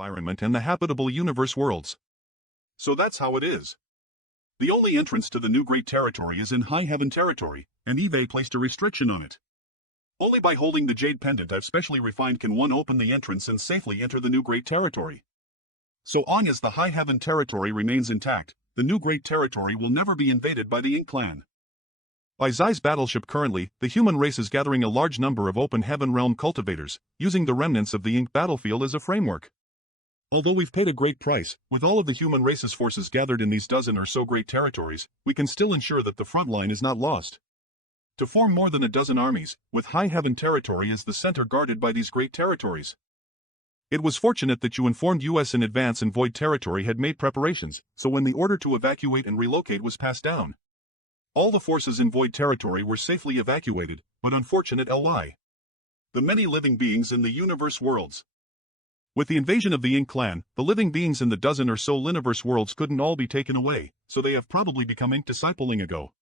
environment and the habitable universe worlds. So that's how it is. The only entrance to the new Great Territory is in High Heaven Territory, and Eve placed a restriction on it. Only by holding the Jade Pendant I've specially refined can one open the entrance and safely enter the new Great Territory. So long as the High Heaven Territory remains intact, the new Great Territory will never be invaded by the Ink Clan. By Zai's battleship currently, the human race is gathering a large number of open heaven realm cultivators, using the remnants of the Ink battlefield as a framework. Although we've paid a great price, with all of the human race's forces gathered in these dozen or so great territories, we can still ensure that the front line is not lost. To form more than a dozen armies, with High Heaven Territory as the center guarded by these great territories. It was fortunate that you informed us in advance and Void Territory had made preparations, so when the order to evacuate and relocate was passed down, all the forces in Void Territory were safely evacuated, but unfortunate LY. The many living beings in the universe worlds. With the invasion of the Ink Clan, the living beings in the dozen or so Liniverse worlds couldn't all be taken away, so they have probably become Ink discipling ago.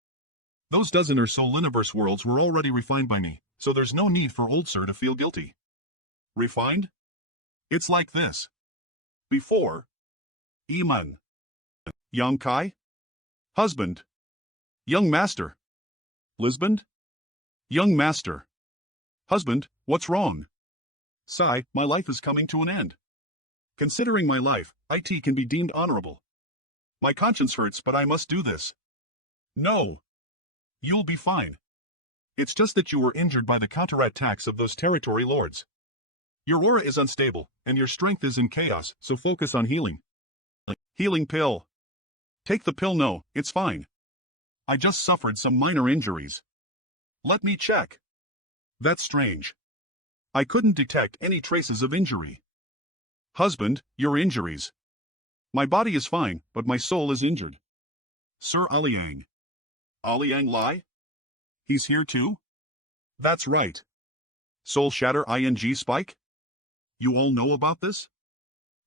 Those dozen or so Liniverse worlds were already refined by me, so there's no need for Old Sir to feel guilty. Refined? It's like this. Before. Iman. Young Kai? Husband. Young Master. Lisbon? Young Master. Husband, what's wrong? Sigh, my life is coming to an end. Considering my life, it can be deemed honorable. My conscience hurts, but I must do this. No. You'll be fine. It's just that you were injured by the counterattacks of those territory lords. Your aura is unstable, and your strength is in chaos, so focus on healing. Healing pill. Take the pill. No, it's fine. I just suffered some minor injuries. Let me check. That's strange. I couldn't detect any traces of injury. Husband, your injuries. My body is fine, but my soul is injured. Sir Aliang. Aliang Lai? He's here too? That's right. Soul Shatter ing Spike? You all know about this?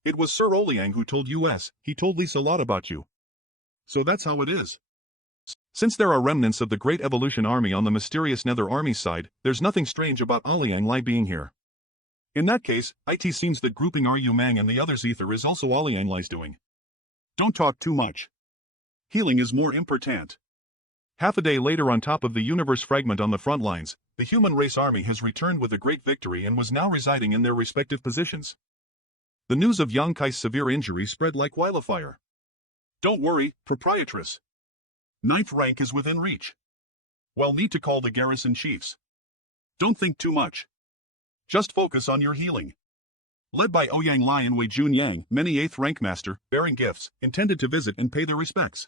It was Sir Oliang who told us, he told Lisa a lot about you. So that's how it is. Since there are remnants of the Great Evolution Army on the mysterious Nether Army side, there's nothing strange about Aliang Lai being here. In that case, it seems that grouping Ru Mang and the others ether is also Aliang Lai's doing. Don't talk too much. Healing is more important. Half a day later, on top of the universe fragment on the front lines, the human race army has returned with a great victory and was now residing in their respective positions. The news of Yang Kai's severe injury spread like wildfire. Don't worry, proprietress. 9th rank is within reach. Well, need to call the garrison chiefs. Don't think too much. Just focus on your healing. Led by Ouyang Lai and Wei Jun Yang, many 8th rank master, bearing gifts, intended to visit and pay their respects.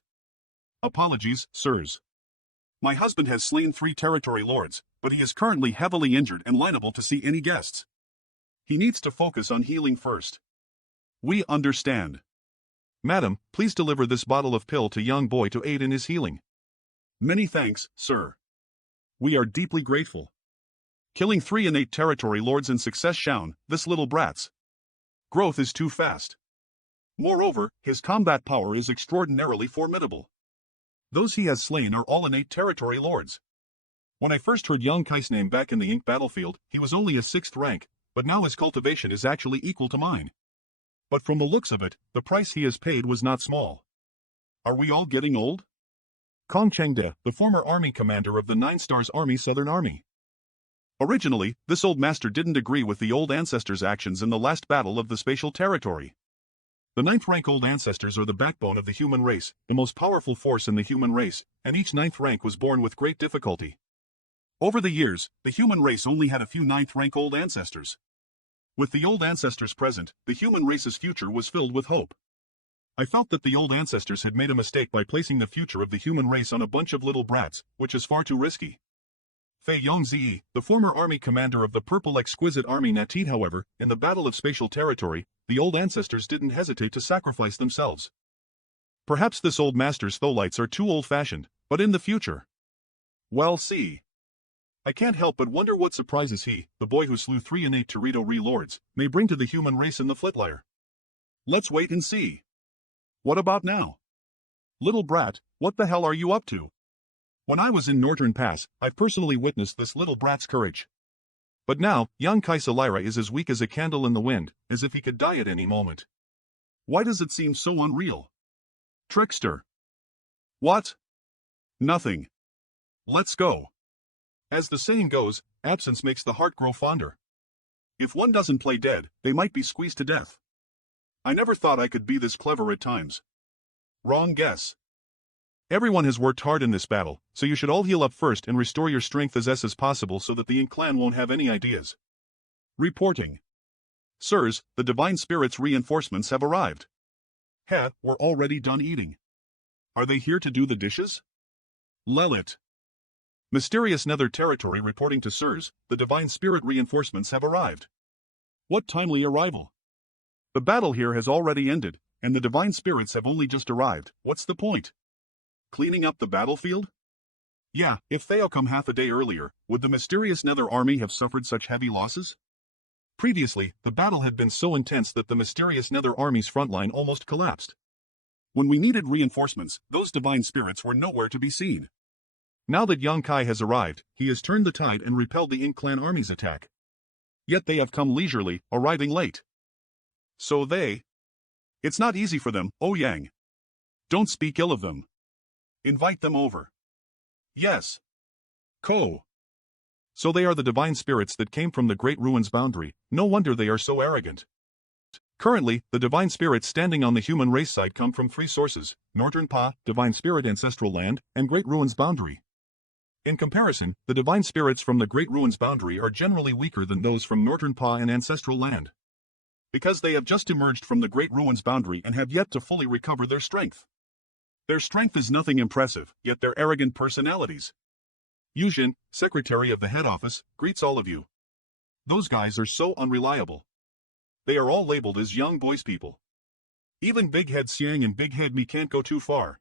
Apologies, sirs. My husband has slain 3 territory lords, but he is currently heavily injured and liable to see any guests. He needs to focus on healing first. We understand. Madam, please deliver this bottle of pill to young boy to aid in his healing. Many thanks, sir. We are deeply grateful. Killing 3 innate territory lords in success shown, this little brat's growth is too fast. Moreover, his combat power is extraordinarily formidable. Those he has slain are all innate territory lords. When I first heard Young Kai's name back in the Ink battlefield, he was only a 6th rank, but now his cultivation is actually equal to mine. But from the looks of it, the price he has paid was not small. Are we all getting old? Kong Chengde, the former army commander of the 9 Stars Army Southern Army. Originally, this old master didn't agree with the old ancestors' actions in the last battle of the spatial territory. The 9th rank old ancestors are the backbone of the human race, the most powerful force in the human race, and each 9th rank was born with great difficulty. Over the years, the human race only had a few 9th rank old ancestors. With the old ancestors present, the human race's future was filled with hope. I felt that the old ancestors had made a mistake by placing the future of the human race on a bunch of little brats, which is far too risky. Fei Yongzi, the former army commander of the Purple Exquisite Army Natit, however, in the Battle of Spatial Territory, the old ancestors didn't hesitate to sacrifice themselves. Perhaps this old master's Tholites are too old-fashioned, but in the future. Well, see. I can't help but wonder what surprises he, the boy who slew 3 innate Torito Re-Lords, may bring to the human race in the Flitlier. Let's wait and see. What about now? Little brat, what the hell are you up to? When I was in Northern Pass, I personally witnessed this little brat's courage. But now, young Kaisalira is as weak as a candle in the wind, as if he could die at any moment. Why does it seem so unreal? Trickster. What? Nothing. Let's go. As the saying goes, absence makes the heart grow fonder. If one doesn't play dead, they might be squeezed to death. I never thought I could be this clever at times. Wrong guess. Everyone has worked hard in this battle, so you should all heal up first and restore your strength as possible so that the Ink clan won't have any ideas. Reporting. Sirs, the Divine Spirit's reinforcements have arrived. We're already done eating. Are they here to do the dishes? Lelit. Mysterious Nether Territory reporting to Sirs, the Divine Spirit reinforcements have arrived. What timely arrival. The battle here has already ended, and the Divine Spirits have only just arrived. What's the point? Cleaning up the battlefield? Yeah, if Theo come half a day earlier, would the mysterious Nether army have suffered such heavy losses? Previously, the battle had been so intense that the mysterious Nether army's front line almost collapsed. When we needed reinforcements, those divine spirits were nowhere to be seen. Now that young Kai has arrived, he has turned the tide and repelled the Ink clan army's attack. Yet they have come leisurely, arriving late. So it's not easy for them, oh Yang. Don't speak ill of them. Invite them over. Yes. So they are the divine spirits that came from the Great Ruins boundary, no wonder they are so arrogant. Currently, the divine spirits standing on the human race side come from three sources: Northern Pa, Divine Spirit Ancestral Land, and Great Ruins boundary. In comparison, the divine spirits from the Great Ruins boundary are generally weaker than those from Northern Pa and Ancestral Land. Because they have just emerged from the Great Ruins boundary and have yet to fully recover their strength. Their strength is nothing impressive, yet their arrogant personalities. Yujin, secretary of the head office, greets all of you. Those guys are so unreliable. They are all labeled as young boys people. Even Big Head Xiang and Big Head Mi can't go too far.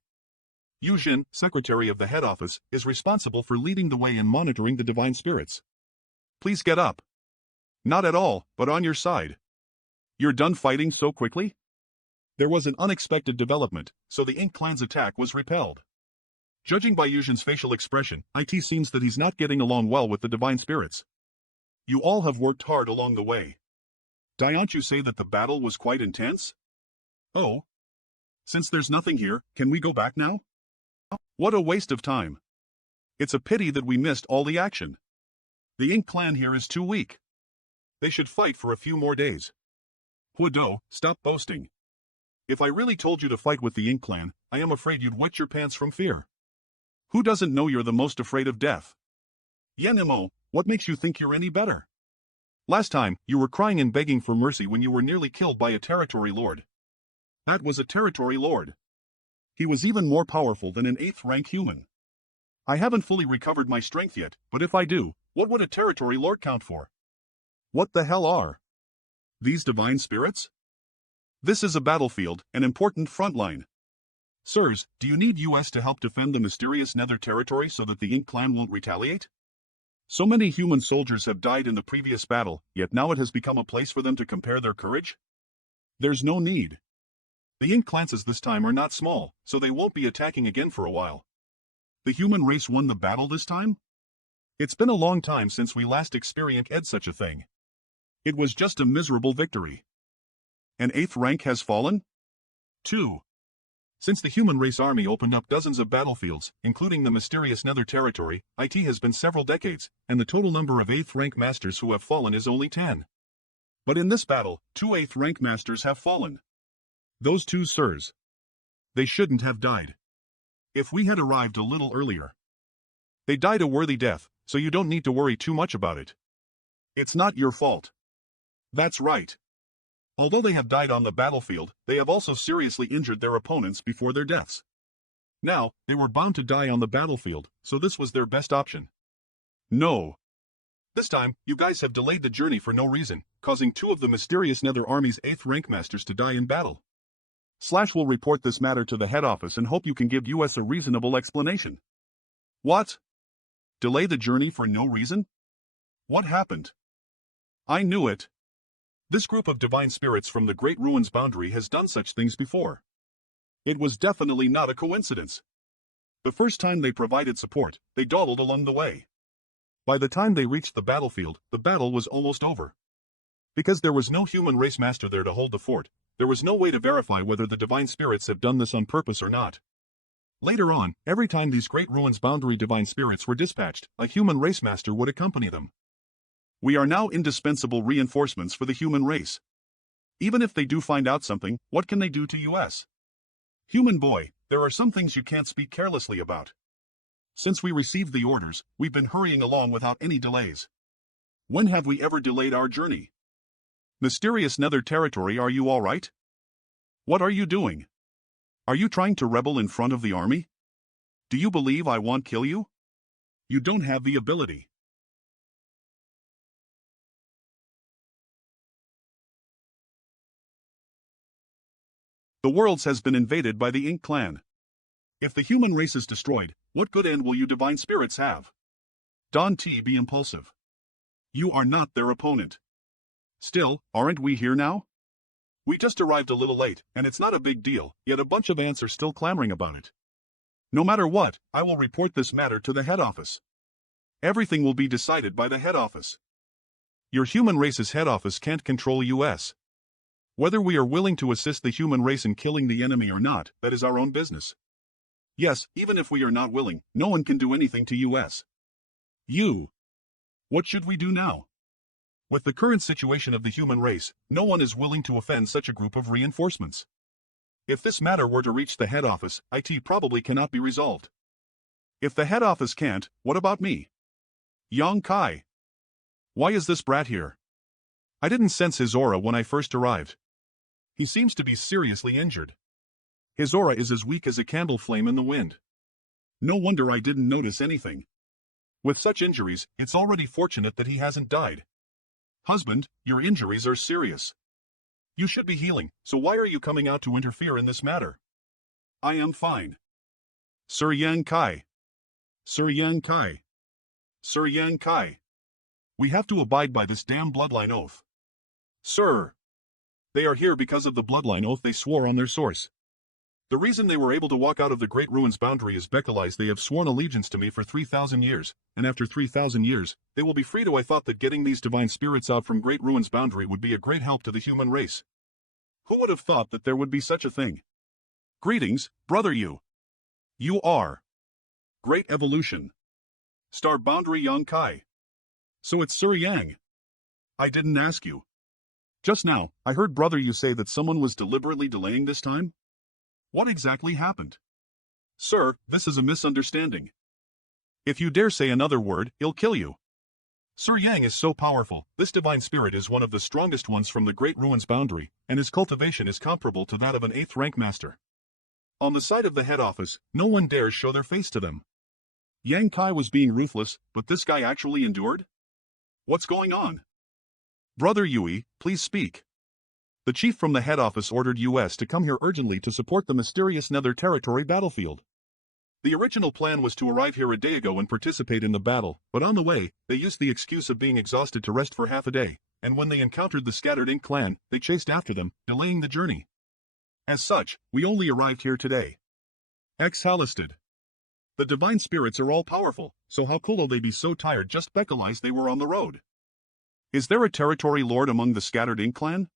Yujin, secretary of the head office, is responsible for leading the way and monitoring the divine spirits. Please get up. Not at all, but on your side. You're done fighting so quickly? There was an unexpected development, so the Ink clan's attack was repelled. Judging by Yujin's facial expression, it seems that he's not getting along well with the divine spirits. You all have worked hard along the way. Don't you say that the battle was quite intense? Oh. Since there's nothing here, can we go back now? What a waste of time. It's a pity that we missed all the action. The Ink clan here is too weak. They should fight for a few more days. Huado, stop boasting. If I really told you to fight with the Ink clan, I am afraid you'd wet your pants from fear. Who doesn't know you're the most afraid of death? Yenimo, what makes you think you're any better? Last time, you were crying and begging for mercy when you were nearly killed by a territory lord. That was a territory lord. He was even more powerful than an 8th rank human. I haven't fully recovered my strength yet, but if I do, what would a territory lord count for? What the hell are these divine spirits? This is a battlefield, an important front line. Sirs, do you need US to help defend the mysterious Nether territory so that the Ink clan won't retaliate? So many human soldiers have died in the previous battle, yet now it has become a place for them to compare their courage? There's no need. The Ink clans this time are not small, so they won't be attacking again for a while. The human race won the battle this time? It's been a long time since we last experienced such a thing. It was just a miserable victory. An 8th rank has fallen? 2. Since the human race army opened up dozens of battlefields, including the mysterious Nether territory, it has been several decades, and the total number of 8th rank masters who have fallen is only 10. But in this battle, 2 8th rank masters have fallen. Those 2 sirs. They shouldn't have died. If we had arrived a little earlier. They died a worthy death, so you don't need to worry too much about it. It's not your fault. That's right. Although they have died on the battlefield, they have also seriously injured their opponents before their deaths. Now, they were bound to die on the battlefield, so this was their best option. No. This time, you guys have delayed the journey for no reason, causing 2 of the mysterious Nether army's 8th rank masters to die in battle. Slash will report this matter to the head office and hope you can give US a reasonable explanation. What? Delay the journey for no reason? What happened? I knew it. This group of divine spirits from the Great Ruins boundary has done such things before. It was definitely not a coincidence. The first time they provided support, they dawdled along the way. By the time they reached the battlefield, the battle was almost over. Because there was no human race master there to hold the fort, there was no way to verify whether the divine spirits have done this on purpose or not. Later on, every time these Great Ruins Boundary divine spirits were dispatched, a human race master would accompany them. We are now indispensable reinforcements for the human race. Even if they do find out something, what can they do to us? Human boy, there are some things you can't speak carelessly about. Since we received the orders, we've been hurrying along without any delays. When have we ever delayed our journey? Mysterious Nether Territory, are you all right? What are you doing? Are you trying to rebel in front of the army? Do you believe I won't kill you? You don't have the ability. The world has been invaded by the Ink clan. If the human race is destroyed, what good end will you divine spirits have? Don't be impulsive. You are not their opponent. Still, aren't we here now? We just arrived a little late, and it's not a big deal, yet a bunch of ants are still clamoring about it. No matter what, I will report this matter to the head office. Everything will be decided by the head office. Your human race's head office can't control us. Whether we are willing to assist the human race in killing the enemy or not, that is our own business. Yes, even if we are not willing, no one can do anything to us. What should we do now? With the current situation of the human race, no one is willing to offend such a group of reinforcements. If this matter were to reach the head office, it probably cannot be resolved. If the head office can't, what about me? Yang Kai. Why is this brat here? I didn't sense his aura when I first arrived. He seems to be seriously injured. His aura is as weak as a candle flame in the wind. No wonder I didn't notice anything. With such injuries, it's already fortunate that he hasn't died. Husband, your injuries are serious. You should be healing, so why are you coming out to interfere in this matter? I am fine. Sir Yang Kai. Sir Yang Kai. Sir Yang Kai. We have to abide by this damn bloodline oath. Sir. They are here because of the bloodline oath they swore on their source. The reason they were able to walk out of the Great Ruins Boundary is because they have sworn allegiance to me for 3,000 years, and after 3,000 years, they will be free to. I thought that getting these divine spirits out from Great Ruins Boundary would be a great help to the human race. Who would have thought that there would be such a thing? Greetings, brother you. You are. Great evolution. Star Boundary Yang Kai. So it's Sir Yang. I didn't ask you. Just now, I heard brother you say that someone was deliberately delaying this time? What exactly happened? Sir, this is a misunderstanding. If you dare say another word, he'll kill you. Sir Yang is so powerful, this divine spirit is one of the strongest ones from the Great Ruins Boundary, and his cultivation is comparable to that of an 8th rank master. On the side of the head office, no one dares show their face to them. Yang Kai was being ruthless, but this guy actually endured? What's going on? Brother Yui, please speak. The chief from the head office ordered us to come here urgently to support the mysterious Nether Territory battlefield. The original plan was to arrive here a day ago and participate in the battle, but on the way, they used the excuse of being exhausted to rest for half a day, and when they encountered the Scattered Ink clan, they chased after them, delaying the journey. As such, we only arrived here today. Ex-Halisted. The divine spirits are all powerful, so how could they be so tired just because they were on the road? Is there a territory lord among the Scattered Ink clan?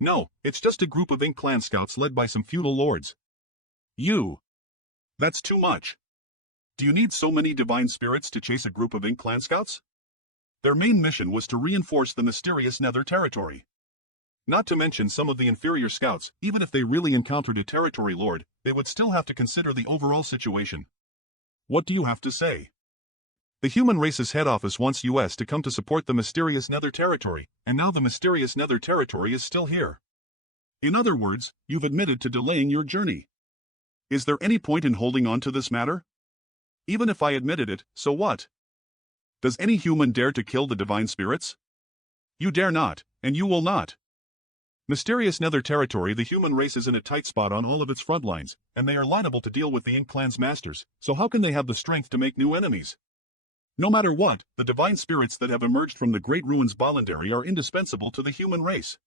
No, it's just a group of Ink clan scouts led by some feudal lords. That's too much. Do you need so many divine spirits to chase a group of Ink clan scouts? Their main mission was to reinforce the mysterious Nether Territory. Not to mention some of the inferior scouts, even if they really encountered a territory lord, they would still have to consider the overall situation. What do you have to say? The human race's head office wants us to come to support the mysterious Nether Territory, and now the mysterious Nether Territory is still here. In other words, you've admitted to delaying your journey. Is there any point in holding on to this matter? Even if I admitted it, so what? Does any human dare to kill the divine spirits? You dare not, and you will not. Mysterious Nether Territory, the human race is in a tight spot on all of its front lines, and they are liable to deal with the Ink clan's masters, so how can they have the strength to make new enemies? No matter what, the divine spirits that have emerged from the Great Ruins Boundary are indispensable to the human race.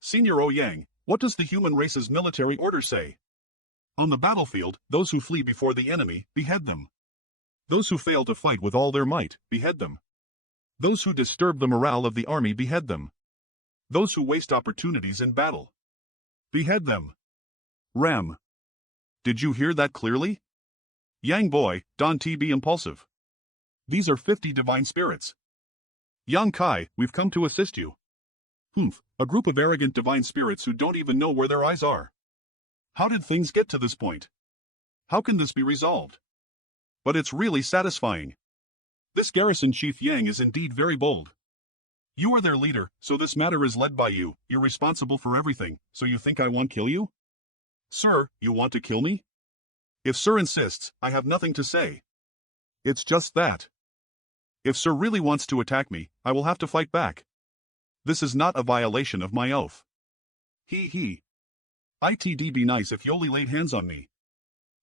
Senior O Yang, what does the human race's military order say? On the battlefield, those who flee before the enemy, behead them. Those who fail to fight with all their might, behead them. Those who disturb the morale of the army, behead them. Those who waste opportunities in battle, behead them. Ram. Did you hear that clearly? Yang boy, don't be impulsive. These are 50 divine spirits. Yang Kai, we've come to assist you. Humph, a group of arrogant divine spirits who don't even know where their eyes are. How did things get to this point? How can this be resolved? But it's really satisfying. This garrison chief Yang is indeed very bold. You are their leader, so this matter is led by you. You're responsible for everything, so you think I won't kill you? Sir, you want to kill me? If Sir insists, I have nothing to say. It's just that. If Sir really wants to attack me, I will have to fight back. This is not a violation of my oath. He. It'd be nice if Yoli laid hands on me.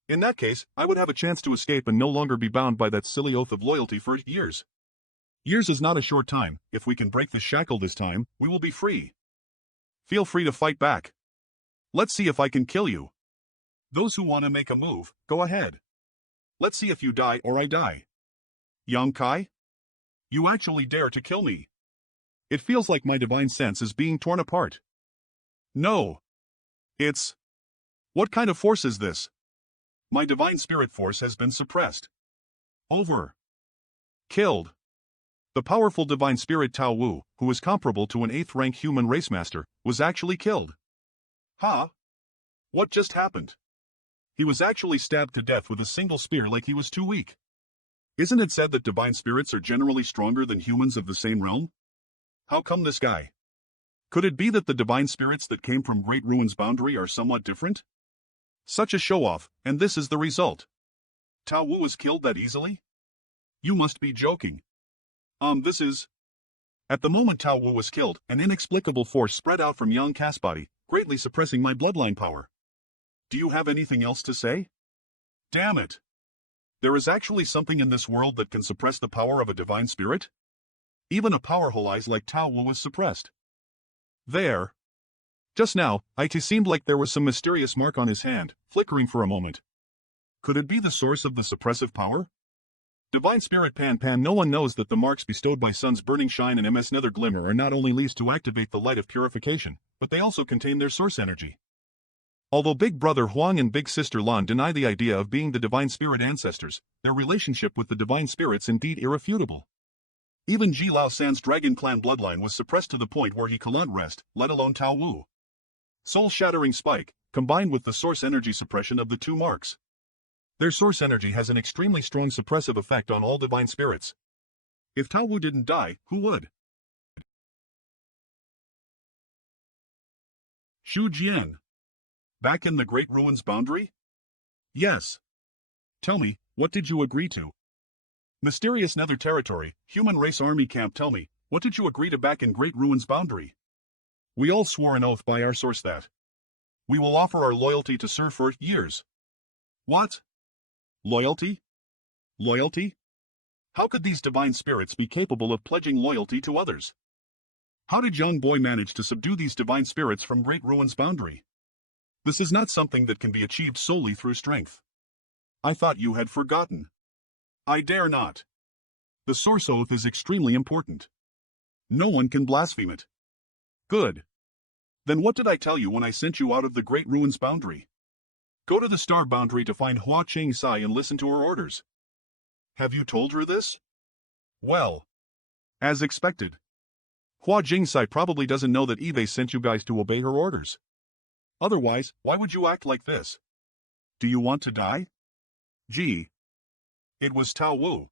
In that case, I would have a chance to escape and no longer be bound by that silly oath of loyalty for years. Years is not a short time. If we can break this shackle this time, we will be free. Feel free to fight back. Let's see if I can kill you. Those who want to make a move, go ahead. Let's see if you die or I die. Yang Kai? You actually dare to kill me. It feels like my divine sense is being torn apart. No. It's... What kind of force is this? My divine spirit force has been suppressed. Over. Killed. The powerful divine spirit Tao Wu, who is comparable to an 8th rank human race master, was actually killed. Huh? What just happened? He was actually stabbed to death with a single spear like he was too weak. Isn't it said that divine spirits are generally stronger than humans of the same realm? How come this guy? Could it be that the divine spirits that came from Great Ruin's boundary are somewhat different? Such a show-off, and this is the result. Tao Wu was killed that easily? You must be joking. This is... At the moment Tao Wu was killed, an inexplicable force spread out from Yang Kai's body, greatly suppressing my bloodline power. Do you have anything else to say? Damn it. There is actually something in this world that can suppress the power of a divine spirit? Even a powerful eyes like Tao Wu was suppressed. There. Just now, it seemed like there was some mysterious mark on his hand, flickering for a moment. Could it be the source of the suppressive power? Divine Spirit Pan, no one knows that the marks bestowed by Sun's burning shine and MS Nether Glimmer are not only leads to activate the light of purification, but they also contain their source energy. Although Big Brother Huang and Big Sister Lan deny the idea of being the Divine Spirit ancestors, their relationship with the Divine Spirits indeed irrefutable. Even Ji Lao San's Dragon Clan bloodline was suppressed to the point where he cannot rest, let alone Tao Wu. Soul-shattering spike, combined with the source energy suppression of the two marks. Their source energy has an extremely strong suppressive effect on all divine spirits. If Tao Wu didn't die, who would? Xu Jian. Back in the Great Ruin's boundary? Yes. Tell me, what did you agree to? Mysterious Nether Territory, Human Race Army Camp, tell me, what did you agree to back in Great Ruin's boundary? We all swore an oath by our source that we will offer our loyalty to Sir for years. What? Loyalty? Loyalty? How could these divine spirits be capable of pledging loyalty to others? How did young boy manage to subdue these divine spirits from Great Ruin's boundary? This is not something that can be achieved solely through strength. I thought you had forgotten. I dare not. The source oath is extremely important. No one can blaspheme it. Good. Then what did I tell you when I sent you out of the Great Ruin's boundary? Go to the star boundary to find Hua Ching Sai and listen to her orders. Have you told her this? Well, as expected. Hua Jing Sai probably doesn't know that Eve sent you guys to obey her orders. Otherwise, why would you act like this? Do you want to die? Gee. It was Tao Wu.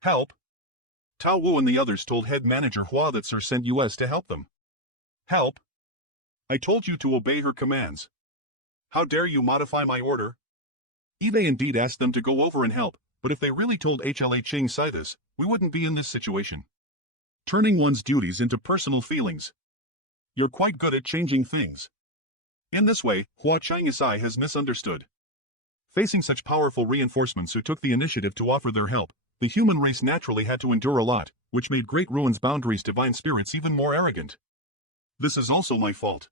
Help. Tao Wu and the others told head manager Hua that Sir sent us to help them. Help. I told you to obey her commands. How dare you modify my order? Eve indeed asked them to go over and help, but if they really told HLA Ching Sai this, we wouldn't be in this situation. Turning one's duties into personal feelings. You're quite good at changing things. In this way, Hua Ching Sai has misunderstood. Facing such powerful reinforcements who took the initiative to offer their help, the human race naturally had to endure a lot, which made Great Ruin's boundaries' divine spirits even more arrogant. This is also my fault.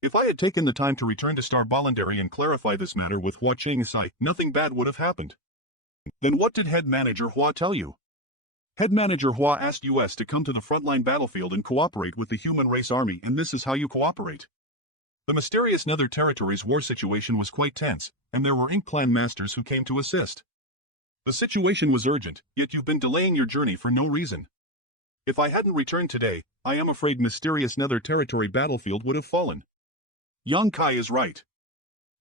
If I had taken the time to return to Star Bollandary and clarify this matter with Hua Ching Sai, nothing bad would have happened. Then what did Head Manager Hua tell you? Head Manager Hua asked US to come to the frontline battlefield and cooperate with the human race army, and this is how you cooperate. The mysterious Nether Territories war situation was quite tense, and there were Ink Clan masters who came to assist. The situation was urgent, yet you've been delaying your journey for no reason. If I hadn't returned today, I am afraid mysterious Nether Territory battlefield would have fallen. Yang Kai is right.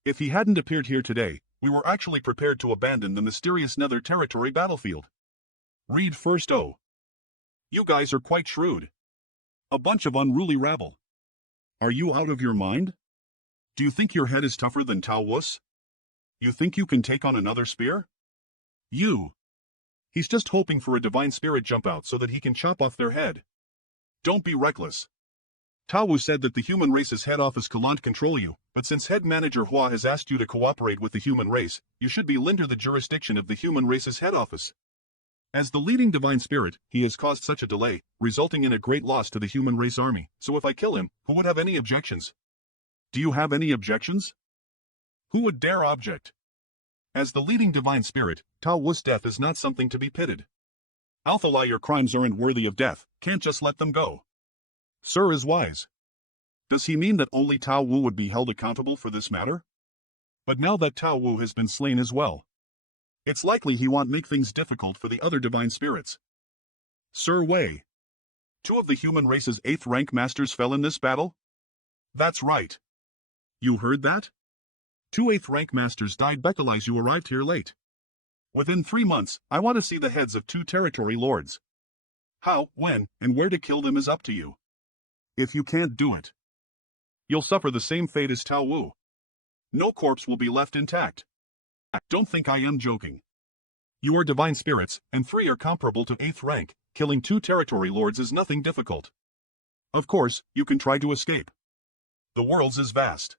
If he hadn't appeared here today, we were actually prepared to abandon the mysterious Nether Territory battlefield. Read first. Oh. You guys are quite shrewd. A bunch of unruly rabble. Are you out of your mind? Do you think your head is tougher than Tao Wu's? You think you can take on another spear? He's just hoping for a divine spirit jump out so that he can chop off their head. Don't be reckless. Tao Wu said that the human race's head office can't control you, but since Head Manager Hua has asked you to cooperate with the human race, you should be under the jurisdiction of the human race's head office. As the leading divine spirit, he has caused such a delay, resulting in a great loss to the human race army, so if I kill him, who would have any objections? Do you have any objections? Who would dare object? As the leading divine spirit, Tao Wu's death is not something to be pitied. Alpha, your crimes aren't worthy of death, can't just let them go. Sir is wise. Does he mean that only Tao Wu would be held accountable for this matter? But now that Tao Wu has been slain as well, it's likely he won't make things difficult for the other divine spirits. Sir Wei. 2 of the human race's 8th rank masters fell in this battle? That's right. You heard that? 2 8th rank masters died because you arrived here late. Within 3 months, I want to see the heads of 2 territory lords. How, when, and where to kill them is up to you. If you can't do it, you'll suffer the same fate as Tao Wu. No corpse will be left intact. Don't think I am joking. You are divine spirits, and 3 are comparable to 8th rank. Killing 2 territory lords is nothing difficult. Of course, you can try to escape. The world is vast.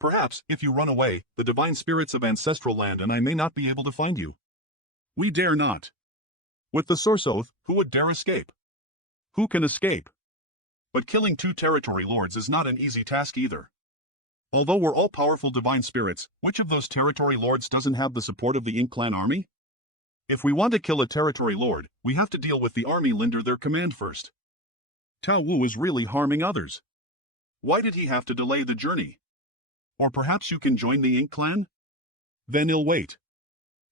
Perhaps, if you run away, the divine spirits of ancestral land and I may not be able to find you. We dare not. With the source oath, who would dare escape? Who can escape? But killing 2 territory lords is not an easy task either. Although we're all powerful divine spirits, which of those territory lords doesn't have the support of the Ink Clan army? If we want to kill a territory lord, we have to deal with the army under their command first. Tao Wu is really harming others. Why did he have to delay the journey? Or perhaps you can join the Ink Clan? Then he'll wait.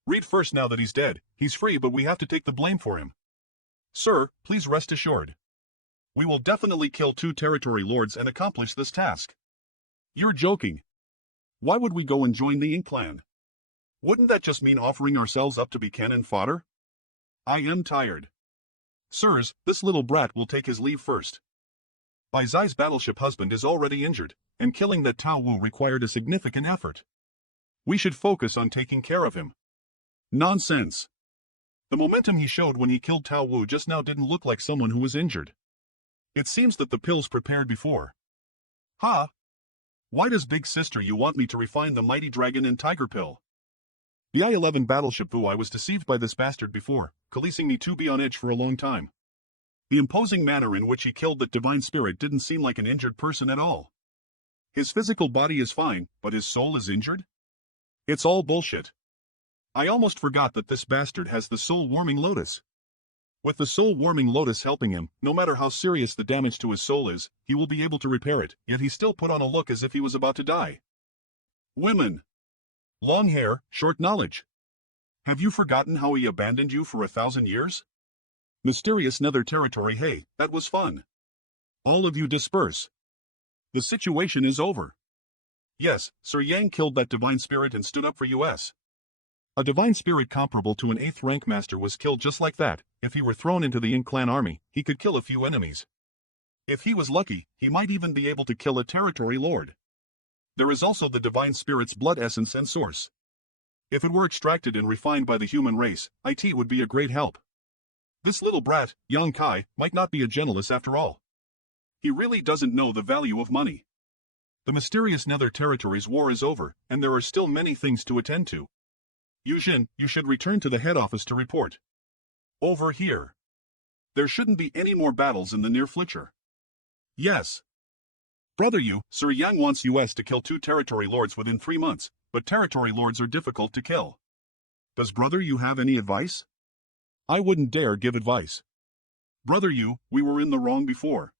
Read first. Now that he's dead, he's free, but we have to take the blame for him. Sir, please rest assured. We will definitely kill 2 territory lords and accomplish this task. You're joking. Why would we go and join the Ink Clan? Wouldn't that just mean offering ourselves up to be cannon fodder? I am tired. Sirs, this little brat will take his leave first. Bai Zai's battleship husband is already injured, and killing that Tao Wu required a significant effort. We should focus on taking care of him. Nonsense. The momentum he showed when he killed Tao Wu just now didn't look like someone who was injured. It seems that the pills prepared before. Ha! Why does Big Sister you want me to refine the mighty dragon and tiger pill? The I-11 battleship Vu, I was deceived by this bastard before, causing me to be on edge for a long time. The imposing manner in which he killed that divine spirit didn't seem like an injured person at all. His physical body is fine, but his soul is injured? It's all bullshit. I almost forgot that this bastard has the soul-warming lotus. With the soul-warming lotus helping him, no matter how serious the damage to his soul is, he will be able to repair it, yet he still put on a look as if he was about to die. Women. Long hair, short knowledge. Have you forgotten how he abandoned you for 1,000 years? Mysterious Nether Territory. Hey, that was fun. All of you disperse. The situation is over. Yes, Sir Yang killed that divine spirit and stood up for US. A divine spirit comparable to an 8th rank master was killed just like that. If he were thrown into the Ink Clan army, he could kill a few enemies. If he was lucky, he might even be able to kill a territory lord. There is also the divine spirit's blood essence and source. If it were extracted and refined by the human race, it would be a great help. This little brat, Yang Kai, might not be a generalist after all. He really doesn't know the value of money. The mysterious Nether Territories war is over, and there are still many things to attend to. Yujin, you should return to the head office to report. Over here. There shouldn't be any more battles in the near future. Yes. Brother Yu, Sir Yang wants US to kill 2 territory lords within 3 months, but territory lords are difficult to kill. Does Brother Yu have any advice? I wouldn't dare give advice. Brother Yu, we were in the wrong before.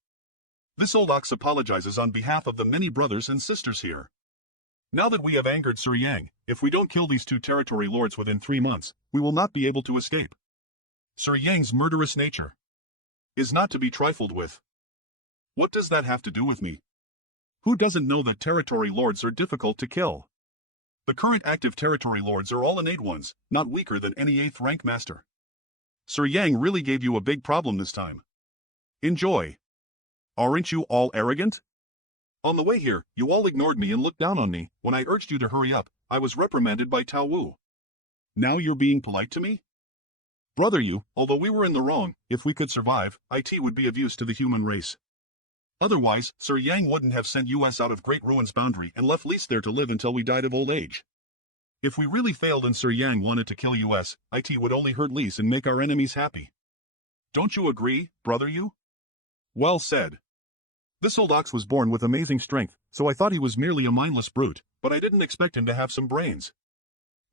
This old ox apologizes on behalf of the many brothers and sisters here. Now that we have angered Sir Yang, if we don't kill these two territory lords within 3 months, we will not be able to escape. Sir Yang's murderous nature is not to be trifled with. What does that have to do with me? Who doesn't know that territory lords are difficult to kill? The current active territory lords are all innate ones, not weaker than any 8th rank master. Sir Yang really gave you a big problem this time. Enjoy. Aren't you all arrogant? On the way here, you all ignored me and looked down on me. When I urged you to hurry up, I was reprimanded by Tao Wu. Now you're being polite to me? Brother Yu, although we were in the wrong, if we could survive, IT would be of use to the human race. Otherwise, Sir Yang wouldn't have sent us out of Great Ruin's boundary and left Lise there to live until we died of old age. If we really failed and Sir Yang wanted to kill us, IT would only hurt Lise and make our enemies happy. Don't you agree, Brother Yu? Well said. This old ox was born with amazing strength, so I thought he was merely a mindless brute, but I didn't expect him to have some brains.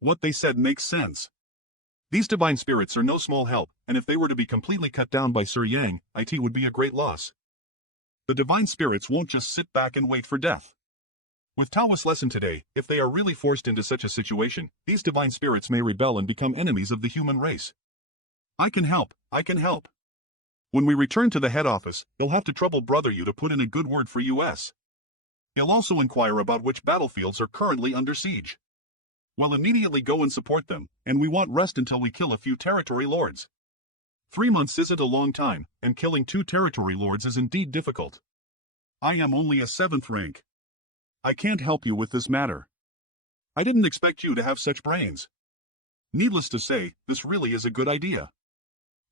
What they said makes sense. These divine spirits are no small help, and if they were to be completely cut down by Sir Yang, IT would be a great loss. The divine spirits won't just sit back and wait for death. With Taoist lesson today, if they are really forced into such a situation, these divine spirits may rebel and become enemies of the human race. I can help, I can help. When we return to the head office, you'll have to trouble Brother Yu to put in a good word for us. He'll also inquire about which battlefields are currently under siege. We'll immediately go and support them, and we won't rest until we kill a few territory lords. 3 months isn't a long time, and killing 2 territory lords is indeed difficult. I am only a 7th rank. I can't help you with this matter. I didn't expect you to have such brains. Needless to say, this really is a good idea.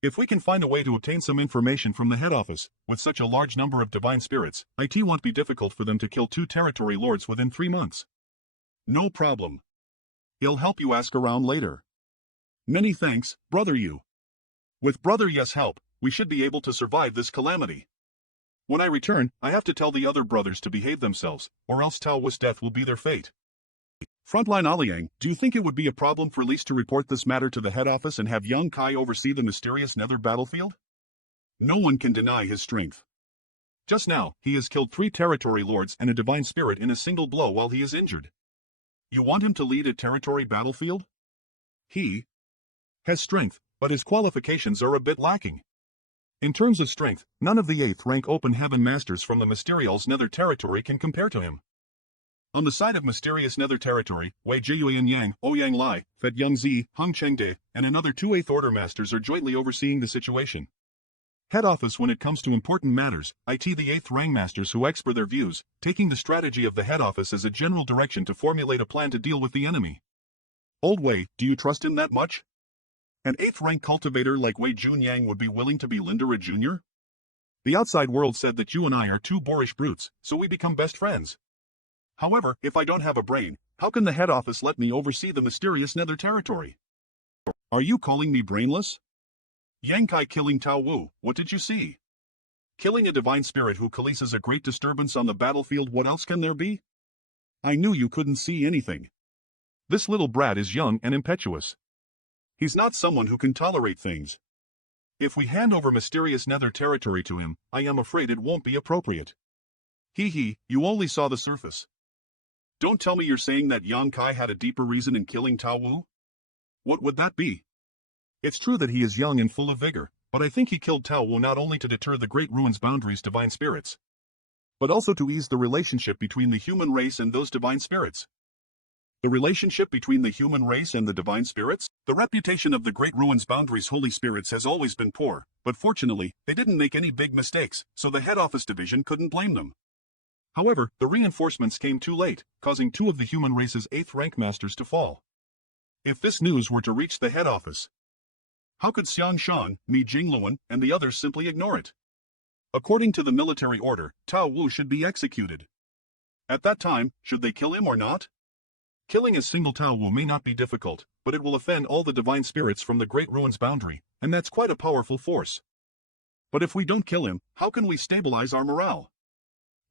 If we can find a way to obtain some information from the head office, with such a large number of divine spirits, it won't be difficult for them to kill 2 territory lords within 3 months. No problem. He'll help you ask around later. Many thanks, Brother Yu. With Brother Yu's help, we should be able to survive this calamity. When I return, I have to tell the other brothers to behave themselves, or else Tao Wu's death will be their fate. Frontline Aliang, do you think it would be a problem for Lise to report this matter to the head office and have young Kai oversee the mysterious nether battlefield? No one can deny his strength. Just now, he has killed 3 territory lords and a divine spirit in a single blow while he is injured. You want him to lead a territory battlefield? He has strength, but his qualifications are a bit lacking. In terms of strength, none of the 8th rank open heaven masters from the mysterious nether territory can compare to him. On the side of mysterious nether territory, Wei Jiyuan Yang, Ouyang Lai, Fet Young Zi, Hung Chengde, and another 2 8th order masters are jointly overseeing the situation. Head office when it comes to important matters, the 8th rank masters who expert their views, taking the strategy of the head office as a general direction to formulate a plan to deal with the enemy. Old Wei, do you trust him that much? An 8th rank cultivator like Wei Junyang would be willing to be Lindera Jr.? The outside world said that you and I are 2 boorish brutes, so we become best friends. However, if I don't have a brain, how can the head office let me oversee the mysterious nether territory? Are you calling me brainless? Yang Kai killing Tao Wu, what did you see? Killing a divine spirit who causes a great disturbance on the battlefield, what else can there be? I knew you couldn't see anything. This little brat is young and impetuous. He's not someone who can tolerate things. If we hand over mysterious nether territory to him, I am afraid it won't be appropriate. You only saw the surface. Don't tell me you're saying that Yang Kai had a deeper reason in killing Tao Wu? What would that be? It's true that he is young and full of vigor, but I think he killed Tao Wu not only to deter the Great Ruin's boundaries divine spirits, but also to ease the relationship between the human race and those divine spirits. The relationship between the human race and the divine spirits? The reputation of the Great Ruin's boundaries holy spirits has always been poor, but fortunately, they didn't make any big mistakes, so the head office division couldn't blame them. However, the reinforcements came too late, causing 2 of the human race's 8th rank masters to fall. If this news were to reach the head office, how could Xiang Shan, Mi Jingluan, and the others simply ignore it? According to the military order, Tao Wu should be executed. At that time, should they kill him or not? Killing a single Tao Wu may not be difficult, but it will offend all the divine spirits from the Great Ruin's boundary, and that's quite a powerful force. But if we don't kill him, how can we stabilize our morale?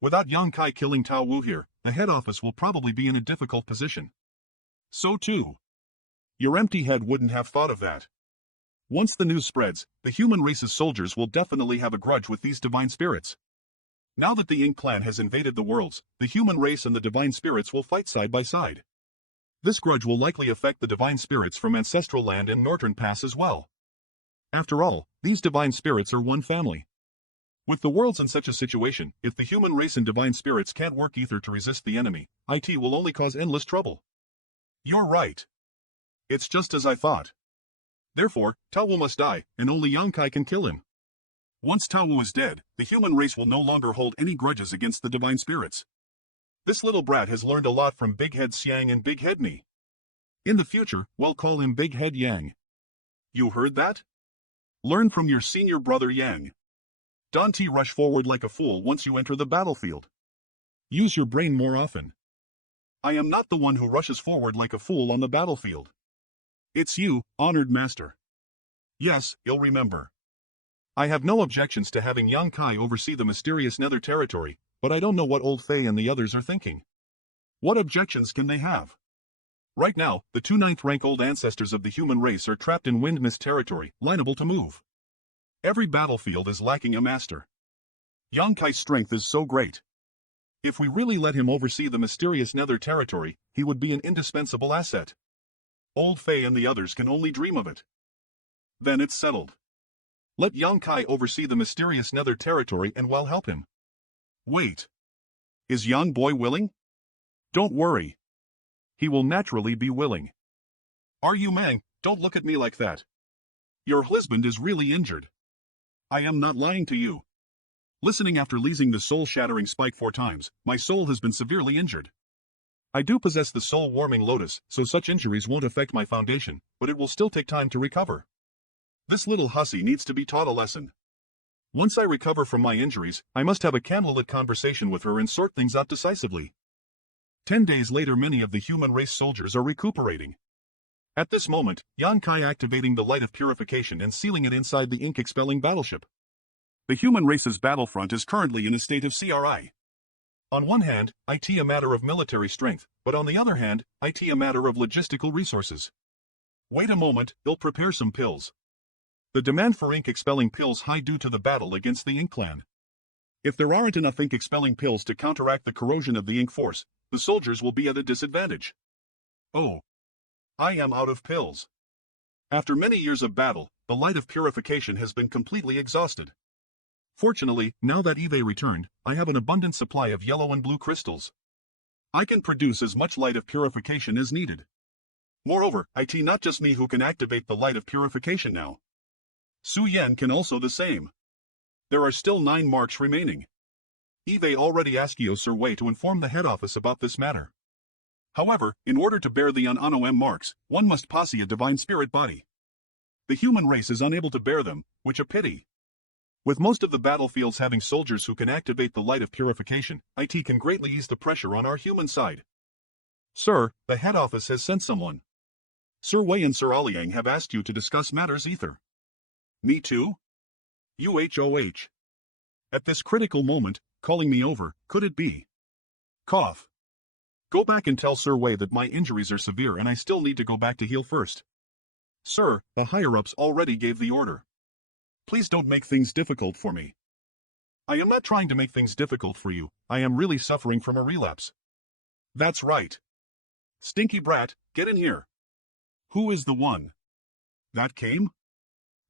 Without Yang Kai killing Tao Wu here, the head office will probably be in a difficult position. So too. Your empty head wouldn't have thought of that. Once the news spreads, the human race's soldiers will definitely have a grudge with these divine spirits. Now that the Ink clan has invaded the worlds, the human race and the divine spirits will fight side by side. This grudge will likely affect the divine spirits from Ancestral Land and Northern Pass as well. After all, these divine spirits are one family. With the worlds in such a situation, if the human race and divine spirits can't work either to resist the enemy, it will only cause endless trouble. You're right. It's just as I thought. Therefore, Taowu must die, and only Yangkai can kill him. Once Taowu is dead, the human race will no longer hold any grudges against the divine spirits. This little brat has learned a lot from Big Head Xiang and Big Head Me. In the future, we'll call him Big Head Yang. You heard that? Learn from your senior brother Yang. Don't rush forward like a fool once you enter the battlefield. Use your brain more often. I am not the one who rushes forward like a fool on the battlefield. It's you, honored master. Yes, you'll remember. I have no objections to having Yang Kai oversee the mysterious Nether territory, but I don't know what Old Fei and the others are thinking. What objections can they have? Right now, the two 9th rank old ancestors of the human race are trapped in Wind Mist territory, liable to move. Every battlefield is lacking a master. Yang Kai's strength is so great. If we really let him oversee the mysterious Nether territory, he would be an indispensable asset. Old Fei and the others can only dream of it. Then it's settled. Let Yang Kai oversee the mysterious Nether territory and we'll help him. Wait. Is Yang Boy willing? Don't worry. He will naturally be willing. Are you Mang? Don't look at me like that. Your husband is really injured. I am not lying to you. Listening after leasing the soul-shattering spike 4 times, my soul has been severely injured. I do possess the soul-warming lotus, so such injuries won't affect my foundation, but it will still take time to recover. This little hussy needs to be taught a lesson. Once I recover from my injuries, I must have a candlelit conversation with her and sort things out decisively. 10 days later, many of the human race soldiers are recuperating. At this moment, Yang Kai activating the light of purification and sealing it inside the ink-expelling battleship. The human race's battlefront is currently in a state of CRI. On one hand, it a matter of military strength, but on the other hand, it a matter of logistical resources. Wait a moment, they'll prepare some pills. The demand for ink-expelling pills high due to the battle against the Ink clan. If there aren't enough ink-expelling pills to counteract the corrosion of the ink force, the soldiers will be at a disadvantage. Oh. I am out of pills. After many years of battle, the light of purification has been completely exhausted. Fortunately, now that Eve returned, I have an abundant supply of yellow and blue crystals. I can produce as much light of purification as needed. Moreover, it not just me who can activate the light of purification now. Su Yan can also the same. There are still 9 marks remaining. Eve already asked Sir Wei to inform the head office about this matter. However, in order to bear the UnoM marks, one must possess a divine spirit body. The human race is unable to bear them, which a pity. With most of the battlefields having soldiers who can activate the light of purification, it can greatly ease the pressure on our human side. Sir, the head office has sent someone. Sir Wei and Sir Aliang have asked you to discuss matters ether. Me too? UHOH. At this critical moment, calling me over, could it be? Cough. Go back and tell Sir Wei that my injuries are severe and I still need to go back to heal first. Sir, the higher-ups already gave the order. Please don't make things difficult for me. I am not trying to make things difficult for you, I am really suffering from a relapse. That's right. Stinky brat, get in here. Who is the one that came?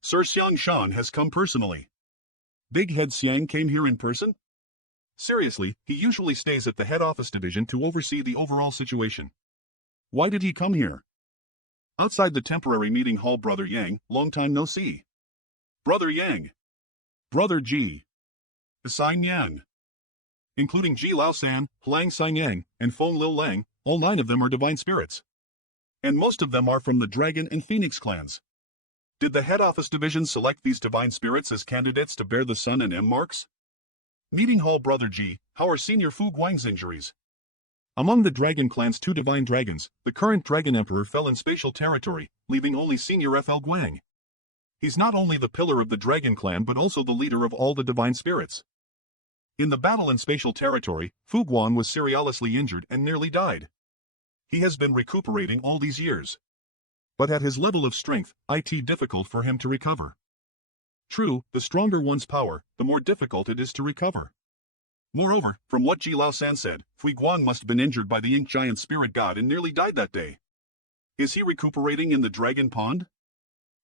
Sir Xiang Shan has come personally. Big Head Xiang came here in person? Seriously, he usually stays at the head office division to oversee the overall situation. Why did he come here? Outside the temporary meeting hall, Brother Yang, long time no see. Brother Yang. Brother Ji. Xin Yan. Including Ji Lao San, Huang Xin Yang, and Feng Lil Lang, all 9 of them are divine spirits. And most of them are from the Dragon and Phoenix clans. Did the head office division select these divine spirits as candidates to bear the Sun and M marks? Meeting hall, Brother G, how are Senior Fu Guang's injuries? Among the Dragon clan's 2 divine dragons, the current Dragon Emperor fell in spatial territory, leaving only Senior FL Guang. He's not only the pillar of the Dragon clan but also the leader of all the divine spirits. In the battle in spatial territory, Fu Guang was seriously injured and nearly died. He has been recuperating all these years. But at his level of strength, it difficult for him to recover. True, the stronger one's power, the more difficult it is to recover. Moreover, from what Ji Lao-san said, Fui Guang must have been injured by the ink giant spirit god and nearly died that day. Is he recuperating in the dragon pond?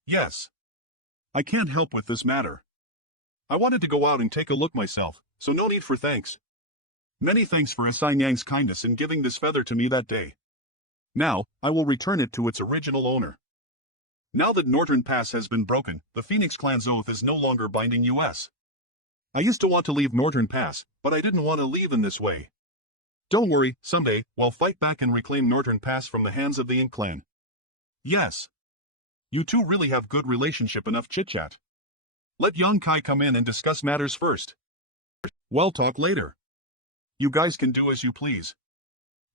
Yes. I can't help with this matter. I wanted to go out and take a look myself, so no need for thanks. Many thanks for Asai Yang's kindness in giving this feather to me that day. Now, I will return it to its original owner. Now that Northern Pass has been broken, the Phoenix Clan's oath is no longer binding us. I used to want to leave Northern Pass, but I didn't want to leave in this way. Don't worry, someday, we'll fight back and reclaim Northern Pass from the hands of the Ink Clan. Yes. You two really have good relationship, enough chit-chat. Let Yang Kai come in and discuss matters first. We'll talk later. You guys can do as you please.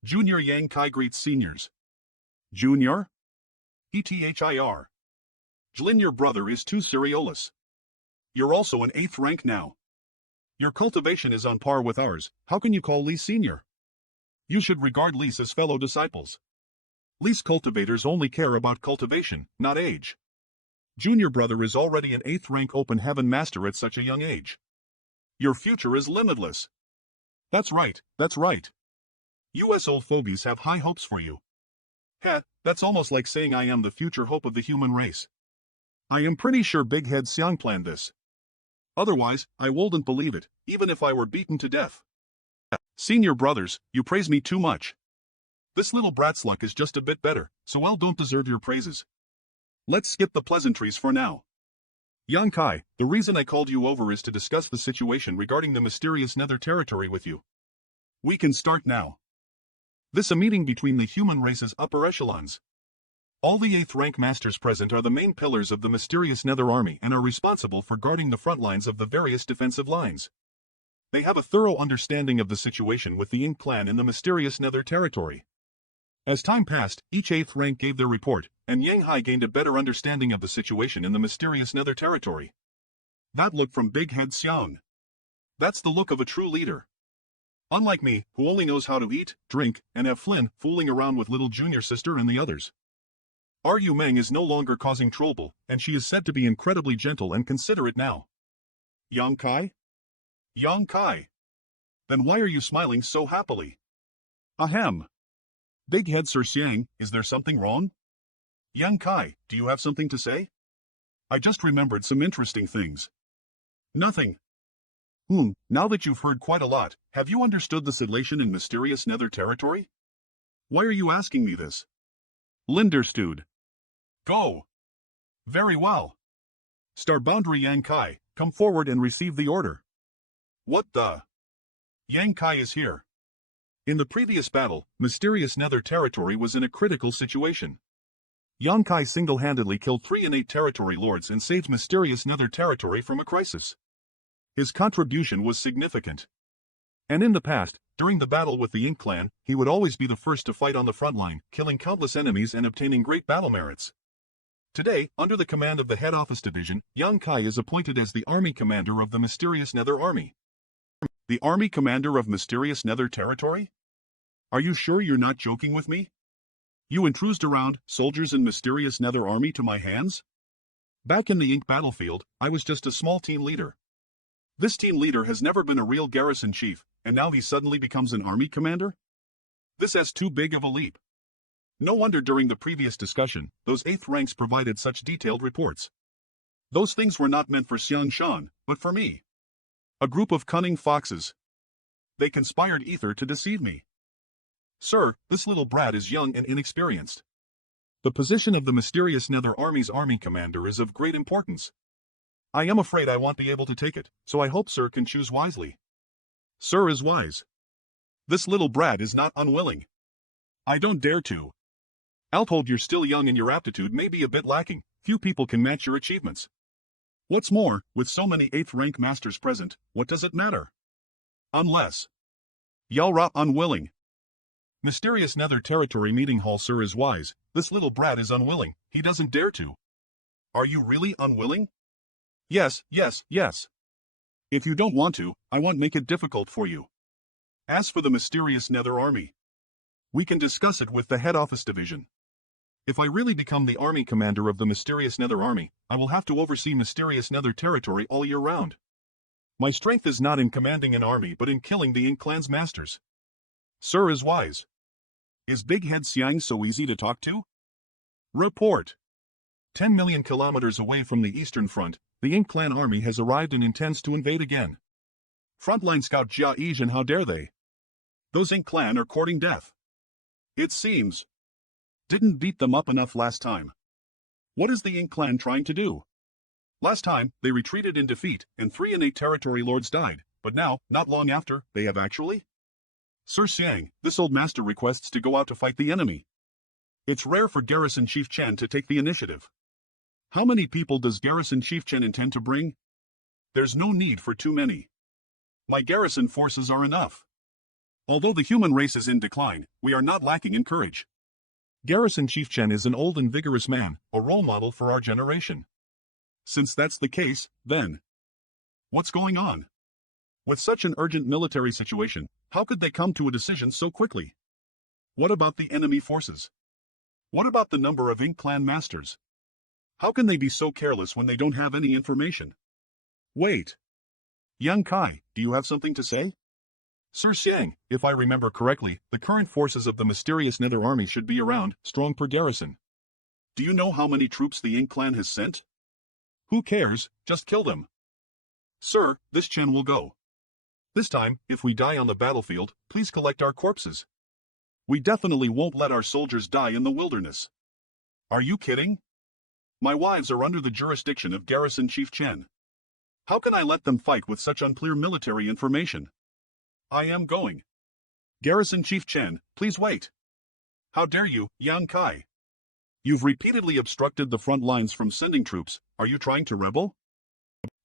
Junior Yang Kai greets seniors. Junior? ETHIR. Jlin, your brother is too Siriolus. You're also an 8th rank now. Your cultivation is on par with ours, how can you call Lee senior? You should regard Lee's as fellow disciples. Lee's cultivators only care about cultivation, not age. Junior brother is already an 8th rank open heaven master at such a young age. Your future is limitless. That's right, that's right. US old fogies have high hopes for you. Heh, that's almost like saying I am the future hope of the human race. I am pretty sure Big Head Xiang planned this. Otherwise, I wouldn't believe it, even if I were beaten to death. Senior brothers, you praise me too much. This little brat's luck is just a bit better, so I don't deserve your praises. Let's skip the pleasantries for now. Yang Kai, the reason I called you over is to discuss the situation regarding the mysterious nether territory with you. We can start now. This is a meeting between the human race's upper echelons. All the 8th rank masters present are the main pillars of the mysterious nether army and are responsible for guarding the front lines of the various defensive lines. They have a thorough understanding of the situation with the Ink clan in the mysterious nether territory. As time passed, each 8th rank gave their report, and Yang Hai gained a better understanding of the situation in the mysterious nether territory. That look from Big Head Xiang. That's the look of a true leader. Unlike me, who only knows how to eat, drink, and have Flynn fooling around with little junior sister and the others. Ru Meng is no longer causing trouble, and she is said to be incredibly gentle and considerate now. Yang Kai? Yang Kai. Then why are you smiling so happily? Ahem. Big Head Sir Xiang, is there something wrong? Yang Kai, do you have something to say? I just remembered some interesting things. Nothing. Now that you've heard quite a lot, have you understood the sedation in mysterious nether territory? Why are you asking me this? Linderstude. Go. Very well. Star Boundary Yang Kai, come forward and receive the order. What the? Yang Kai is here. In the previous battle, mysterious nether territory was in a critical situation. Yang Kai single-handedly killed 3 innate territory lords and saved mysterious nether territory from a crisis. His contribution was significant. And in the past, during the battle with the Ink clan, he would always be the first to fight on the front line, killing countless enemies and obtaining great battle merits. Today, under the command of the head office division, Yang Kai is appointed as the army commander of the mysterious nether army. The army commander of mysterious nether territory? Are you sure you're not joking with me? You entrused around soldiers in mysterious nether army to my hands? Back in the Ink battlefield, I was just a small team leader. This team leader has never been a real garrison chief, and now he suddenly becomes an army commander? This is too big of a leap. No wonder during the previous discussion, those 8th ranks provided such detailed reports. Those things were not meant for Xiang Shan, but for me. A group of cunning foxes. They conspired ether to deceive me. Sir, this little brat is young and inexperienced. The position of the mysterious nether army's army commander is of great importance. I am afraid I won't be able to take it, so I hope Sir can choose wisely. Sir is wise. This little brat is not unwilling. I don't dare to. I'll told you're still young and your aptitude may be a bit lacking, few people can match your achievements. What's more, with so many 8th rank masters present, what does it matter? Unless. Yalra unwilling. Mysterious nether territory meeting hall. Sir is wise, this little brat is unwilling, he doesn't dare to. Are you really unwilling? Yes. If you don't want to, I won't make it difficult for you. As for the mysterious nether army, we can discuss it with the head office division. If I really become the army commander of the mysterious Nether Army, I will have to oversee mysterious Nether territory all year round. My strength is not in commanding an army but in killing the Ink Clan's masters. Sir is wise. Is Big Head Xiang so easy to talk to? Report. 10 million kilometers away from the Eastern Front, the Ink Clan army has arrived and intends to invade again. Frontline scout Jia Yizhen, how dare they? Those Ink Clan are courting death. It seems. Didn't beat them up enough last time. What is the Ink Clan trying to do? Last time, they retreated in defeat, and 3 innate territory lords died, but now, not long after, they have actually? Sir Xiang, this old master requests to go out to fight the enemy. It's rare for Garrison Chief Chen to take the initiative. How many people does Garrison Chief Chen intend to bring? There's no need for too many. My garrison forces are enough. Although the human race is in decline, we are not lacking in courage. Garrison Chief Chen is an old and vigorous man, a role model for our generation. Since that's the case, then what's going on? With such an urgent military situation, how could they come to a decision so quickly? What about the enemy forces? What about the number of Ink Clan masters? How can they be so careless when they don't have any information? Wait. Yang Kai, do you have something to say? Sir Xiang, if I remember correctly, the current forces of the mysterious Nether Army should be around, strong per garrison. Do you know how many troops the Ink Clan has sent? Who cares, just kill them. Sir, this Chen will go. This time, if we die on the battlefield, please collect our corpses. We definitely won't let our soldiers die in the wilderness. Are you kidding? My wives are under the jurisdiction of Garrison Chief Chen. How can I let them fight with such unclear military information? I am going. Garrison Chief Chen, please wait. How dare you, Yang Kai? You've repeatedly obstructed the front lines from sending troops. Are you trying to rebel?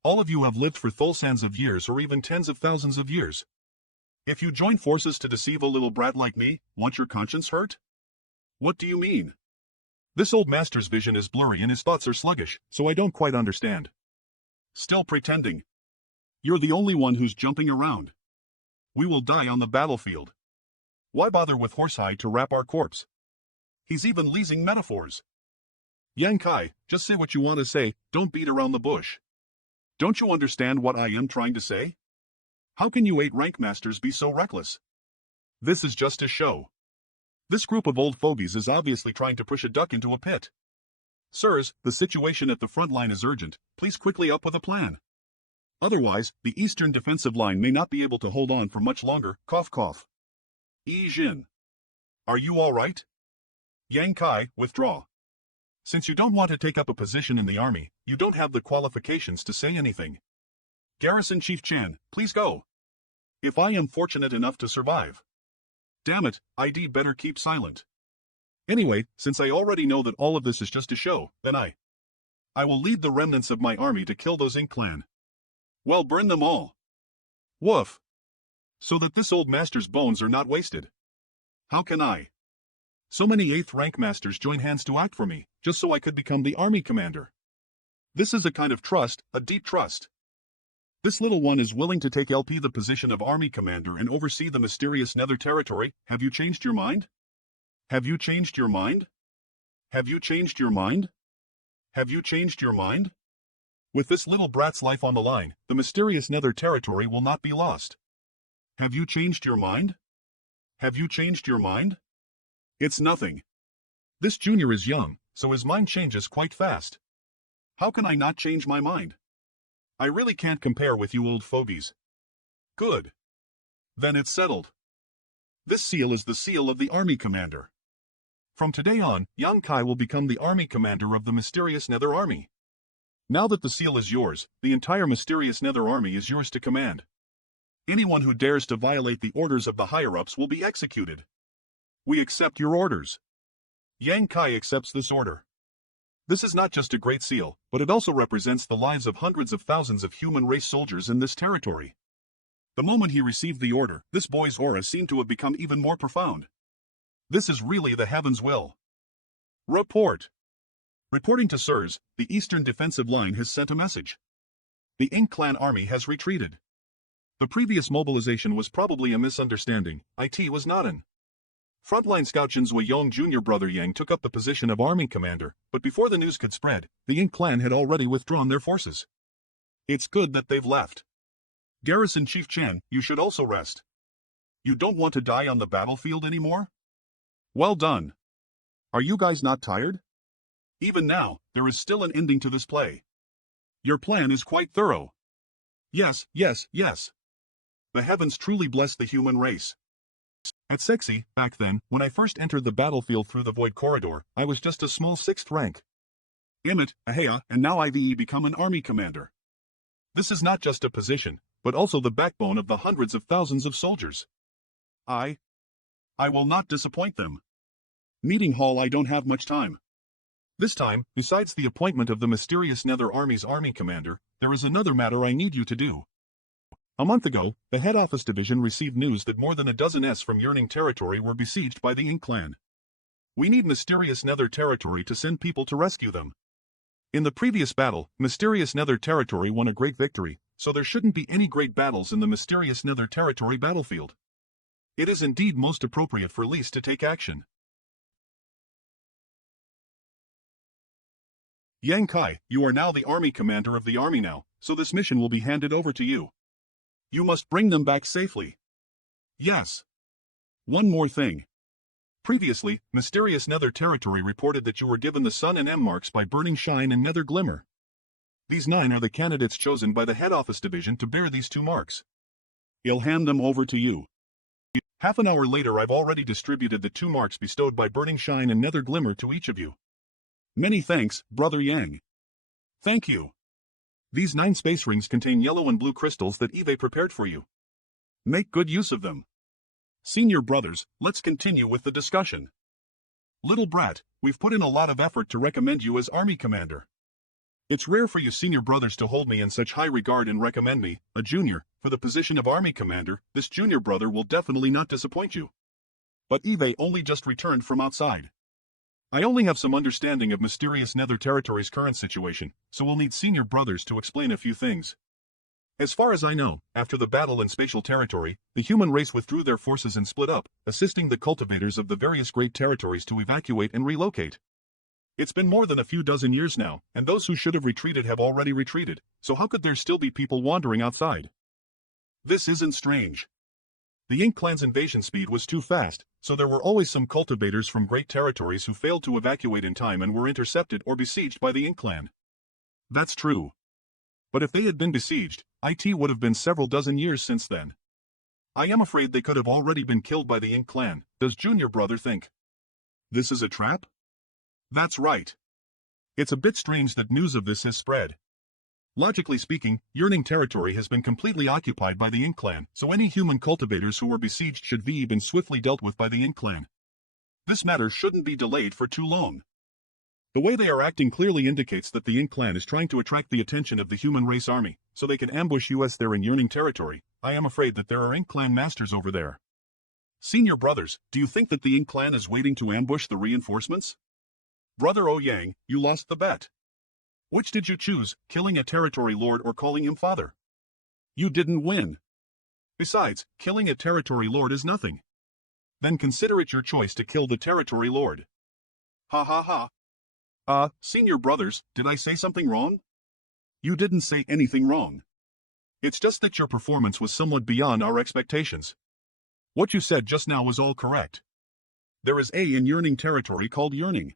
All of you have lived for thousands of years or even tens of thousands of years. If you join forces to deceive a little brat like me, won't your conscience hurt? What do you mean? This old master's vision is blurry and his thoughts are sluggish, so I don't quite understand. Still pretending. You're the only one who's jumping around. We will die on the battlefield. Why bother with horsehide to wrap our corpse? He's even leasing metaphors. Yang Kai, just say what you want to say, don't beat around the bush. Don't you understand what I am trying to say? How can you 8 rank masters be so reckless? This is just a show. This group of old fogies is obviously trying to push a duck into a pit. Sirs, the situation at the front line is urgent, please quickly up with a plan. Otherwise, the eastern defensive line may not be able to hold on for much longer, cough cough. Yi Jin. Are you alright? Yang Kai, withdraw. Since you don't want to take up a position in the army, you don't have the qualifications to say anything. Garrison Chief Chen, please go. If I am fortunate enough to survive. Damn it, I'd better keep silent. Anyway, since I already know that all of this is just a show, then I will lead the remnants of my army to kill those Ink Clan. Well, burn them all. Woof. So that this old master's bones are not wasted. How can I? So many 8th rank masters join hands to act for me, just so I could become the army commander. This is a kind of trust, a deep trust. This little one is willing to take LP the position of army commander and oversee the mysterious Nether territory. Have you changed your mind? Have you changed your mind? Have you changed your mind? Have you changed your mind? With this little brat's life on the line, the mysterious Nether territory will not be lost. Have you changed your mind? Have you changed your mind? It's nothing. This junior is young, so his mind changes quite fast. How can I not change my mind? I really can't compare with you old fogies. Good. Then it's settled. This seal is the seal of the army commander. From today on, Yang Kai will become the army commander of the mysterious Nether army. Now that the seal is yours, the entire mysterious Nether army is yours to command. Anyone who dares to violate the orders of the higher-ups will be executed. We accept your orders. Yang Kai accepts this order. This is not just a great seal, but it also represents the lives of hundreds of thousands of human race soldiers in this territory. The moment he received the order, this boy's aura seemed to have become even more profound. This is really the heaven's will. Report. Reporting to Sirs, the eastern defensive line has sent a message. The Ink Clan army has retreated. The previous mobilization was probably a misunderstanding, it was not an Frontline Scout Shinzui Yong Jr. brother Yang took up the position of army commander, but before the news could spread, the Ink clan had already withdrawn their forces. It's good that they've left. Garrison Chief Chen, you should also rest. You don't want to die on the battlefield anymore? Well done. Are you guys not tired? Even now, there is still an ending to this play. Your plan is quite thorough. Yes, yes, yes. The heavens truly bless the human race. At Sexy, back then, when I first entered the battlefield through the Void Corridor, I was just a small 6th rank. Emmet, Ahea, and now I've become an army commander. This is not just a position, but also the backbone of the hundreds of thousands of soldiers. I will not disappoint them. Meeting hall, I don't have much time. This time, besides the appointment of the mysterious Nether Army's army commander, there is another matter I need you to do. A month ago, the head office division received news that more than a dozen S from Yearning Territory were besieged by the Ink clan. We need mysterious Nether Territory to send people to rescue them. In the previous battle, mysterious Nether Territory won a great victory, so there shouldn't be any great battles in the mysterious Nether Territory battlefield. It is indeed most appropriate for Lise to take action. Yang Kai, you are now the army commander of the army now, so this mission will be handed over to you. You must bring them back safely. Yes. One more thing. Previously, mysterious Nether Territory reported that you were given the Sun and M marks by Burning Shine and Nether Glimmer. These 9 are the candidates chosen by the head office division to bear these 2 marks. I'll hand them over to you. Half an hour later, I've already distributed the 2 marks bestowed by Burning Shine and Nether Glimmer to each of you. Many thanks, Brother Yang. Thank you. These 9 space rings contain yellow and blue crystals that Eve prepared for you. Make good use of them. Senior brothers, let's continue with the discussion. Little brat, we've put in a lot of effort to recommend you as army commander. It's rare for you senior brothers to hold me in such high regard and recommend me, a junior, for the position of army commander. This junior brother will definitely not disappoint you. But Eve only just returned from outside. I only have some understanding of mysterious Nether Territory's current situation, so we'll need senior brothers to explain a few things. As far as I know, after the battle in Spatial Territory, the human race withdrew their forces and split up, assisting the cultivators of the various great territories to evacuate and relocate. It's been more than a few dozen years now, and those who should have retreated have already retreated, so how could there still be people wandering outside? This isn't strange. The Ink clan's invasion speed was too fast, so there were always some cultivators from great territories who failed to evacuate in time and were intercepted or besieged by the Ink clan. That's true. But if they had been besieged, it would have been several dozen years since then. I am afraid they could have already been killed by the Ink clan. Does junior brother think this is a trap? That's right. It's a bit strange that news of this has spread. Logically speaking, Yearning Territory has been completely occupied by the Ink clan, so any human cultivators who were besieged should be been swiftly dealt with by the Ink clan. This matter shouldn't be delayed for too long. The way they are acting clearly indicates that the Ink clan is trying to attract the attention of the human race army, so they can ambush us there in Yearning Territory. I am afraid that there are Ink clan masters over there. Senior brothers, do you think that the Ink clan is waiting to ambush the reinforcements? Brother O Yang, you lost the bet. Which did you choose, killing a territory lord or calling him father? You didn't win. Besides, killing a territory lord is nothing. Then consider it your choice to kill the territory lord. Ha ha ha. Senior brothers, did I say something wrong? You didn't say anything wrong. It's just that your performance was somewhat beyond our expectations. What you said just now was all correct. There is a in Yearning Territory called Yearning.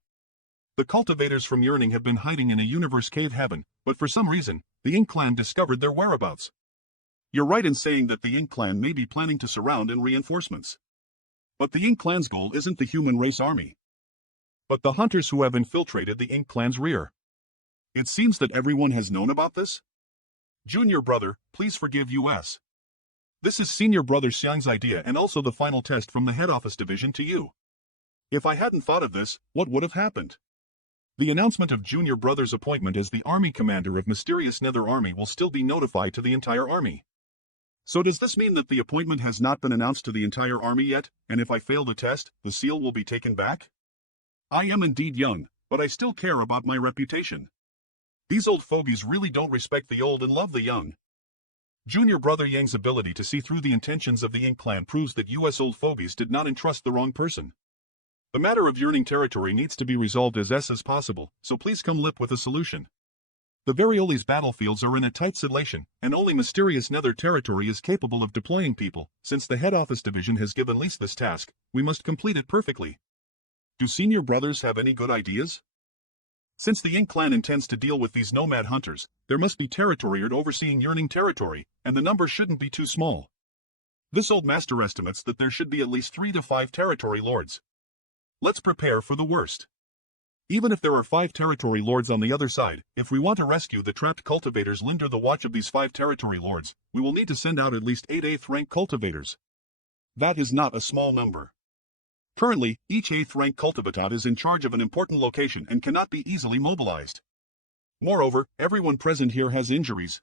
The cultivators from Yearning have been hiding in a universe cave heaven, but for some reason, the Ink clan discovered their whereabouts. You're right in saying that the Ink clan may be planning to surround and reinforcements. But the Ink clan's goal isn't the human race army, but the hunters who have infiltrated the Ink clan's rear. It seems that everyone has known about this? Junior brother, please forgive us. This is senior brother Xiang's idea and also the final test from the head office division to you. If I hadn't thought of this, what would have happened? The announcement of junior brother's appointment as the army commander of Mysterious Nether Army will still be notified to the entire army. So does this mean that the appointment has not been announced to the entire army yet, and if I fail the test, the seal will be taken back? I am indeed young, but I still care about my reputation. These old fogies really don't respect the old and love the young. Junior brother Yang's ability to see through the intentions of the Ink clan proves that US old fogies did not entrust the wrong person. The matter of yearning territory needs to be resolved as possible, so please come lip with a solution. The Varioli's battlefields are in a tight situation, and only mysterious nether territory is capable of deploying people. Since the head office division has given Lise this task, we must complete it perfectly. Do senior brothers have any good ideas? Since the Ink clan intends to deal with these nomad hunters, there must be territory overseeing yearning territory, and the number shouldn't be too small. This old master estimates that there should be at least 3 to 5 territory lords. Let's prepare for the worst. Even if there are 5 territory lords on the other side, if we want to rescue the trapped cultivators under the watch of these 5 territory lords, we will need to send out at least 8 8th rank cultivators. That is not a small number. Currently, each 8th rank cultivator is in charge of an important location and cannot be easily mobilized. Moreover, everyone present here has injuries.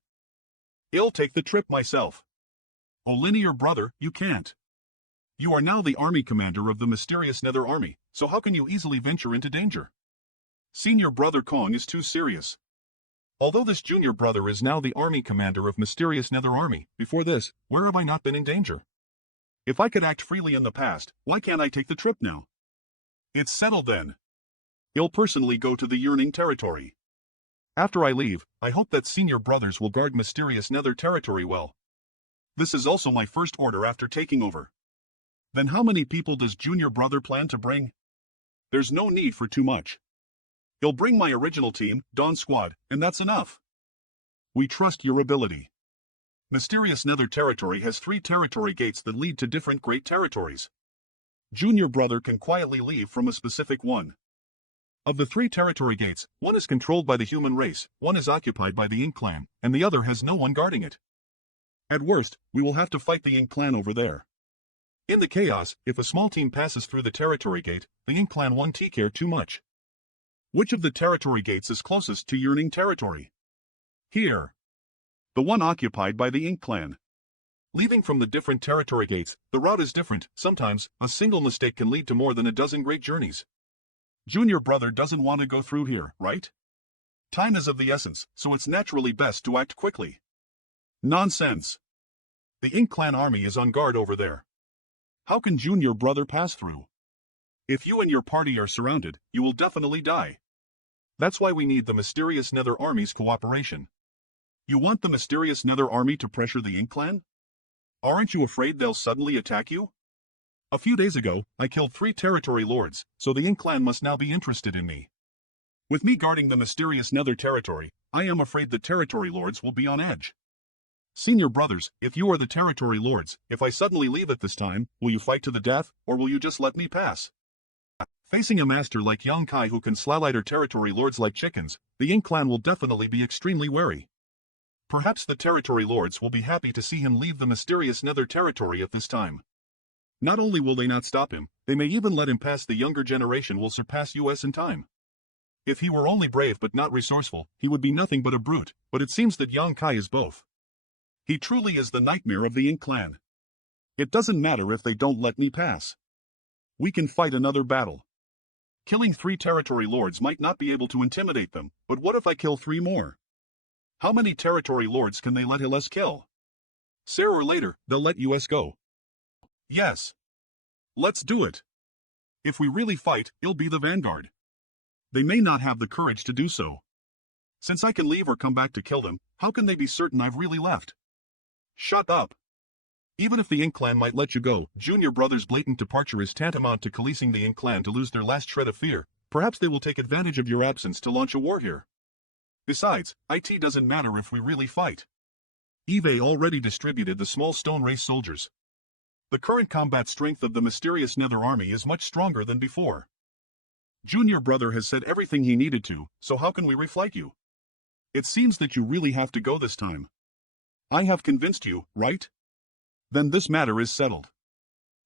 I'll take the trip myself. Oh linear brother, you can't. You are now the army commander of the mysterious Nether army, so how can you easily venture into danger? Senior brother Kong is too serious. Although this junior brother is now the army commander of mysterious Nether army, before this, where have I not been in danger? If I could act freely in the past, why can't I take the trip now? It's settled then. I'll personally go to the yearning territory. After I leave, I hope that senior brothers will guard mysterious Nether territory well. This is also my first order after taking over. Then how many people does junior brother plan to bring? There's no need for too much. He'll bring my original team, Dawn Squad, and that's enough. We trust your ability. Mysterious Nether territory has 3 territory gates that lead to different great territories. Junior brother can quietly leave from a specific one. Of the 3 territory gates, one is controlled by the human race, one is occupied by the Ink clan, and the other has no one guarding it. At worst, we will have to fight the Ink clan over there. In the chaos, if a small team passes through the territory gate, the Ink clan won't care too much. Which of the territory gates is closest to yearning territory? Here. The one occupied by the Ink clan. Leaving from the different territory gates, the route is different. Sometimes, a single mistake can lead to more than a dozen great journeys. Junior brother doesn't want to go through here, right? Time is of the essence, so it's naturally best to act quickly. Nonsense. The Ink clan army is on guard over there. How can junior brother pass through? If you and your party are surrounded, you will definitely die. That's why we need the mysterious Nether army's cooperation. You want the mysterious Nether army to pressure the Ink clan? Aren't you afraid they'll suddenly attack you? A few days ago, I killed 3 territory lords, so the Ink clan must now be interested in me. With me guarding the mysterious Nether territory, I am afraid the territory lords will be on edge. Senior brothers, if you are the territory lords, if I suddenly leave at this time, will you fight to the death, or will you just let me pass? Facing a master like Yang Kai who can slaughter territory lords like chickens, the Ink clan will definitely be extremely wary. Perhaps the territory lords will be happy to see him leave the mysterious Nether territory at this time. Not only will they not stop him, they may even let him pass. The younger generation will surpass us in time. If he were only brave but not resourceful, he would be nothing but a brute, but it seems that Yang Kai is both. He truly is the nightmare of the Ink clan. It doesn't matter if they don't let me pass. We can fight another battle. Killing 3 territory lords might not be able to intimidate them, but what if I kill 3 more? How many territory lords can they let us kill? Sooner or later, they'll let us go. Yes. Let's do it. If we really fight, it'll be the vanguard. They may not have the courage to do so. Since I can leave or come back to kill them, how can they be certain I've really left? Shut up. Even if the Ink clan might let you go, junior brother's blatant departure is tantamount to coercing the Ink clan to lose their last shred of fear. Perhaps they will take advantage of your absence to launch a war here. Besides, it doesn't matter if we really fight. Eve already distributed the small stone race soldiers. The current combat strength of the mysterious Nether army is much stronger than before. Junior brother has said everything he needed to, so how can we reflight you? It seems that you really have to go this time. I have convinced you, right? Then this matter is settled.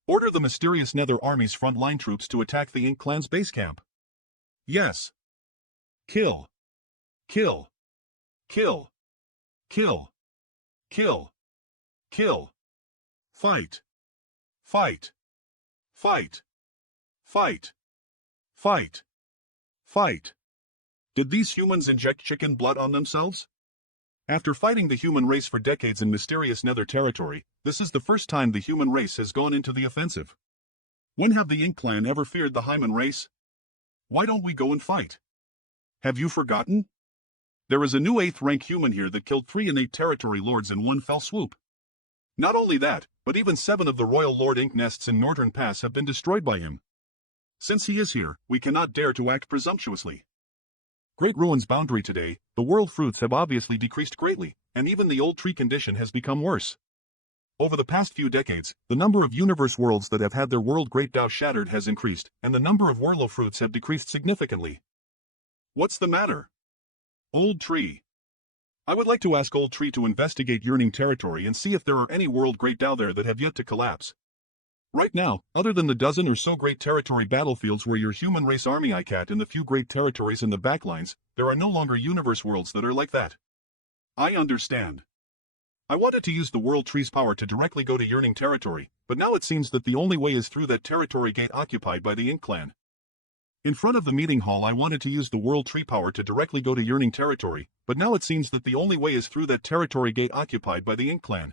Order the mysterious Nether army's frontline troops to attack the Ink clan's base camp. Yes. Kill. Kill. Kill. Kill. Kill. Kill. Fight. Fight. Fight. Fight. Fight. Fight. Did these humans inject chicken blood on themselves? After fighting the human race for decades in mysterious Nether territory, this is the first time the human race has gone into the offensive. When have the Ink Clan ever feared the Hyman race? Why don't we go and fight? Have you forgotten? There is a new 8th rank human here that killed 3 innate territory lords in one fell swoop. Not only that, but even 7 of the Royal Lord Ink nests in Northern Pass have been destroyed by him. Since he is here, we cannot dare to act presumptuously. Great Ruin's boundary today, the world fruits have obviously decreased greatly, and even the old tree condition has become worse. Over the past few decades, the number of universe worlds that have had their world Great Tao shattered has increased, and the number of Werlo fruits have decreased significantly. What's the matter? Old Tree. I would like to ask Old Tree to investigate Yearning Territory and see if there are any world Great Tao there that have yet to collapse. Right now, other than the dozen or so Great Territory battlefields where your human race army ICAT and the few Great Territories in the backlines, there are no longer universe worlds that are like that. I understand. I wanted to use the World Tree's power to directly go to Yearning Territory, but now it seems that the only way is through that territory gate occupied by the Ink Clan. In front of the meeting hall I wanted to use the World Tree power to directly go to Yearning Territory, but now it seems that the only way is through that territory gate occupied by the Ink Clan.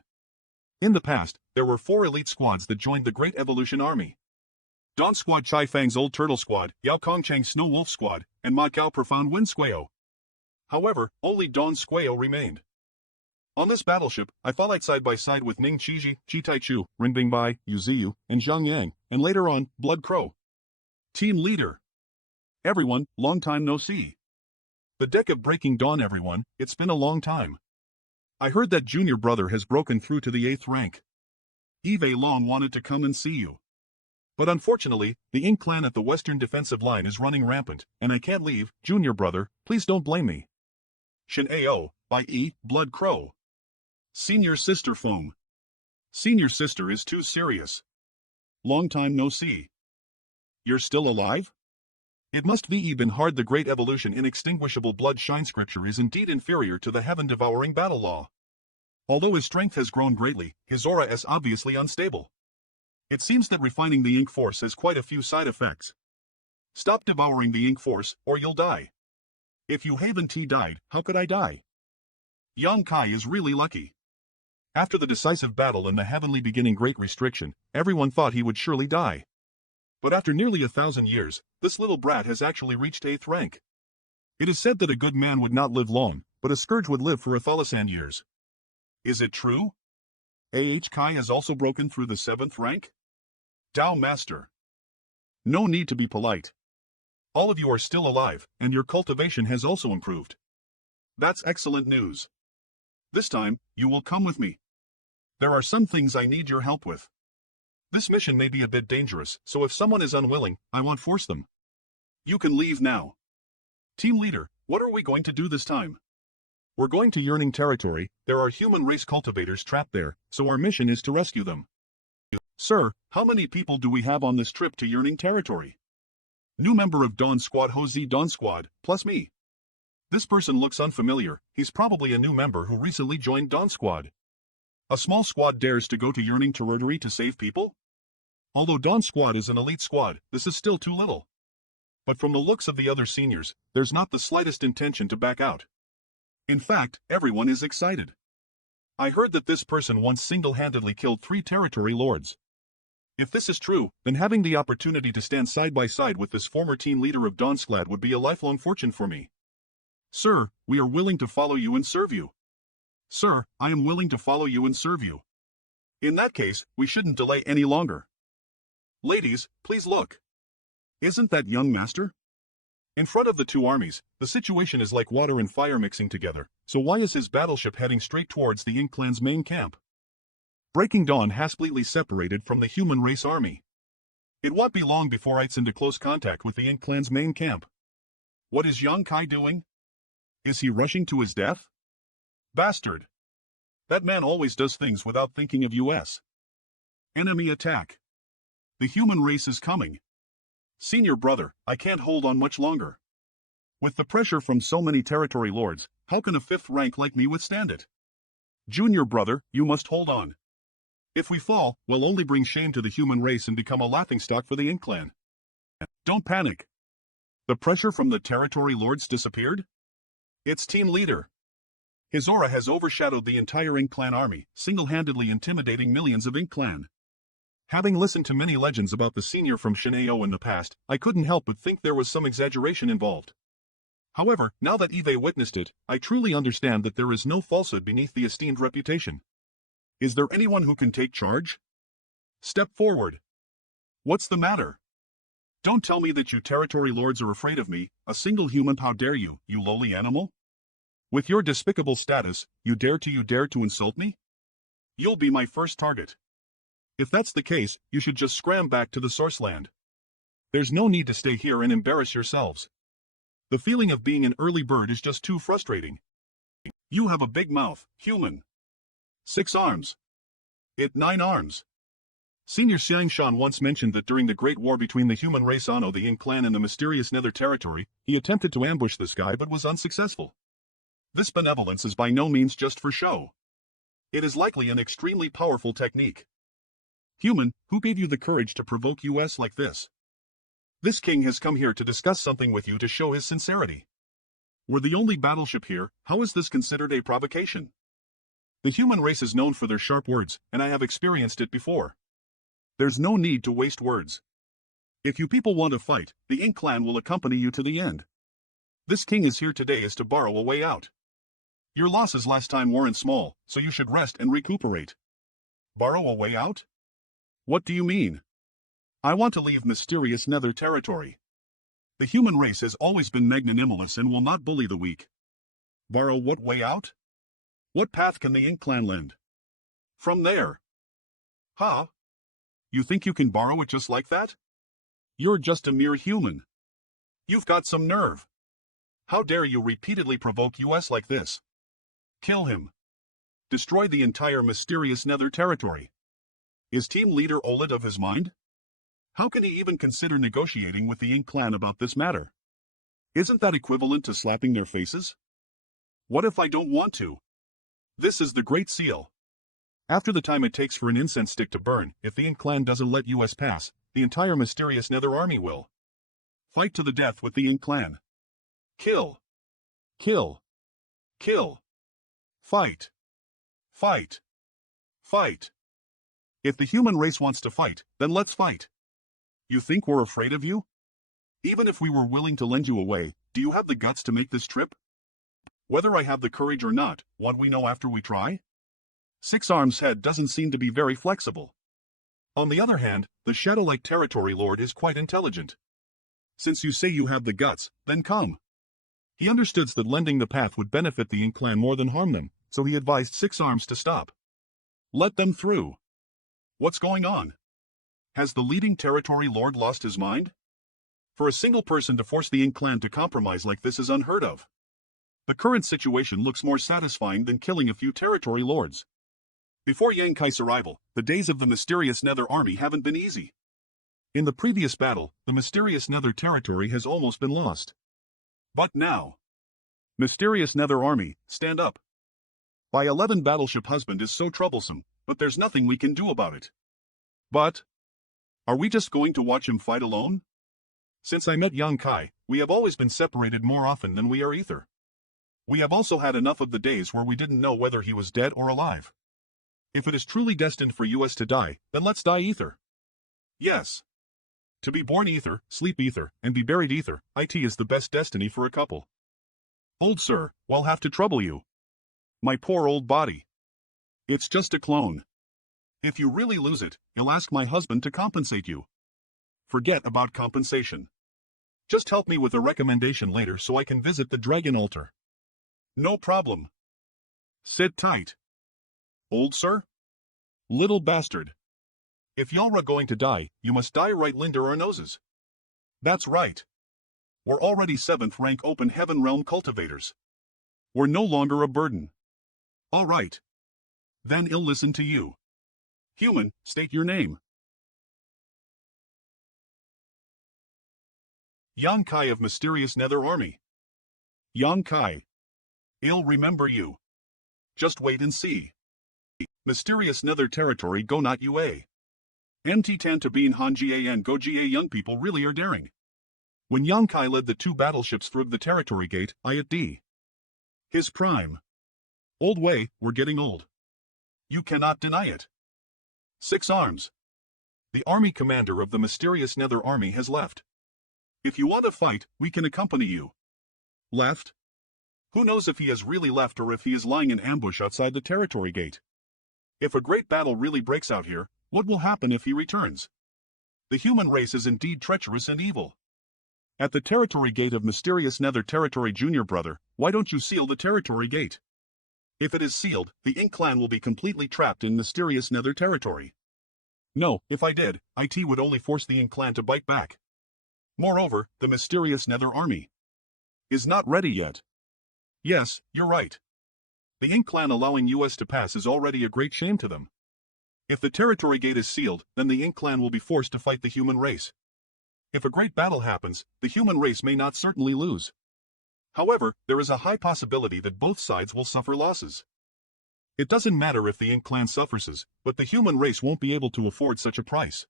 In the past, there were 4 elite squads that joined the Great Evolution Army. Dawn Squad, Chai Fang's Old Turtle Squad, Yao Kongchang's Snow Wolf Squad, and Ma Gao Profound Wind Squayo. However, only Dawn Squayo remained. On this battleship, I fought side by side with Ning Qiji, Ji Taichu, Rinbing Bai, Yu Ziyu, and Zhang Yang, and later on, Blood Crow. Team Leader. Everyone, long time no see. The deck of Breaking Dawn everyone, it's been a long time. I heard that junior brother has broken through to the 8th rank. Eve Long wanted to come and see you. But unfortunately, the Ink Clan at the western defensive line is running rampant, and I can't leave, junior brother, please don't blame me. Shin Ao, by E, Blood Crow. Senior Sister Foam. Senior Sister is too serious. Long time no see. You're still alive? It must be been hard. The Great Evolution Inextinguishable Blood Shine scripture is indeed inferior to the heaven-devouring battle law. Although his strength has grown greatly, his aura is obviously unstable. It seems that refining the Ink Force has quite a few side effects. Stop devouring the Ink Force, or you'll die. If you haven't died, how could I die? Yang Kai is really lucky. After the decisive battle in the heavenly beginning Great Restriction, everyone thought he would surely die. But after nearly 1,000 years, this little brat has actually reached 8th rank. It is said that a good man would not live long, but a scourge would live for 1,000 years. Is it true? Kai has also broken through the 7th rank? Tao Master. No need to be polite. All of you are still alive, and your cultivation has also improved. That's excellent news. This time, you will come with me. There are some things I need your help with. This mission may be a bit dangerous, so if someone is unwilling, I won't force them. You can leave now. Team Leader, what are we going to do this time? We're going to Yearning Territory. There are human race cultivators trapped there, so our mission is to rescue them. Sir, how many people do we have on this trip to Yearning Territory? New member of Dawn Squad Hosey Dawn Squad, plus me. This person looks unfamiliar. He's probably a new member who recently joined Dawn Squad. A small squad dares to go to Yearning Territory to save people? Although Dawn Squad is an elite squad, this is still too little. But from the looks of the other seniors, there's not the slightest intention to back out. In fact, everyone is excited. I heard that this person once single-handedly killed 3 territory lords. If this is true, then having the opportunity to stand side by side with this former team leader of Dawn Squad would be a lifelong fortune for me. Sir, we are willing to follow you and serve you. Sir, I am willing to follow you and serve you. In that case, we shouldn't delay any longer. Ladies, please look. Isn't that young master? In front of the 2 armies, the situation is like water and fire mixing together, so why is his battleship heading straight towards the Ink Clan's main camp? Breaking Dawn has completely separated from the human race army. It won't be long before it's into close contact with the Ink Clan's main camp. What is Yang Kai doing? Is he rushing to his death? Bastard. That man always does things without thinking of US. Enemy attack. The human race is coming. Senior brother, I can't hold on much longer. With the pressure from so many territory lords, how can a 5th rank like me withstand it? Junior brother, you must hold on. If we fall, we'll only bring shame to the human race and become a laughingstock for the Ink Clan. Don't panic. The pressure from the territory lords disappeared? It's Team Leader. His aura has overshadowed the entire Ink Clan army, single-handedly intimidating millions of Ink Clan. Having listened to many legends about the senior from Shinao in the past, I couldn't help but think there was some exaggeration involved. However, now that Eve witnessed it, I truly understand that there is no falsehood beneath the esteemed reputation. Is there anyone who can take charge? Step forward. What's the matter? Don't tell me that you territory lords are afraid of me, a single human. How dare you, you lowly animal? With your despicable status, you dare to insult me? You'll be my first target. If that's the case, you should just scram back to the source land. There's no need to stay here and embarrass yourselves. The feeling of being an early bird is just too frustrating. You have a big mouth, human. 6 arms. 9 arms. Senior Xiang Shan once mentioned that during the Great War between the human race Ano the Yin clan and the mysterious Nether territory, he attempted to ambush this guy but was unsuccessful. This benevolence is by no means just for show. It is likely an extremely powerful technique. Human, who gave you the courage to provoke us like this? This king has come here to discuss something with you to show his sincerity. We're the only battleship here, how is this considered a provocation? The human race is known for their sharp words, and I have experienced it before. There's no need to waste words. If you people want to fight, the Ink clan will accompany you to the end. This king is here today is to borrow a way out. Your losses last time weren't small, so you should rest and recuperate. Borrow a way out? What do you mean? I want to leave mysterious Nether territory. The human race has always been magnanimous and will not bully the weak. Borrow what way out? What path can the Ink clan lend? From there. Huh? You think you can borrow it just like that? You're just a mere human. You've got some nerve. How dare you repeatedly provoke us like this? Kill him. Destroy the entire mysterious Nether territory. Is team leader Olid of his mind? How can he even consider negotiating with the Ink clan about this matter? Isn't that equivalent to slapping their faces? What if I don't want to? This is the Great Seal. After the time it takes for an incense stick to burn, if the Ink clan doesn't let us pass, the entire mysterious Nether army will. Fight to the death with the Ink clan. Kill. Kill. Kill. Fight. Fight. Fight. If the human race wants to fight, then let's fight. You think we're afraid of you? Even if we were willing to lend you away, do you have the guts to make this trip? Whether I have the courage or not, won't we know after we try? 6 Arms' head doesn't seem to be very flexible. On the other hand, the Shadow-like territory lord is quite intelligent. Since you say you have the guts, then come. He understood that lending the path would benefit the Ink clan more than harm them, so he advised 6 Arms to stop. Let them through. What's going on? Has the leading territory lord lost his mind? For a single person to force the Ink clan to compromise like this is unheard of. The current situation looks more satisfying than killing a few territory lords. Before Yang Kai's arrival, the days of the mysterious Nether army haven't been easy. In the previous battle, the mysterious Nether territory has almost been lost. But now, mysterious Nether army, stand up. My 11 battleship husband is so troublesome, but there's nothing we can do about it. But, are we just going to watch him fight alone? Since I met Yang Kai, we have always been separated more often than we are ether. We have also had enough of the days where we didn't know whether he was dead or alive. If it is truly destined for us to die, then let's die ether. Yes. To be born ether, sleep ether, and be buried ether, it is the best destiny for a couple. Old sir, we'll have to trouble you. My poor old body. It's just a clone. If you really lose it, you'll ask my husband to compensate you. Forget about compensation. Just help me with a recommendation later so I can visit the dragon altar. No problem. Sit tight. Old sir? Little bastard. If y'all are going to die, you must die right under our noses. That's right. We're already 7th rank open heaven realm cultivators. We're no longer a burden. All right. Then I'll listen to you. Human, state your name. Yang Kai of Mysterious Nether Army. Yang Kai. I'll remember you. Just wait and see. Mysterious Nether Territory go not UA. MT Tan to Bean Han Gan Go Ga young people really are daring. When Yang Kai led the 2 battleships through the territory gate, I at D. His prime. Old way, we're getting old. You cannot deny it. 6 Arms. The army commander of the mysterious Nether army has left. If you want to fight, we can accompany you. Left? Who knows if he has really left or if he is lying in ambush outside the territory gate. If a great battle really breaks out here, what will happen if he returns? The human race is indeed treacherous and evil. At the territory gate of mysterious Nether territory, junior brother, why don't you seal the territory gate? If it is sealed, the Ink clan will be completely trapped in mysterious Nether territory. No, if I did, it would only force the Ink clan to bite back. Moreover, the mysterious Nether army is not ready yet. Yes, you're right. The Ink clan allowing us to pass is already a great shame to them. If the territory gate is sealed, then the Ink clan will be forced to fight the human race. If a great battle happens, the human race may not certainly lose. However, there is a high possibility that both sides will suffer losses. It doesn't matter if the Ink clan suffers, but the human race won't be able to afford such a price.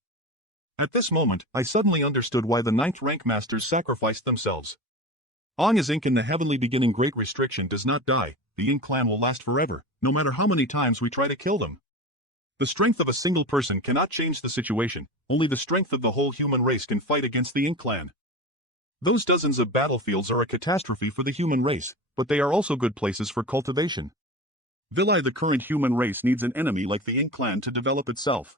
At this moment, I suddenly understood why the 9th rank masters sacrificed themselves. Ong is Ink in the heavenly beginning. Great restriction does not die, the Ink clan will last forever, no matter how many times we try to kill them. The strength of a single person cannot change the situation, only the strength of the whole human race can fight against the Ink clan. Those dozens of battlefields are a catastrophe for the human race, but they are also good places for cultivation. Villi, the current human race needs an enemy like the Ink clan to develop itself.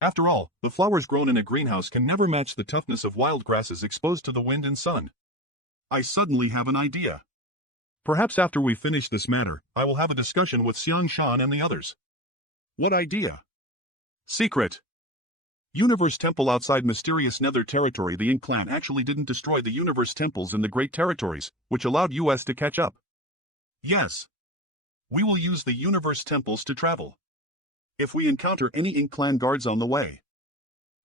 After all, the flowers grown in a greenhouse can never match the toughness of wild grasses exposed to the wind and sun. I suddenly have an idea. Perhaps after we finish this matter, I will have a discussion with Xiang Shan and the others. What idea? Secret. Universe Temple outside mysterious Nether territory. The Ink clan actually didn't destroy the universe temples in the Great Territories, which allowed us to catch up. Yes. We will use the universe temples to travel. If we encounter any Ink clan guards on the way.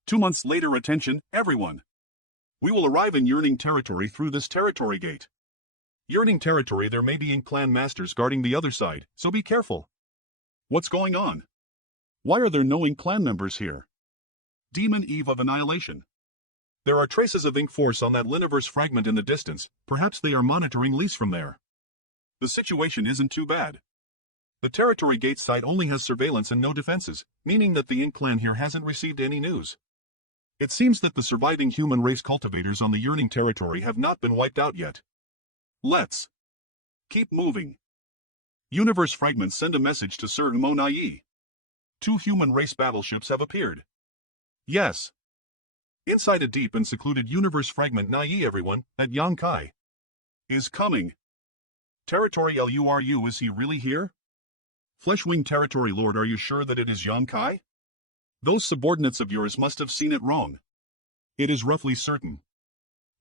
2 months later, attention, everyone. We will arrive in Yearning territory through this territory gate. Yearning territory, there may be Ink clan masters guarding the other side, so be careful. What's going on? Why are there no Ink clan members here? Demon Eve of Annihilation. There are traces of Ink force on that Liniverse fragment in the distance, perhaps they are monitoring Lise from there. The situation isn't too bad. The territory gate site only has surveillance and no defenses, meaning that the Ink clan here hasn't received any news. It seems that the surviving human race cultivators on the Yearning territory have not been wiped out yet. Let's keep moving. Universe fragments send a message to Sir Umonai. 2 human race battleships have appeared. Yes. Inside a deep and secluded universe fragment, Nai everyone, that Yang Kai is coming. Territory Luru, is he really here? Fleshwing territory lord, are you sure that it is Yang Kai? Those subordinates of yours must have seen it wrong. It is roughly certain.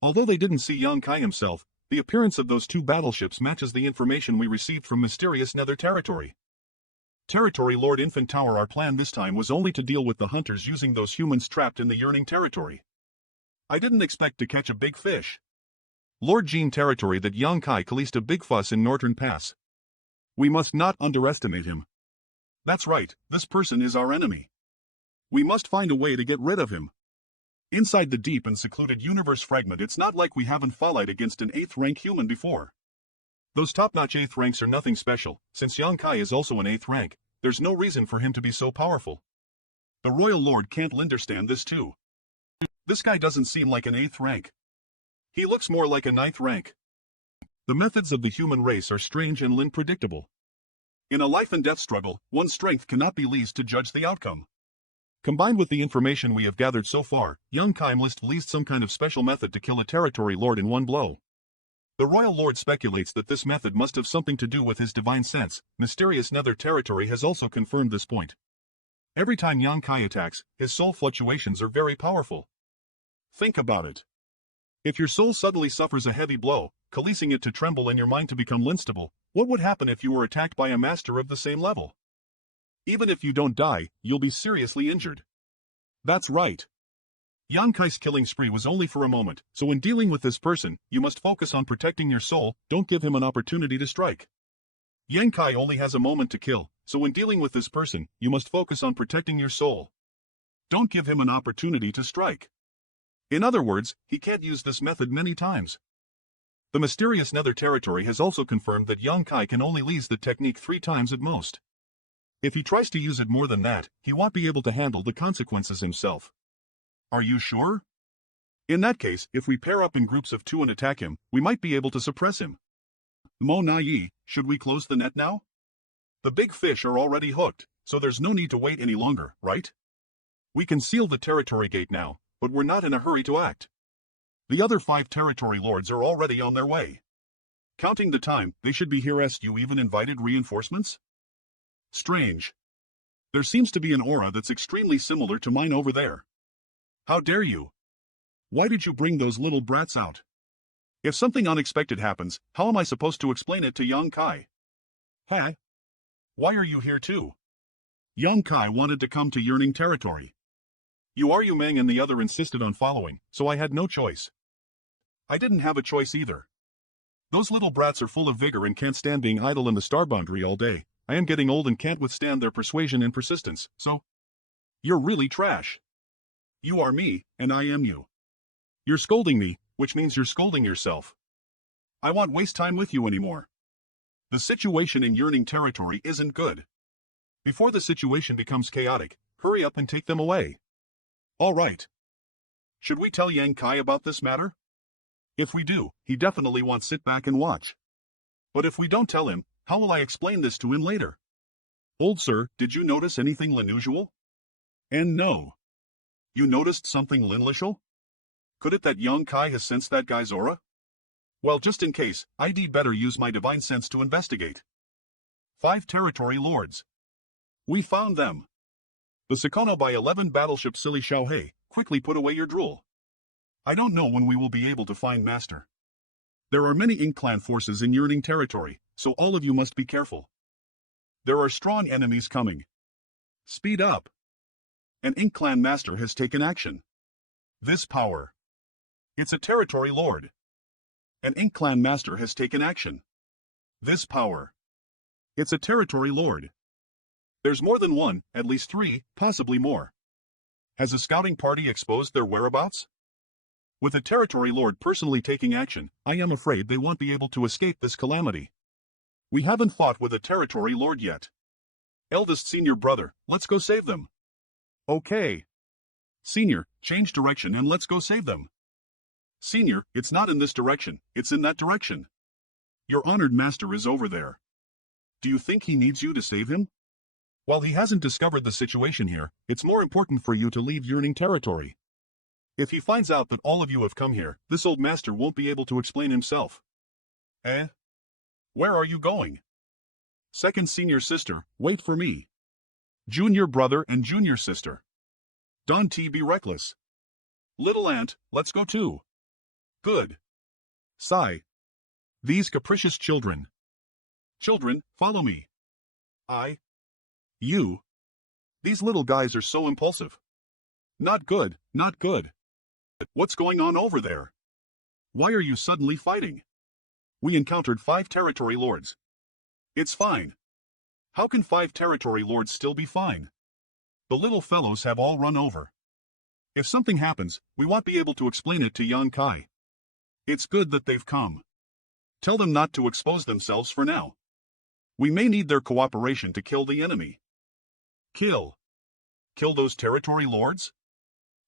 Although they didn't see Yang Kai himself, the appearance of those 2 battleships matches the information we received from mysterious Nether territory. Territory Lord Infant Tower, our plan this time was only to deal with the hunters using those humans trapped in the Yearning territory. I didn't expect to catch a big fish. Lord Jean territory, that Yang Kai caused a big fuss in Northern Pass. We must not underestimate him. That's right, this person is our enemy. We must find a way to get rid of him. Inside the deep and secluded universe fragment, it's not like we haven't fought against an 8th rank human before. Those top-notch 8th ranks are nothing special, since Yang Kai is also an 8th rank, there's no reason for him to be so powerful. The Royal Lord can't understand this too. This guy doesn't seem like an 8th rank. He looks more like a 9th rank. The methods of the human race are strange and unpredictable. In a life and death struggle, one's strength cannot be leased to judge the outcome. Combined with the information we have gathered so far, Yang Kai must have leased some kind of special method to kill a territory lord in one blow. The Royal Lord speculates that this method must have something to do with his divine sense. Mysterious Nether territory has also confirmed this point. Every time Yang Kai attacks, his soul fluctuations are very powerful. Think about it. If your soul suddenly suffers a heavy blow, causing it to tremble and your mind to become unstable, what would happen if you were attacked by a master of the same level? Even if you don't die, you'll be seriously injured. That's right. Yang Kai's killing spree was only for a moment, so in dealing with this person, you must focus on protecting your soul, don't give him an opportunity to strike. Yang Kai only has a moment to kill, so when dealing with this person, you must focus on protecting your soul. Don't give him an opportunity to strike. In other words, he can't use this method many times. The mysterious Nether territory has also confirmed that Yang Kai can only use the technique 3 times at most. If he tries to use it more than that, he won't be able to handle the consequences himself. Are you sure? In that case, if we pair up in groups of 2 and attack him, we might be able to suppress him. Mo na yi, should we close the net now? The big fish are already hooked, so there's no need to wait any longer, right? We can seal the territory gate now, but we're not in a hurry to act. The other 5 territory lords are already on their way. Counting the time, they should be here. You even invited reinforcements? Strange. There seems to be an aura that's extremely similar to mine over there. How dare you? Why did you bring those little brats out? If something unexpected happens, how am I supposed to explain it to Yang Kai? Hey? Why are you here too? Yang Kai wanted to come to Yearning Territory. Yu Meng and the other insisted on following, so I had no choice. I didn't have a choice either. Those little brats are full of vigor and can't stand being idle in the star boundary all day. I am getting old and can't withstand their persuasion and persistence, so... You're really trash. You are me, and I am you. You're scolding me, which means you're scolding yourself. I won't waste time with you anymore. The situation in Yearning Territory isn't good. Before the situation becomes chaotic, hurry up and take them away. All right. Should we tell Yang Kai about this matter? If we do, he definitely won't sit back and watch. But if we don't tell him, how will I explain this to him later? Old sir, did you notice anything unusual? And no. You noticed something unusual? Could it that Yang Kai has sensed that guy's aura? Well, just in case, I'd better use my divine sense to investigate. 5 territory lords. We found them. The Sakono by 11 battleship Silly Xiaohei, quickly put away your drool. I don't know when we will be able to find Master. There are many Ink Clan forces in Yearning Territory, so all of you must be careful. There are strong enemies coming. Speed up. An Ink Clan Master has taken action. This power. It's a territory lord. An Ink Clan Master has taken action. This power. It's a territory lord. There's more than one, at least 3, possibly more. Has a scouting party exposed their whereabouts? With a territory lord personally taking action, I am afraid they won't be able to escape this calamity. We haven't fought with a territory lord yet. Eldest senior brother, let's go save them. Okay. Senior, change direction and let's go save them. Senior, it's not in this direction, it's in that direction. Your honored master is over there. Do you think he needs you to save him? While he hasn't discovered the situation here, it's more important for you to leave Yearning Territory. If he finds out that all of you have come here, this old master won't be able to explain himself. Eh? Where are you going? Second senior sister, wait for me. Junior brother and junior sister. Don't be reckless. Little aunt, let's go too. Good. Sigh. These capricious children. Children, follow me. You. These little guys are so impulsive. Not good, not good. What's going on over there? Why are you suddenly fighting? We encountered 5 territory lords. It's fine. How can 5 territory lords still be fine? The little fellows have all run over. If something happens, we won't be able to explain it to Yang Kai. It's good that they've come. Tell them not to expose themselves for now. We may need their cooperation to kill the enemy. Kill. Kill those territory lords?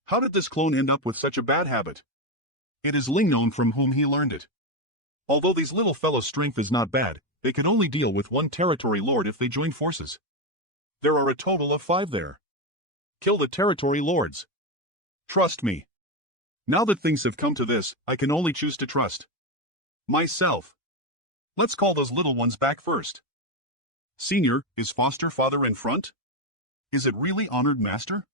How did this clone end up with such a bad habit? It is Ling known from whom he learned it. Although these little fellows' strength is not bad, they can only deal with 1 territory lord if they join forces. There are a total of 5 there. Kill the territory lords. Trust me. Now that things have come to this, I can only choose to trust myself. Let's call those little ones back first. Senior, is foster father in front? Is it really honored master?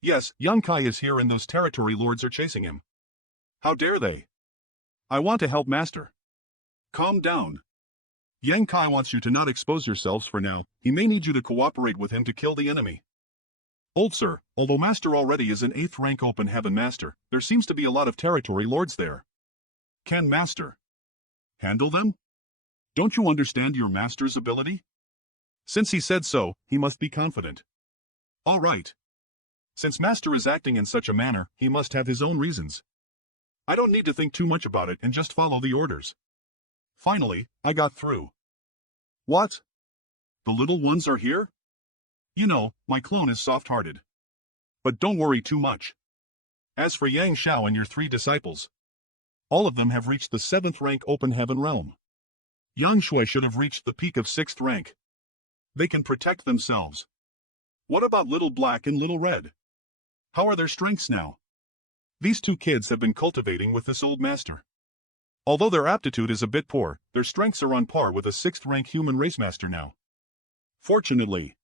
Yes, Yang Kai is here and those territory lords are chasing him. How dare they? I want to help master. Calm down. Yang Kai wants you to not expose yourselves for now. He may need you to cooperate with him to kill the enemy. Old sir, although master already is an 8th rank open heaven master, there seems to be a lot of territory lords there. Can master handle them? Don't you understand your master's ability? Since he said so, he must be confident. All right. Since master is acting in such a manner, he must have his own reasons. I don't need to think too much about it and just follow the orders. Finally, I got through. What? The little ones are here? You know, my clone is soft-hearted. But don't worry too much. As for Yang Xiao and your 3 disciples, all of them have reached the 7th rank open heaven realm. Yang Shui should have reached the peak of 6th rank. They can protect themselves. What about Little Black and Little Red? How are their strengths now? These 2 kids have been cultivating with this old master. Although their aptitude is a bit poor, their strengths are on par with a 6th rank human race master now. Fortunately,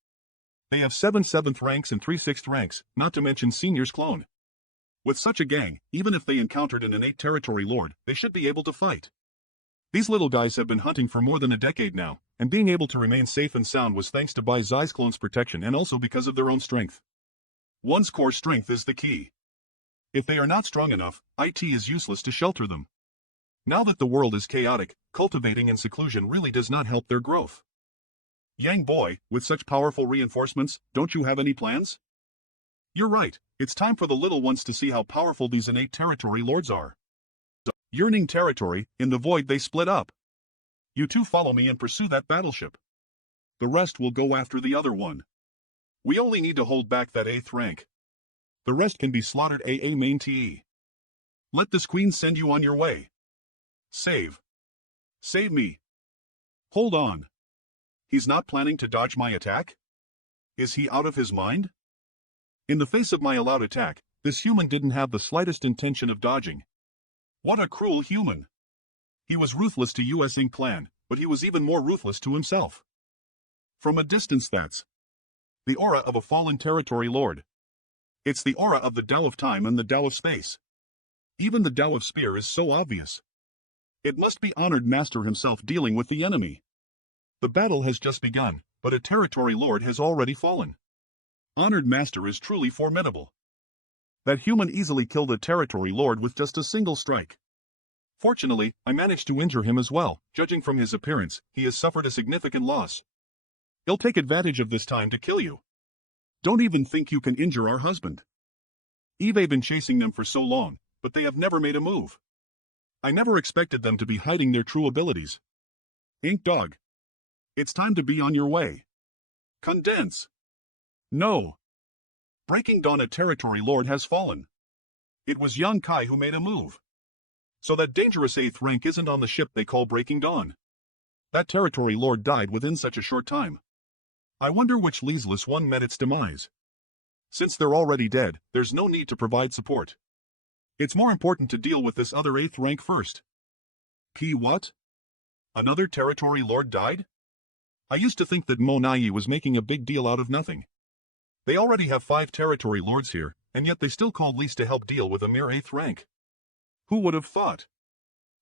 they have 7 7th ranks and 3 6th ranks, not to mention Senior's clone. With such a gang, even if they encountered an innate territory lord, they should be able to fight. These little guys have been hunting for more than a decade now, and being able to remain safe and sound was thanks to Bai Zai's clone's protection and also because of their own strength. One's core strength is the key. If they are not strong enough, it is useless to shelter them. Now that the world is chaotic, cultivating in seclusion really does not help their growth. Yang boy, with such powerful reinforcements, don't you have any plans? You're right, it's time for the little ones to see how powerful these innate territory lords are. Yearning territory, in the void they split up. You 2 follow me and pursue that battleship. The rest will go after the other one. We only need to hold back that 8th rank. The rest can be slaughtered main te. Let this queen send you on your way. Save. Save me. Hold on. He's not planning to dodge my attack? Is he out of his mind? In the face of my allowed attack, this human didn't have the slightest intention of dodging. What a cruel human. He was ruthless to US Inc. clan, but he was even more ruthless to himself. From a distance that's the aura of a fallen territory lord. It's the aura of the Tao of time and the Tao of space. Even the Tao of spear is so obvious. It must be honored master himself dealing with the enemy. The battle has just begun, but a territory lord has already fallen. Honored master is truly formidable. That human easily killed a territory lord with just a single strike. Fortunately, I managed to injure him as well. Judging from his appearance, he has suffered a significant loss. He'll take advantage of this time to kill you. Don't even think you can injure our husband. Eve been chasing them for so long, but they have never made a move. I never expected them to be hiding their true abilities. Ink Dog. It's time to be on your way. Condense. No. Breaking Dawn, a territory lord has fallen. It was Yang Kai who made a move. So that dangerous 8th rank isn't on the ship they call Breaking Dawn. That territory lord died within such a short time. I wonder which leaseless one met its demise. Since they're already dead, there's no need to provide support. It's more important to deal with this other 8th rank first. Key what? Another territory lord died? I used to think that Mo Nai was making a big deal out of nothing. They already have 5 territory lords here, and yet they still called Lise to help deal with a mere 8th rank. Who would have thought?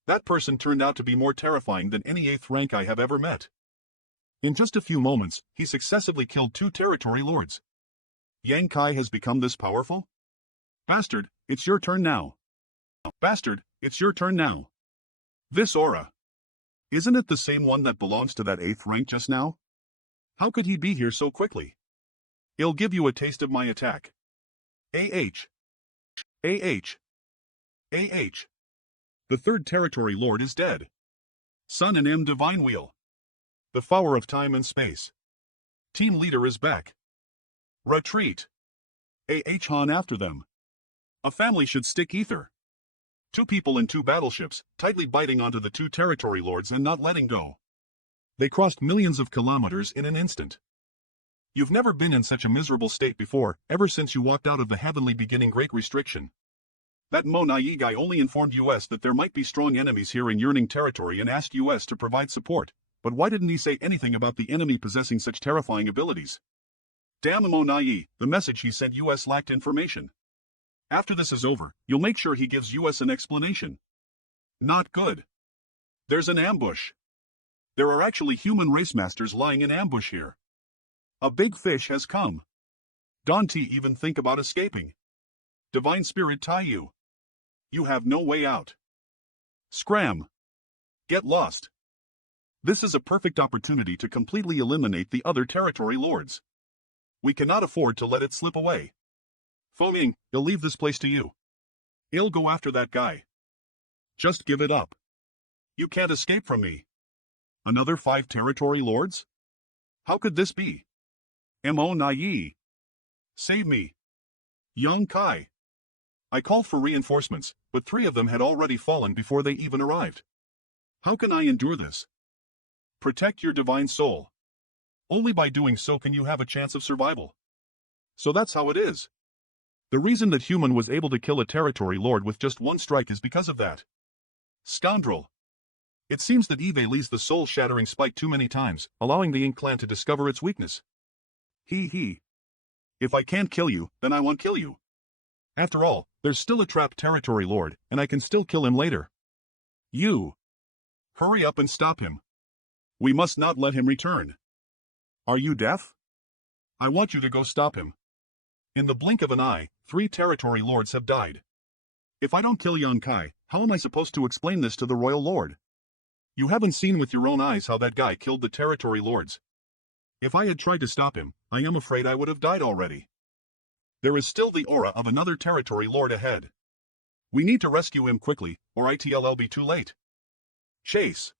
That person turned out to be more terrifying than any 8th rank I have ever met. In just a few moments, he successively killed 2 territory lords. Yang Kai has become this powerful? Bastard, it's your turn now. Bastard, it's your turn now. This aura. Isn't it the same one that belongs to that 8th rank just now? How could he be here so quickly? I'll give you a taste of my attack. AH. AH. AH. The 3rd territory lord is dead. Sun and M Divine Wheel. The Flower of Time and Space. Team leader is back. Retreat. AH Han after them. A family should stick ether. 2 people in 2 battleships, tightly biting onto the 2 territory lords and not letting go. They crossed millions of kilometers in an instant. You've never been in such a miserable state before, ever since you walked out of the heavenly beginning Great Restriction. That Mo Nai guy only informed US that there might be strong enemies here in yearning territory and asked US to provide support, but why didn't he say anything about the enemy possessing such terrifying abilities? Damn Mo Nai, the message he sent US lacked information. After this is over, you'll make sure he gives US an explanation. Not good. There's an ambush. There are actually human race masters lying in ambush here. A big fish has come. Don't even think about escaping. Divine Spirit tie you. You have no way out. Scram. Get lost. This is a perfect opportunity to completely eliminate the other territory lords. We cannot afford to let it slip away. Foming, I'll leave this place to you. I'll go after that guy. Just give it up. You can't escape from me. Another 5 territory lords? How could this be? Mo Nai. Save me. Young Kai. I called for reinforcements, but 3 of them had already fallen before they even arrived. How can I endure this? Protect your divine soul. Only by doing so can you have a chance of survival. So that's how it is. The reason that human was able to kill a territory lord with just 1 strike is because of that. Scoundrel. It seems that Eve leads the soul-shattering spike too many times, allowing the Ink clan to discover its weakness. He. If I can't kill you, then I won't kill you. After all, there's still a trapped territory lord, and I can still kill him later. You. Hurry up and stop him. We must not let him return. Are you deaf? I want you to go stop him. In the blink of an eye, 3 territory lords have died. If I don't kill Young Kai, how am I supposed to explain this to the royal lord? You haven't seen with your own eyes how that guy killed the territory lords. If I had tried to stop him, I am afraid I would have died already. There is still the aura of another territory lord ahead. We need to rescue him quickly, or it'll be too late. Chase.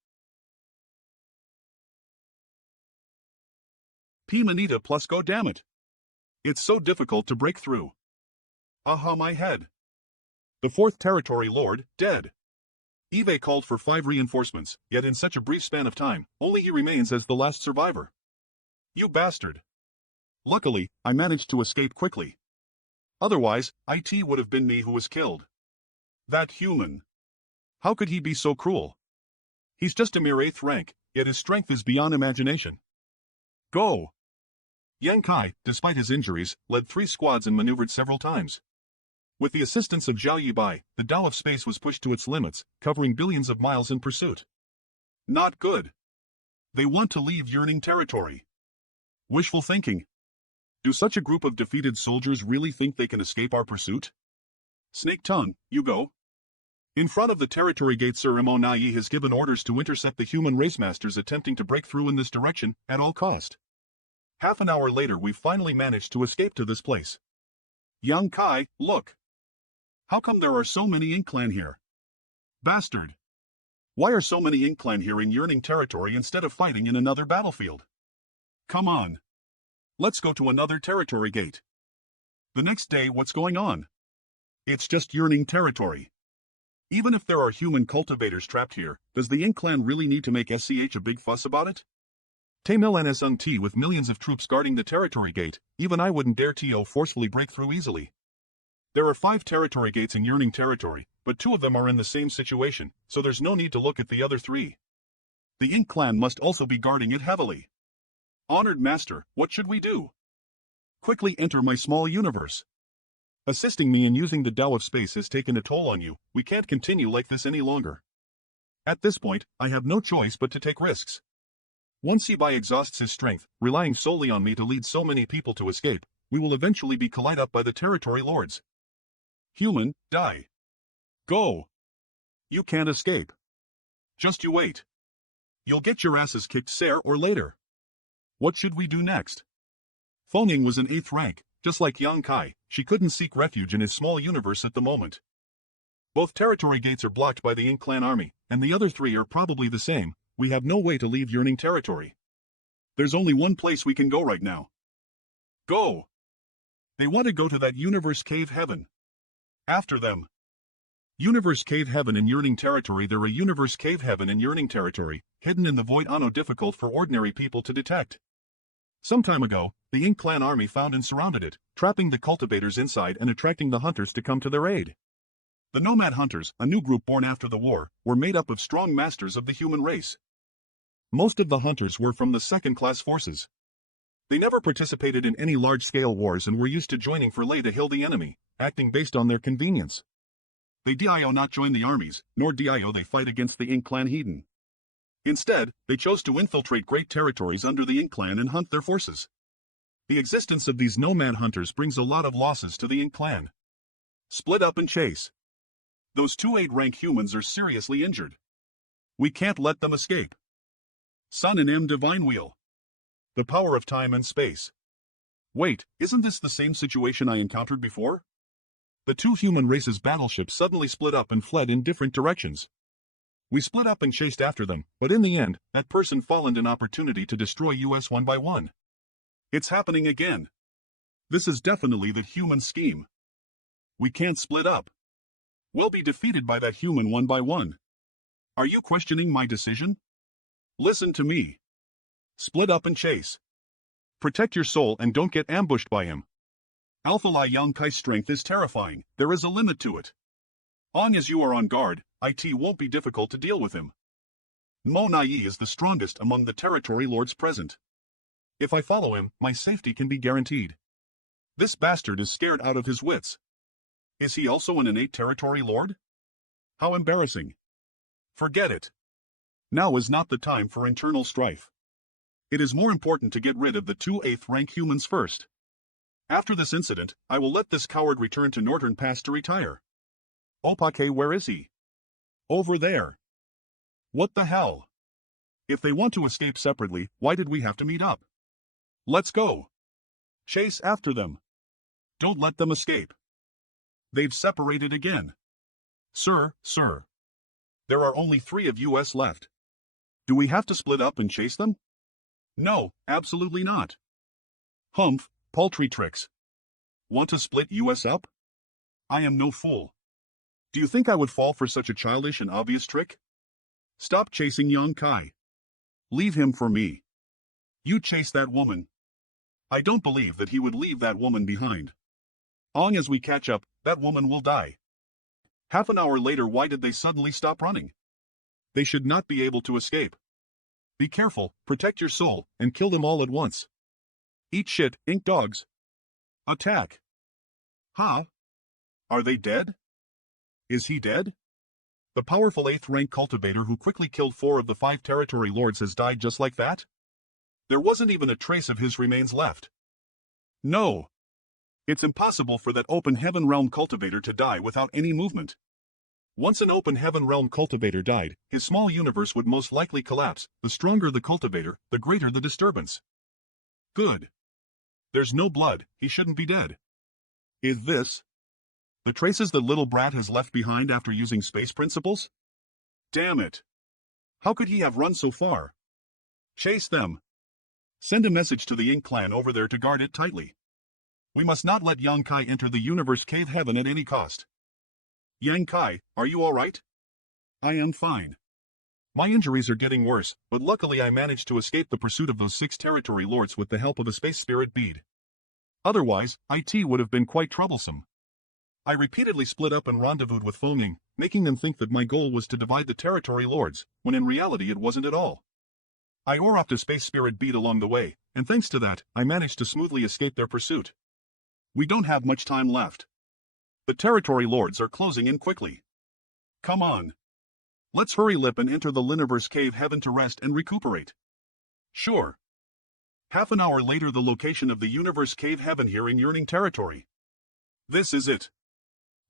P Manita plus go damn it. It's so difficult to break through. Aha my head. The 4th territory lord, dead. Eve called for 5 reinforcements, yet in such a brief span of time, only he remains as the last survivor. You bastard. Luckily, I managed to escape quickly. Otherwise, it would have been me who was killed. That human. How could he be so cruel? He's just a mere 8th rank, yet his strength is beyond imagination. Go. Yang Kai, despite his injuries, led 3 squads and maneuvered several times. With the assistance of Zhao Yibai, the Tao of space was pushed to its limits, covering billions of miles in pursuit. Not good. They want to leave yearning territory. Wishful thinking. Do such a group of defeated soldiers really think they can escape our pursuit? Snake Tongue, you go. In front of the territory gate, Sir Mo Nai has given orders to intercept the human race masters attempting to break through in this direction, at all cost. Half an hour later we finally managed to escape to this place. Young Kai, look. How come there are so many Ink clan here? Bastard. Why are so many Ink clan here in yearning territory instead of fighting in another battlefield? Come on. Let's go to another territory gate. The next day, what's going on? It's just yearning territory. Even if there are human cultivators trapped here, does the Ink clan really need to make a big fuss about it? Tamil NSNT with millions of troops guarding the territory gate, even I wouldn't dare to forcefully break through easily. There are 5 territory gates in yearning territory, but 2 of them are in the same situation, so there's no need to look at the other 3. The Ink clan must also be guarding it heavily. Honored Master, what should we do? Quickly enter my small universe. Assisting me in using the Tao of space has taken a toll on you, we can't continue like this any longer. At this point, I have no choice but to take risks. Once Yibai exhausts his strength, relying solely on me to lead so many people to escape, we will eventually be collided up by the territory lords. Human, die. Go. You can't escape. Just you wait. You'll get your asses kicked sooner or later. What should we do next? Foning was in 8th rank, just like Yang Kai, she couldn't seek refuge in his small universe at the moment. Both territory gates are blocked by the Ink clan army, and the other 3 are probably the same. We have no way to leave yearning territory. There's only one place we can go right now. Go! They want to go to that universe cave heaven. After them. Universe cave heaven in yearning territory. There are universe cave heaven in yearning territory, hidden in the void, difficult for ordinary people to detect. Some time ago, the Ink clan army found and surrounded it, trapping the cultivators inside and attracting the hunters to come to their aid. The Nomad Hunters, a new group born after the war, were made up of strong masters of the human race. Most of the hunters were from the second-class forces. They never participated in any large-scale wars and were used to joining for lay to kill the enemy, acting based on their convenience. They dio not join the armies, nor dio they fight against the Ink clan heathen. Instead, they chose to infiltrate great territories under the Ink clan and hunt their forces. The existence of these nomad hunters brings a lot of losses to the Ink clan. Split up and chase. Those 2 8-rank humans are seriously injured. We can't let them escape. Sun and M Divine Wheel. The power of time and space. Wait, isn't this the same situation I encountered before? The 2 human races' battleships suddenly split up and fled in different directions. We split up and chased after them, but in the end, that person found an opportunity to destroy us one by one. It's happening again. This is definitely the human scheme. We can't split up. We'll be defeated by that human one by one. Are you questioning my decision? Listen to me. Split up and chase. Protect your soul and don't get ambushed by him. Alpha Lai Kai's strength is terrifying, there is a limit to it. Long as you are on guard, it won't be difficult to deal with him. Mo Nai is the strongest among the territory lords present. If I follow him, my safety can be guaranteed. This bastard is scared out of his wits. Is he also an innate territory lord? How embarrassing. Forget it. Now is not the time for internal strife. It is more important to get rid of the 2 8th rank humans first. After this incident, I will let this coward return to Northern Pass to retire. Opake, where is he? Over there. What the hell? If they want to escape separately, why did we have to meet up? Let's go. Chase after them. Don't let them escape. They've separated again. Sir. There are only 3 of us left. Do we have to split up and chase them? No, absolutely not. Humph, paltry tricks. Want to split us up? I am no fool. Do you think I would fall for such a childish and obvious trick? Stop chasing Yang Kai. Leave him for me. You chase that woman. I don't believe that he would leave that woman behind. Long as we catch up, that woman will die. Half an hour later, why did they suddenly stop running? They should not be able to escape. Be careful, protect your soul, and kill them all at once. Eat shit, ink dogs. Attack. Huh? Are they dead? Is he dead? The powerful 8th rank cultivator who quickly killed 4 of the 5 territory lords has died just like that? There wasn't even a trace of his remains left. No. It's impossible for that open heaven realm cultivator to die without any movement. Once an open heaven realm cultivator died, his small universe would most likely collapse. The stronger the cultivator, the greater the disturbance. Good. There's no blood, he shouldn't be dead. Is this the traces the little brat has left behind after using space principles? Damn it. How could he have run so far? Chase them. Send a message to the Ink clan over there to guard it tightly. We must not let Yang Kai enter the universe cave heaven at any cost. Yang Kai, are you alright? I am fine. My injuries are getting worse, but luckily I managed to escape the pursuit of those 6 territory lords with the help of a space spirit bead. Otherwise, it would have been quite troublesome. I repeatedly split up and rendezvoused with Fenging, making them think that my goal was to divide the territory lords, when in reality it wasn't at all. I off a space spirit bead along the way, and thanks to that, I managed to smoothly escape their pursuit. We don't have much time left. The territory lords are closing in quickly. Come on. Let's hurry lip and enter the Liniverse cave heaven to rest and recuperate. Sure. Half an hour later, the location of the universe cave heaven here in Yearning territory. This is it.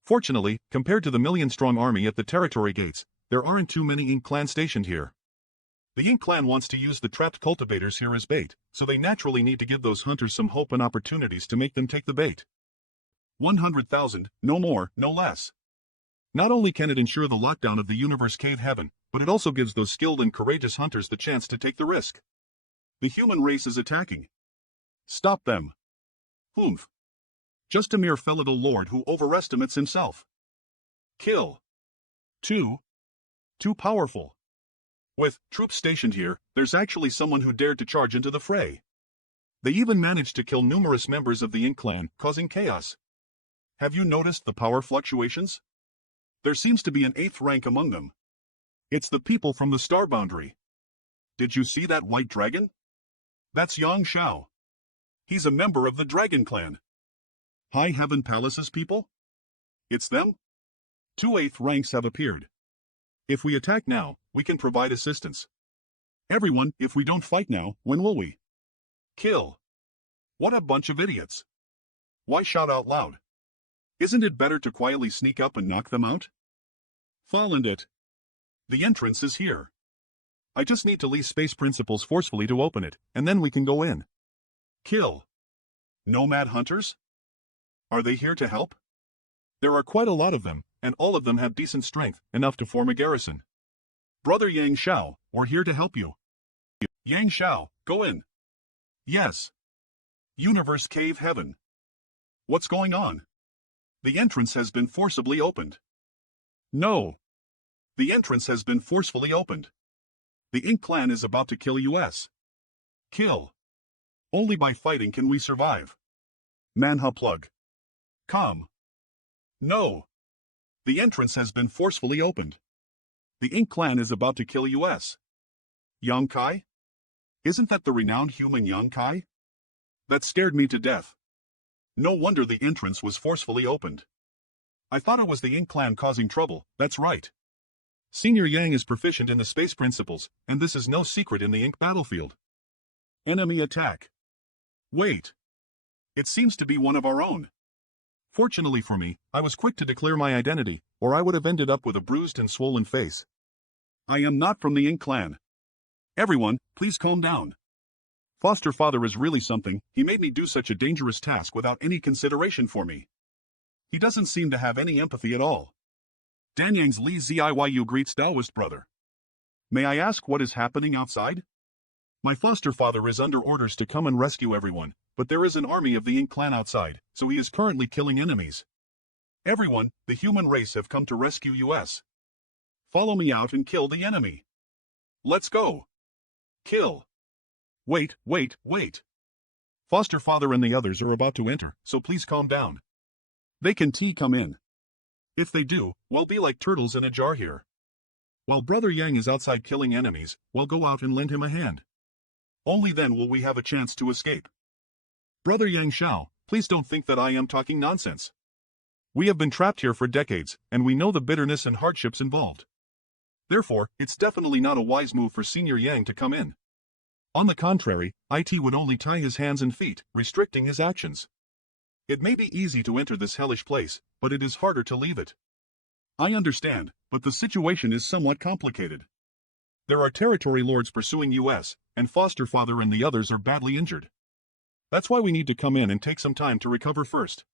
Fortunately, compared to the million-strong army at the territory gates, there aren't too many Ink clan stationed here. The Ink clan wants to use the trapped cultivators here as bait, so they naturally need to give those hunters some hope and opportunities to make them take the bait. 100,000, no more, no less. Not only can it ensure the lockdown of the universe cave heaven, but it also gives those skilled and courageous hunters the chance to take the risk. The human race is attacking. Stop them. Humph. Just a mere feudal lord who overestimates himself. Kill. Too powerful. With troops stationed here, there's actually someone who dared to charge into the fray. They even managed to kill numerous members of the Ink clan, causing chaos. Have you noticed the power fluctuations? There seems to be an 8th rank among them. It's the people from the star boundary. Did you see that white dragon? That's Yang Shao. He's a member of the Dragon Clan. High Heaven Palace's people? It's them? 2 8th ranks have appeared. If we attack now, we can provide assistance. Everyone, if we don't fight now, when will we? Kill. What a bunch of idiots. Why shout out loud? Isn't it better to quietly sneak up and knock them out? Followed it. The entrance is here. I just need to leave space principles forcefully to open it, and then we can go in. Kill. Nomad hunters? Are they here to help? There are quite a lot of them, and all of them have decent strength, enough to form a garrison. Brother Yang Shao, we're here to help you. Yang Shao, go in. Yes. Universe Cave Heaven. What's going on? The entrance has been forcibly opened. No. The entrance has been forcefully opened. The Ink Clan is about to kill us. Kill. Only by fighting can we survive. Manhwa plug. Come. No. The entrance has been forcefully opened. The Ink Clan is about to kill us. Yang Kai? Isn't that the renowned human Yang Kai? That scared me to death. No wonder the entrance was forcefully opened. I thought it was the Ink Clan causing trouble, that's right. Senior Yang is proficient in the space principles, and this is no secret in the Ink battlefield. Enemy attack. Wait. It seems to be one of our own. Fortunately for me, I was quick to declare my identity, or I would have ended up with a bruised and swollen face. I am not from the Ink Clan. Everyone, please calm down. Foster father is really something. He made me do such a dangerous task without any consideration for me. He doesn't seem to have any empathy at all. Danyang's Li Ziyu greets Taoist brother. May I ask what is happening outside? My foster father is under orders to come and rescue everyone, but there is an army of the Ink Clan outside, so he is currently killing enemies. Everyone, the human race have come to rescue us. Follow me out and kill the enemy. Let's go. Kill. Wait. Foster father and the others are about to enter, so please calm down. They can come in. If they do, we'll be like turtles in a jar here. While Brother Yang is outside killing enemies, we'll go out and lend him a hand. Only then will we have a chance to escape. Brother Yang Xiao, please don't think that I am talking nonsense. We have been trapped here for decades, and we know the bitterness and hardships involved. Therefore, it's definitely not a wise move for Senior Yang to come in. On the contrary, it would only tie his hands and feet, restricting his actions. It may be easy to enter this hellish place, but it is harder to leave it. I understand, but the situation is somewhat complicated. There are territory lords pursuing us, and foster father and the others are badly injured. That's why we need to come in and take some time to recover first.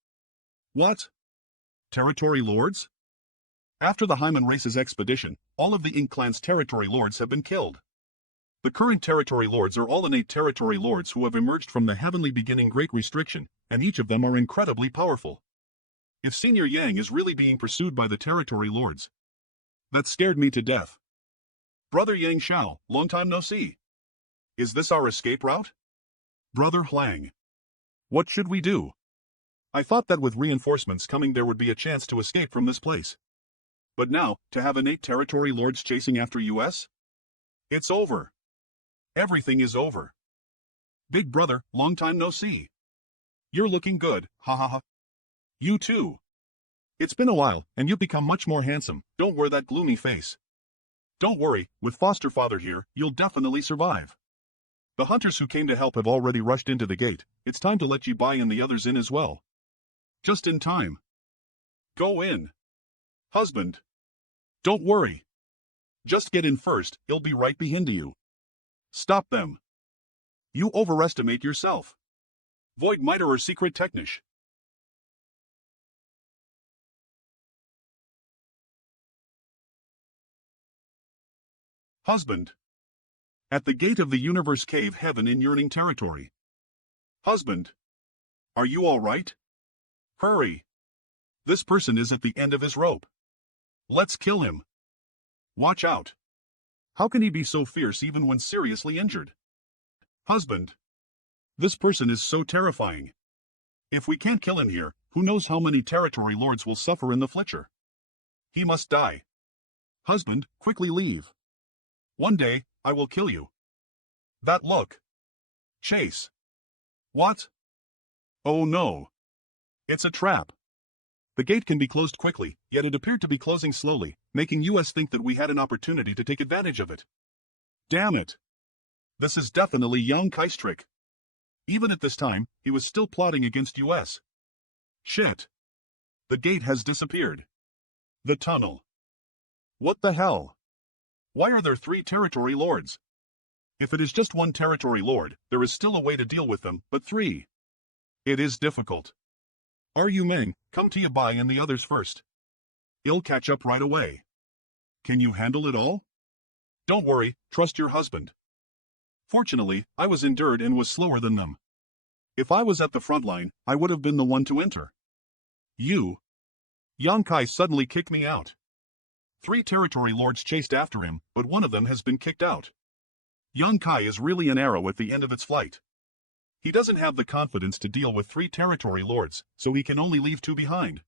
What? Territory lords? After the Hyman race's expedition, all of the Ink Clan's territory lords have been killed. The current territory lords are all innate territory lords who have emerged from the heavenly beginning Great Restriction, and each of them are incredibly powerful. If Senior Yang is really being pursued by the territory lords, that scared me to death. Brother Yang Xiao, long time no see. Is this our escape route? Brother Huang. What should we do? I thought that with reinforcements coming there would be a chance to escape from this place. But now, to have innate territory lords chasing after us? It's over. Everything is over. Big brother, long time no see. You're looking good, ha ha ha. You too. It's been a while, and you've become much more handsome, don't wear that gloomy face. Don't worry, with foster father here, you'll definitely survive. The hunters who came to help have already rushed into the gate, it's time to let Bai and the others in as well. Just in time. Go in. Husband. Don't worry. Just get in first, he'll be right behind you. Stop them. You overestimate yourself. Void Miterer Secret Technisch. Husband. At the gate of the Universe Cave Heaven in Yearning Territory. Husband. Are you all right? Hurry. This person is at the end of his rope. Let's kill him. Watch out. How can he be so fierce even when seriously injured? Husband. This person is so terrifying. If we can't kill him here, who knows how many territory lords will suffer in the Flitcher. He must die. Husband, quickly leave. One day, I will kill you. That look. Chase. What? Oh no. It's a trap. The gate can be closed quickly, yet it appeared to be closing slowly, making us think that we had an opportunity to take advantage of it. Damn it. This is definitely Yang Kai's trick. Even at this time, he was still plotting against us. Shit. The gate has disappeared. The tunnel. What the hell? Why are there 3 territory lords? If it is just one territory lord, there is still a way to deal with them, but 3. It is difficult. Yu Meng, come to Bai and the others first. He'll catch up right away. Can you handle it all? Don't worry, trust your husband. Fortunately, I was endured and was slower than them. If I was at the front line, I would have been the one to enter. You. Yang Kai suddenly kicked me out. 3 territory lords chased after him, but one of them has been kicked out. Yang Kai is really an arrow at the end of its flight. He doesn't have the confidence to deal with 3 territory lords, so he can only leave 2 behind.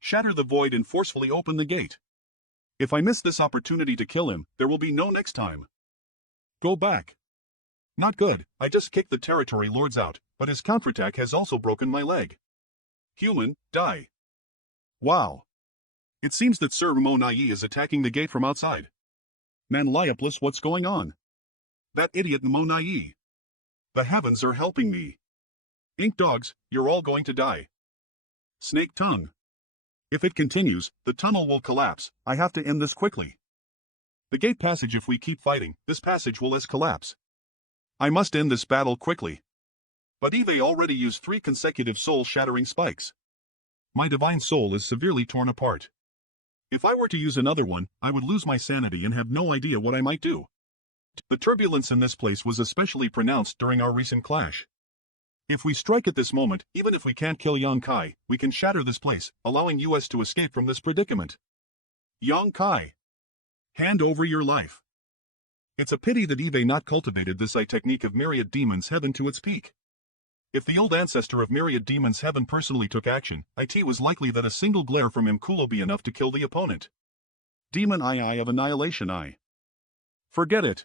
Shatter the void and forcefully open the gate. If I miss this opportunity to kill him, there will be no next time. Go back. Not good, I just kicked the territory lords out, but his counterattack has also broken my leg. Human, die. Wow. It seems that Sir Monai is attacking the gate from outside. Manliaplus, what's going on? That idiot Monai. The heavens are helping me. Ink dogs, you're all going to die. Snake tongue. If it continues, the tunnel will collapse. I have to end this quickly. The gate passage, if we keep fighting, this passage will collapse. I must end this battle quickly. But Eve already used 3 consecutive soul-shattering spikes. My divine soul is severely torn apart. If I were to use another one, I would lose my sanity and have no idea what I might do. The turbulence in this place was especially pronounced during our recent clash. If we strike at this moment, even if we can't kill Yang Kai, we can shatter this place, allowing us to escape from this predicament. Yang Kai. Hand over your life. It's a pity that Eve not cultivated this technique of Myriad Demons Heaven to its peak. If the old ancestor of Myriad Demons Heaven personally took action, it was likely that a single glare from him could be enough to kill the opponent. Demon Eye of Annihilation Eye. Forget it.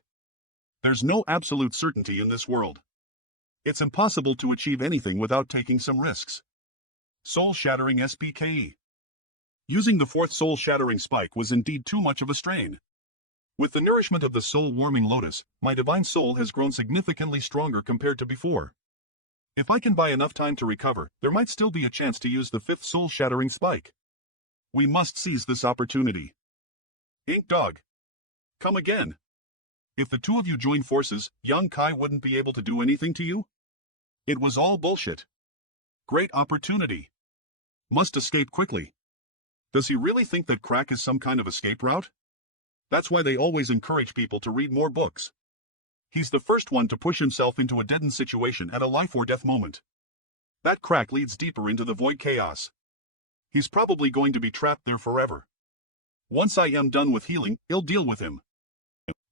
There's no absolute certainty in this world. It's impossible to achieve anything without taking some risks. Soul-shattering SPKE. Using the 4th soul-shattering spike was indeed too much of a strain. With the nourishment of the soul-warming lotus, my divine soul has grown significantly stronger compared to before. If I can buy enough time to recover, there might still be a chance to use the 5th soul-shattering spike. We must seize this opportunity. Ink Dog. Come again. If the 2 of you join forces, Yang Kai wouldn't be able to do anything to you? It was all bullshit. Great opportunity. Must escape quickly. Does he really think that crack is some kind of escape route? That's why they always encourage people to read more books. He's the first one to push himself into a deadened situation at a life-or-death moment. That crack leads deeper into the void chaos. He's probably going to be trapped there forever. Once I am done with healing, I'll deal with him.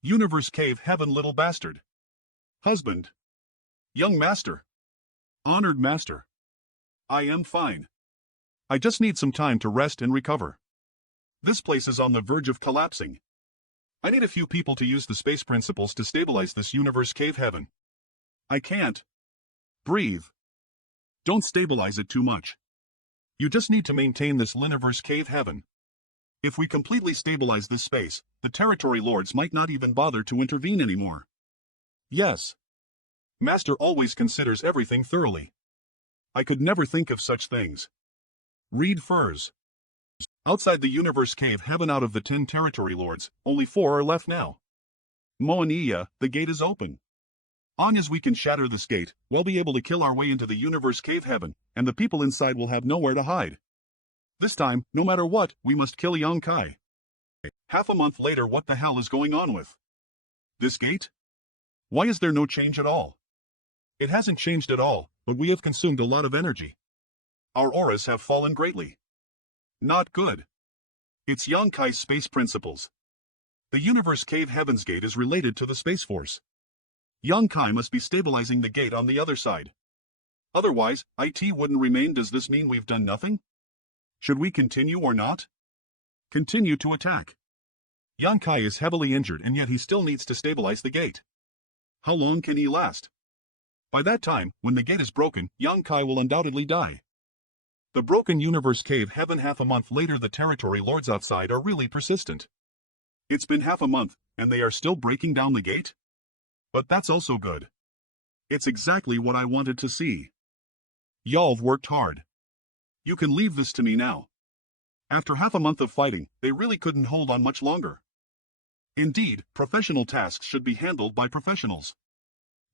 Universe Cave Heaven, little bastard. Husband. Young master. Honored master. I am fine. I just need some time to rest and recover. This place is on the verge of collapsing. I need a few people to use the space principles to stabilize this universe cave heaven. I can't. Breathe. Don't stabilize it too much. You just need to maintain this universe cave heaven. If we completely stabilize this space, the territory lords might not even bother to intervene anymore. Yes. Master always considers everything thoroughly. I could never think of such things. Read furs. Outside the universe cave heaven, out of the 10 territory lords, only 4 are left now. Moania, the gate is open. On as we can shatter this gate, we'll be able to kill our way into the universe cave heaven, and the people inside will have nowhere to hide. This time, no matter what, we must kill Yang Kai. Half a month later, what the hell is going on with this gate? Why is there no change at all? It hasn't changed at all, but we have consumed a lot of energy. Our auras have fallen greatly. Not good. It's Yang Kai's space principles. The universe cave heaven's gate is related to the space force. Yang Kai must be stabilizing the gate on the other side. Otherwise, it wouldn't remain. Does this mean we've done nothing? Should we continue or not? Continue to attack. Yang Kai is heavily injured and yet he still needs to stabilize the gate. How long can he last? By that time, when the gate is broken, Yang Kai will undoubtedly die. The broken universe cave heaven. Half a month later, the territory lords outside are really persistent. It's been half a month, and they are still breaking down the gate? But that's also good. It's exactly what I wanted to see. Y'all've worked hard. You can leave this to me now. After half a month of fighting, they really couldn't hold on much longer. Indeed, professional tasks should be handled by professionals.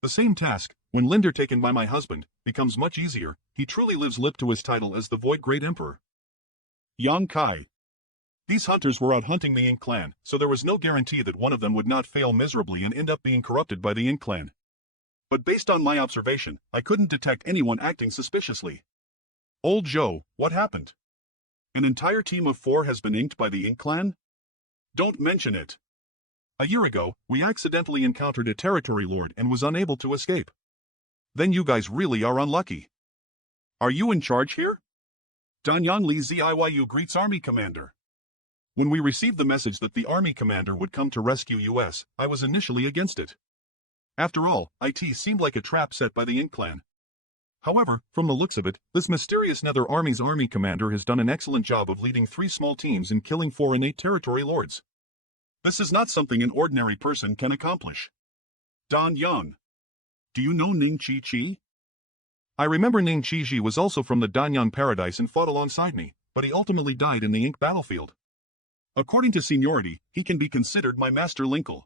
The same task, when undertaken by my husband, becomes much easier. He truly lives lip to his title as the Void Great Emperor. Yang Kai. These hunters were out hunting the Ink clan, so there was no guarantee that one of them would not fail miserably and end up being corrupted by the Ink clan. But based on my observation, I couldn't detect anyone acting suspiciously. Old Joe, what happened? An entire team of 4 has been inked by the Ink Clan? Don't mention it. A year ago, we accidentally encountered a territory lord and was unable to escape. Then you guys really are unlucky. Are you in charge here? Danyang Li Ziyu greets Army Commander. When we received the message that the Army Commander would come to rescue us, I was initially against it. After all, it seemed like a trap set by the Ink Clan. However, from the looks of it, this mysterious Nether Army's Army Commander has done an excellent job of leading 3 small teams and killing 4 innate territory lords. This is not something an ordinary person can accomplish. Dan Yang. Do you know Ning Chi Chi? I remember Ning Chi Chi was also from the Danyang Paradise and fought alongside me, but he ultimately died in the Ink battlefield. According to seniority, he can be considered my master Linkle.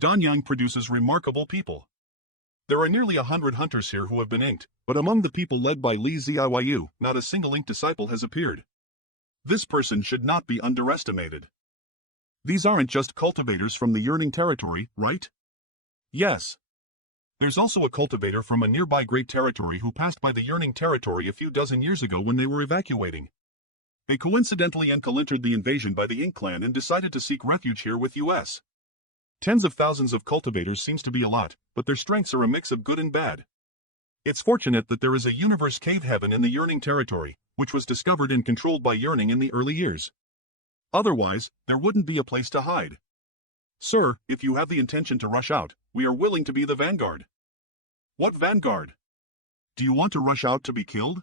Danyang produces remarkable people. There are nearly 100 hunters here who have been inked, but among the people led by Li Ziyu, not a single ink disciple has appeared. This person should not be underestimated. These aren't just cultivators from the Yearning Territory, right? Yes. There's also a cultivator from a nearby Great Territory who passed by the Yearning Territory a few dozen years ago when they were evacuating. They coincidentally encountered the invasion by the Ink Clan and decided to seek refuge here with us. Tens of thousands of cultivators seems to be a lot, but their strengths are a mix of good and bad. It's fortunate that there is a universe cave heaven in the Yearning Territory, which was discovered and controlled by Yearning in the early years. Otherwise, there wouldn't be a place to hide. Sir, if you have the intention to rush out, we are willing to be the vanguard. What vanguard? Do you want to rush out to be killed?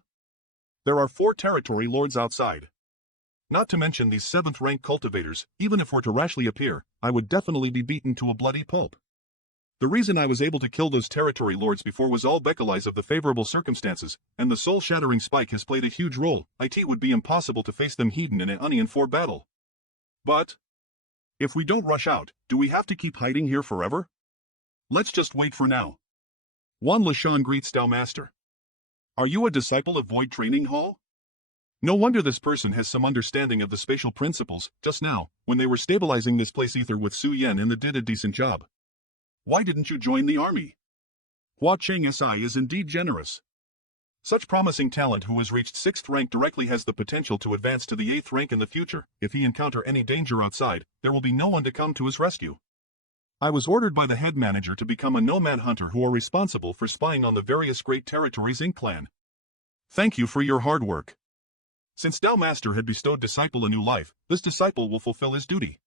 There are 4 territory lords outside. Not to mention these 7th-rank cultivators, even if were to rashly appear, I would definitely be beaten to a bloody pulp. The reason I was able to kill those territory lords before was all because of the favorable circumstances, and the soul-shattering spike has played a huge role. It would be impossible to face them hidden in an Onion 4 battle. But if we don't rush out, do we have to keep hiding here forever? Let's just wait for now. Wan Lashan greets Tao Master. Are you a disciple of Void Training Hall? No wonder this person has some understanding of the spatial principles. Just now, when they were stabilizing this place ether with Su Yen and did a decent job. Why didn't you join the army? Hua Cheng Si is indeed generous. Such promising talent who has reached 6th rank directly has the potential to advance to the 8th rank in the future. If he encounter any danger outside, there will be no one to come to his rescue. I was ordered by the head manager to become a nomad hunter who are responsible for spying on the various great territories Ink Clan. Thank you for your hard work. Since Tao Master had bestowed disciple a new life, this disciple will fulfill his duty.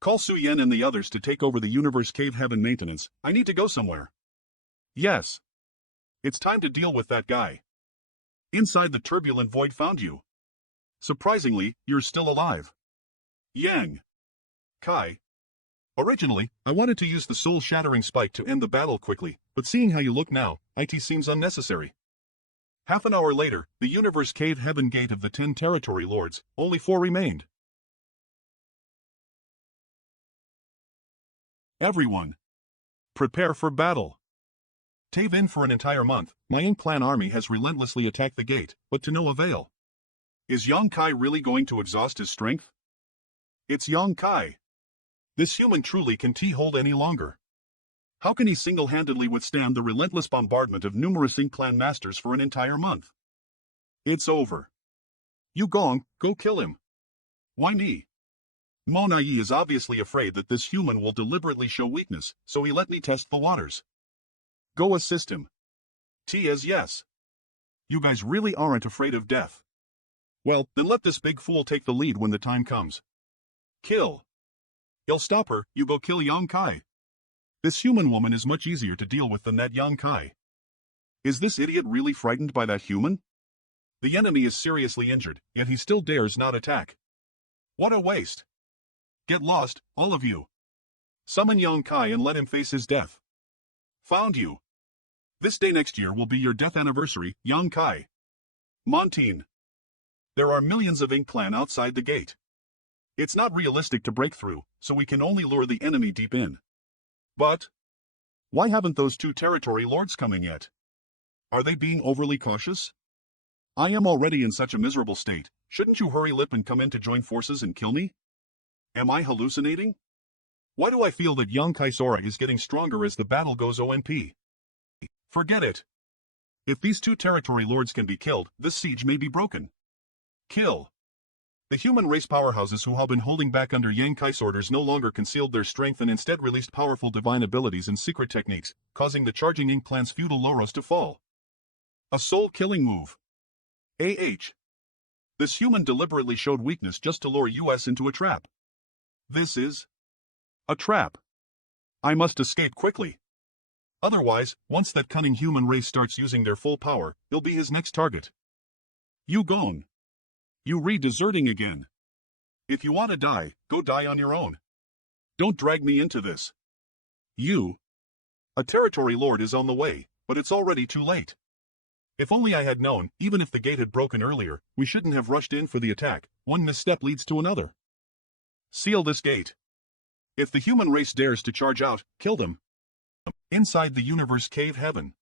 Call Su Yen and the others to take over the Universe Cave Heaven maintenance. I need to go somewhere. Yes. It's time to deal with that guy. Inside the turbulent void found you. Surprisingly, you're still alive. Yang. Kai. Originally, I wanted to use the soul-shattering spike to end the battle quickly, but seeing how you look now, it seems unnecessary. Half an hour later, the Universe Cave Heaven gate of the 10 territory lords, only 4 remained. Everyone. Prepare for battle. Tave in for an entire month, my Ink Clan army has relentlessly attacked the gate, but to no avail. Is Yang Kai really going to exhaust his strength? It's Yang Kai. This human truly can't hold any longer. How can he single-handedly withstand the relentless bombardment of numerous Ink Clan masters for an entire month? It's over. You Gong, go kill him. Why me? Mo Nai is obviously afraid that this human will deliberately show weakness, so he let me test the waters. Go assist him. T as yes. You guys really aren't afraid of death. Well, then let this big fool take the lead when the time comes. Kill. He'll stop her, you go kill Yang Kai. This human woman is much easier to deal with than that Yang Kai. Is this idiot really frightened by that human? The enemy is seriously injured, yet he still dares not attack. What a waste. Get lost, all of you. Summon Yang Kai and let him face his death. Found you. This day next year will be your death anniversary, Yang Kai. Montine. There are millions of Ink Clan outside the gate. It's not realistic to break through, so we can only lure the enemy deep in. But why haven't those 2 territory lords coming yet? Are they being overly cautious? I am already in such a miserable state, shouldn't you hurry up and come in to join forces and kill me? Am I hallucinating? Why do I feel that Yang Kai Sora is getting stronger as the battle goes ONP? Forget it. If these two territory lords can be killed, this siege may be broken. Kill. The human race powerhouses who have been holding back under Yang Kai's orders no longer concealed their strength and instead released powerful divine abilities and secret techniques, causing the charging Ink clan's feudal Loros to fall. A soul-killing move. This human deliberately showed weakness just to lure us into a trap. This is a trap. I must escape quickly. Otherwise, once that cunning human race starts using their full power, he'll be his next target. You gone. You re-deserting again. If you want to die, go die on your own. Don't drag me into this. You. A territory lord is on the way, but it's already too late. If only I had known, even if the gate had broken earlier, we shouldn't have rushed in for the attack. One misstep leads to another. Seal this gate. If the human race dares to charge out, kill them. Inside the universe cave heaven.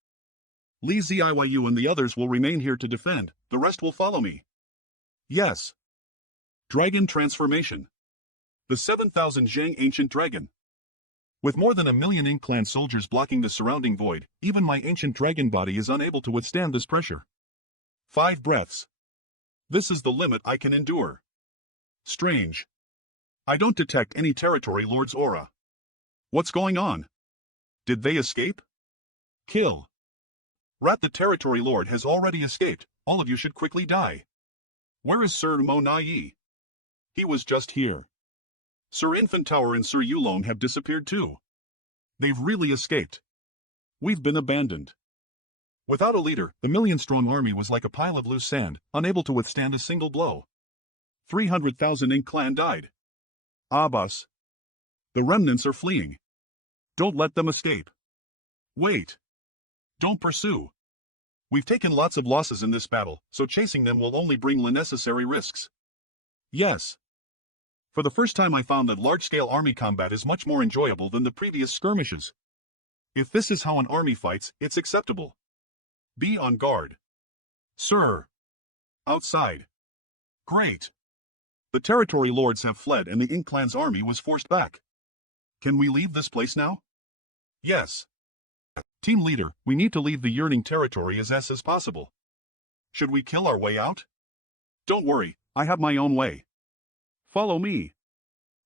Li Ziyu and the others will remain here to defend, the rest will follow me. Yes. Dragon transformation. The 7,000 Zhang ancient dragon. With more than 1 million Ink clan soldiers blocking the surrounding void, even my ancient dragon body is unable to withstand this pressure. 5 breaths. This is the limit I can endure. Strange. I don't detect any territory lord's aura. What's going on? Did they escape? Kill. Rat, the territory lord has already escaped, all of you should quickly die. Where is Sir Mo Na Yi? He was just here. Sir Infant Tower and Sir Yulong have disappeared too. They've really escaped. We've been abandoned. Without a leader, the million-strong army was like a pile of loose sand, unable to withstand a single blow. 300,000 Ink clan died. Boss. The remnants are fleeing. Don't let them escape. Wait. Don't pursue. We've taken lots of losses in this battle, so chasing them will only bring unnecessary risks. Yes. For the first time I found that large-scale army combat is much more enjoyable than the previous skirmishes. If this is how an army fights, it's acceptable. Be on guard. Sir. Outside. Great. The territory lords have fled and the Ink clan's army was forced back. Can we leave this place now? Yes. Team leader, we need to leave the yearning territory as fast as possible. Should we kill our way out? Don't worry, I have my own way. Follow me.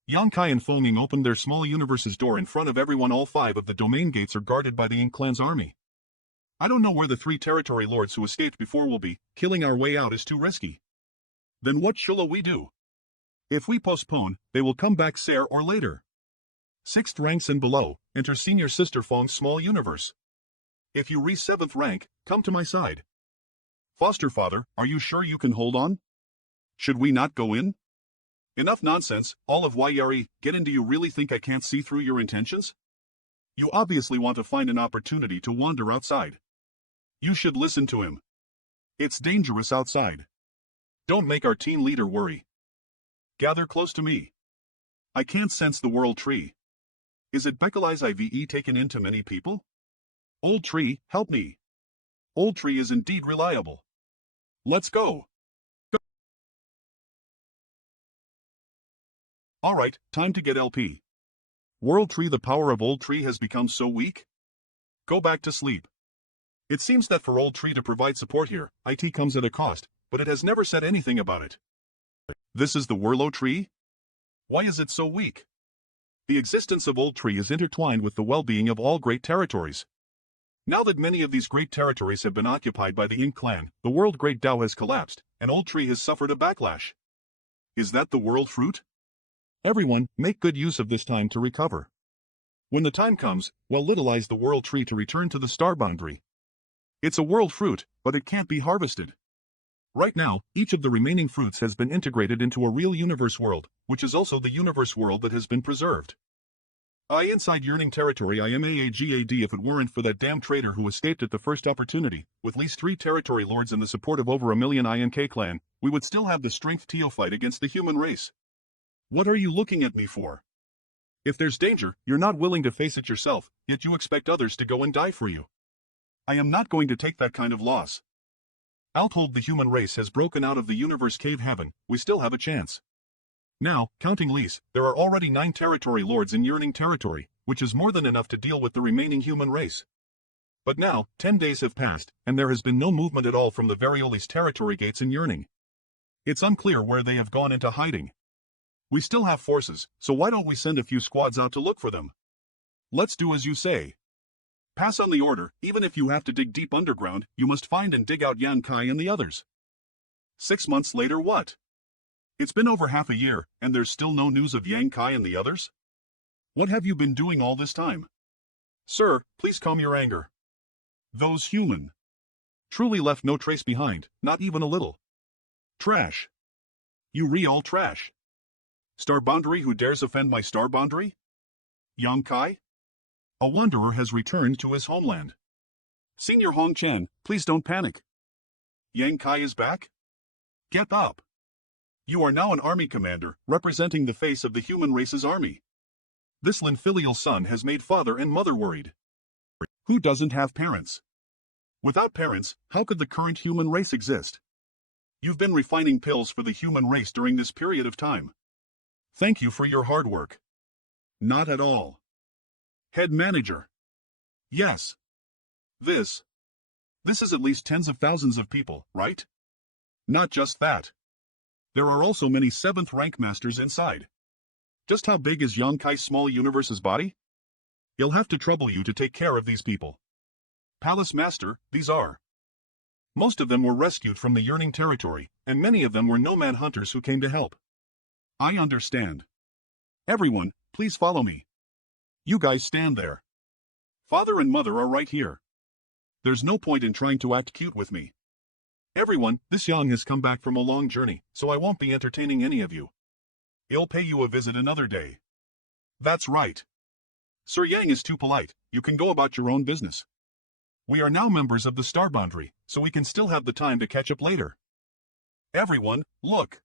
Yang Kai and Feng Ying opened their small universe's door in front of everyone. All 5 of the domain gates are guarded by the Ink clan's army. I don't know where the 3 territory lords who escaped before will be. Killing our way out is too risky. Then what shall we do? If we postpone, they will come back sooner or later. 6th ranks and below, enter senior sister Feng's small universe. If you reach 7th rank, come to my side. Foster father, are you sure you can hold on? Should we not go in? Enough nonsense, all of Yari, get in. Do you really think I can't see through your intentions? You obviously want to find an opportunity to wander outside. You should listen to him. It's dangerous outside. Don't make our team leader worry. Gather close to me. I can't sense the world tree. Is it Beckelai's IVE taken in too many people? Old tree, help me. Old tree is indeed reliable. Let's go. Alright, time to get LP. World tree, the power of old tree has become so weak? Go back to sleep. It seems that for old tree to provide support here, IT comes at a cost, but it has never said anything about it. This is the Werlo tree? Why is it so weak? The existence of old tree is intertwined with the well-being of all great territories. Now that many of these great territories have been occupied by the Ink clan, the world great Tao has collapsed, and old tree has suffered a backlash. Is that the world fruit? Everyone, make good use of this time to recover. When the time comes, well, utilize the world tree to return to the star boundary. It's a world fruit, but it can't be harvested. Right now, each of the remaining fruits has been integrated into a real universe world, which is also the universe world that has been preserved. Inside yearning territory I am AAGAD. If it weren't for that damn traitor who escaped at the first opportunity, with at least 3 territory lords and the support of over 1 million INK clan, we would still have the strength to fight against the human race. What are you looking at me for? If there's danger, you're not willing to face it yourself, yet you expect others to go and die for you. I am not going to take that kind of loss. Althold the human race has broken out of the universe cave heaven, we still have a chance. Now, counting Lise, there are already 9 territory lords in yearning territory, which is more than enough to deal with the remaining human race. But now, 10 days have passed, and there has been no movement at all from the Varioli's territory gates in Yearning. It's unclear where they have gone into hiding. We still have forces, so why don't we send a few squads out to look for them? Let's do as you say. Pass on the order. Even if you have to dig deep underground, you must find and dig out Yan Kai and the others. 6 months later what? It's been over half a year, and there's still no news of Yang Kai and the others? What have you been doing all this time? Sir, please calm your anger. Those human truly left no trace behind, not even a little. Trash. You real trash. Star boundary who dares offend my star boundary? Yang Kai? A wanderer has returned to his homeland. Senior Hong Chen, please don't panic. Yang Kai is back? Get up. You are now an army commander, representing the face of the human race's army. This Lin filial son has made father and mother worried. Who doesn't have parents? Without parents, how could the current human race exist? You've been refining pills for the human race during this period of time. Thank you for your hard work. Not at all. Head manager. Yes. This is at least tens of thousands of people, right? Not just that. There are also many 7th rank masters inside. Just how big is Yang Kai's small universe's body? He'll have to trouble you to take care of these people. Palace Master, these are. Most of them were rescued from the Yearning territory, and many of them were nomad hunters who came to help. I understand. Everyone, please follow me. You guys stand there. Father and mother are right here. There's no point in trying to act cute with me. Everyone, this Yang has come back from a long journey, so I won't be entertaining any of you. He'll pay you a visit another day. That's right. Sir Yang is too polite. You can go about your own business. We are now members of the Star Boundary, so we can still have the time to catch up later. Everyone, look.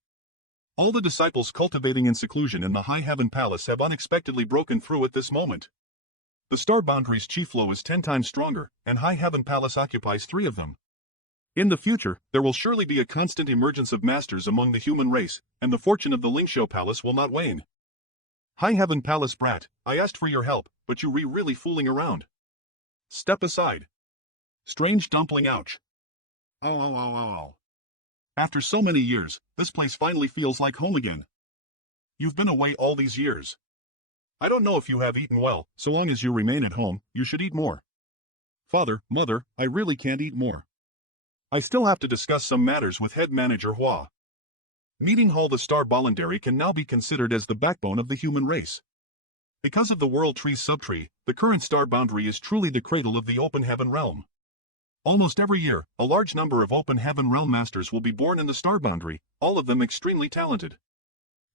All the disciples cultivating in seclusion in the High Heaven Palace have unexpectedly broken through at this moment. The Star Boundary's chi flow is 10 times stronger, and High Heaven Palace occupies 3 of them. In the future, there will surely be a constant emergence of masters among the human race, and the fortune of the Lingxiu Palace will not wane. High Heaven Palace brat, I asked for your help, but you really fooling around. Step aside. Strange dumpling ouch. Ow ow ow ow ow. After so many years, this place finally feels like home again. You've been away all these years. I don't know if you have eaten well. So long as you remain at home, you should eat more. Father, mother, I really can't eat more. I still have to discuss some matters with head manager Hua. Meeting Hall the Star Boundary can now be considered as the backbone of the human race. Because of the World Tree's subtree, the current Star Boundary is truly the cradle of the Open Heaven realm. Almost every year, a large number of Open Heaven realm masters will be born in the Star Boundary, all of them extremely talented.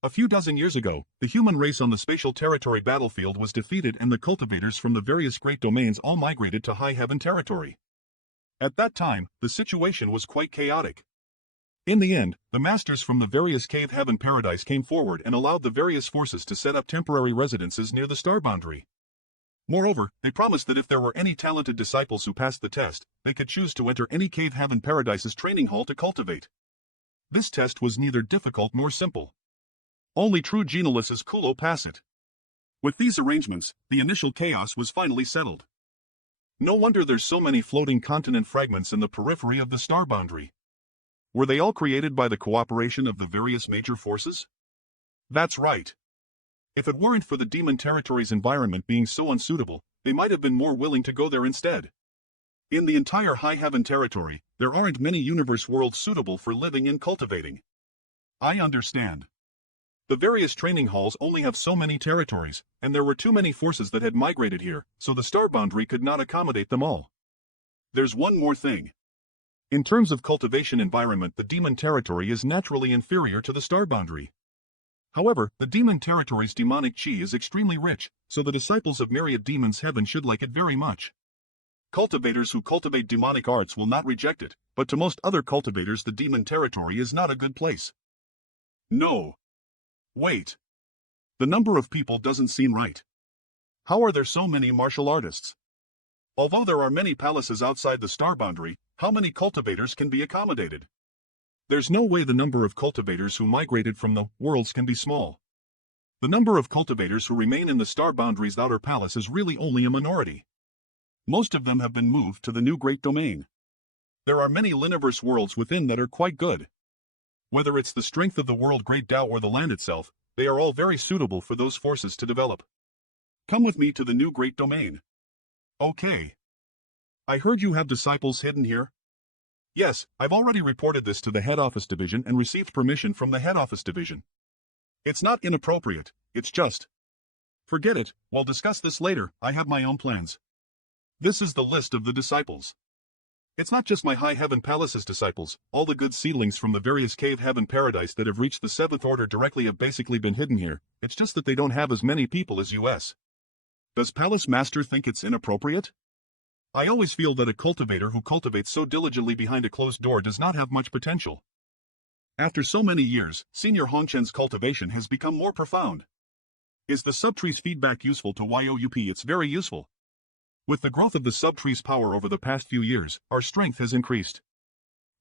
A few dozen years ago, the human race on the spatial territory battlefield was defeated and the cultivators from the various great domains all migrated to High Heaven territory. At that time, the situation was quite chaotic. In the end, the masters from the various Cave Heaven paradise came forward and allowed the various forces to set up temporary residences near the Star Boundary. Moreover, they promised that if there were any talented disciples who passed the test, they could choose to enter any Cave Heaven Paradise's training hall to cultivate. This test was neither difficult nor simple. Only true geniuses could pass it. With these arrangements, the initial chaos was finally settled. No wonder there's so many floating continent fragments in the periphery of the Star Boundary. Were they all created by the cooperation of the various major forces? That's right. If it weren't for the Demon Territory's environment being so unsuitable, they might have been more willing to go there instead. In the entire High Heaven territory, there aren't many universe worlds suitable for living and cultivating. I understand. The various training halls only have so many territories, and there were too many forces that had migrated here, so the Star Boundary could not accommodate them all. There's one more thing. In terms of cultivation environment, the Demon Territory is naturally inferior to the Star Boundary. However, the Demon Territory's demonic chi is extremely rich, so the disciples of myriad demons heaven should like it very much. Cultivators who cultivate demonic arts will not reject it, but to most other cultivators the Demon Territory is not a good place. No. Wait. The number of people doesn't seem right. How are there so many martial artists? Although there are many palaces outside the Star Boundary, how many cultivators can be accommodated? There's no way the number of cultivators who migrated from the worlds can be small. The number of cultivators who remain in the Star Boundary's outer palace is really only a minority. Most of them have been moved to the new great domain. There are many Liniverse worlds within that are quite good. Whether it's the strength of the world Great Tao or the land itself, they are all very suitable for those forces to develop. Come with me to the new great domain. Okay. I heard you have disciples hidden here? Yes, I've already reported this to the head office division and received permission from the head office division. It's not inappropriate, it's just. Forget it, we'll discuss this later, I have my own plans. This is the list of the disciples. It's not just my High Heaven Palace's disciples, all the good seedlings from the various cave heaven paradise that have reached the 7th order directly have basically been hidden here, it's just that they don't have as many people as US. Does Palace Master think it's inappropriate? I always feel that a cultivator who cultivates so diligently behind a closed door does not have much potential. After so many years, Senior Hongchen's cultivation has become more profound. Is the subtree's feedback useful to YOUP? It's very useful. With the growth of the subtree's power over the past few years, our strength has increased.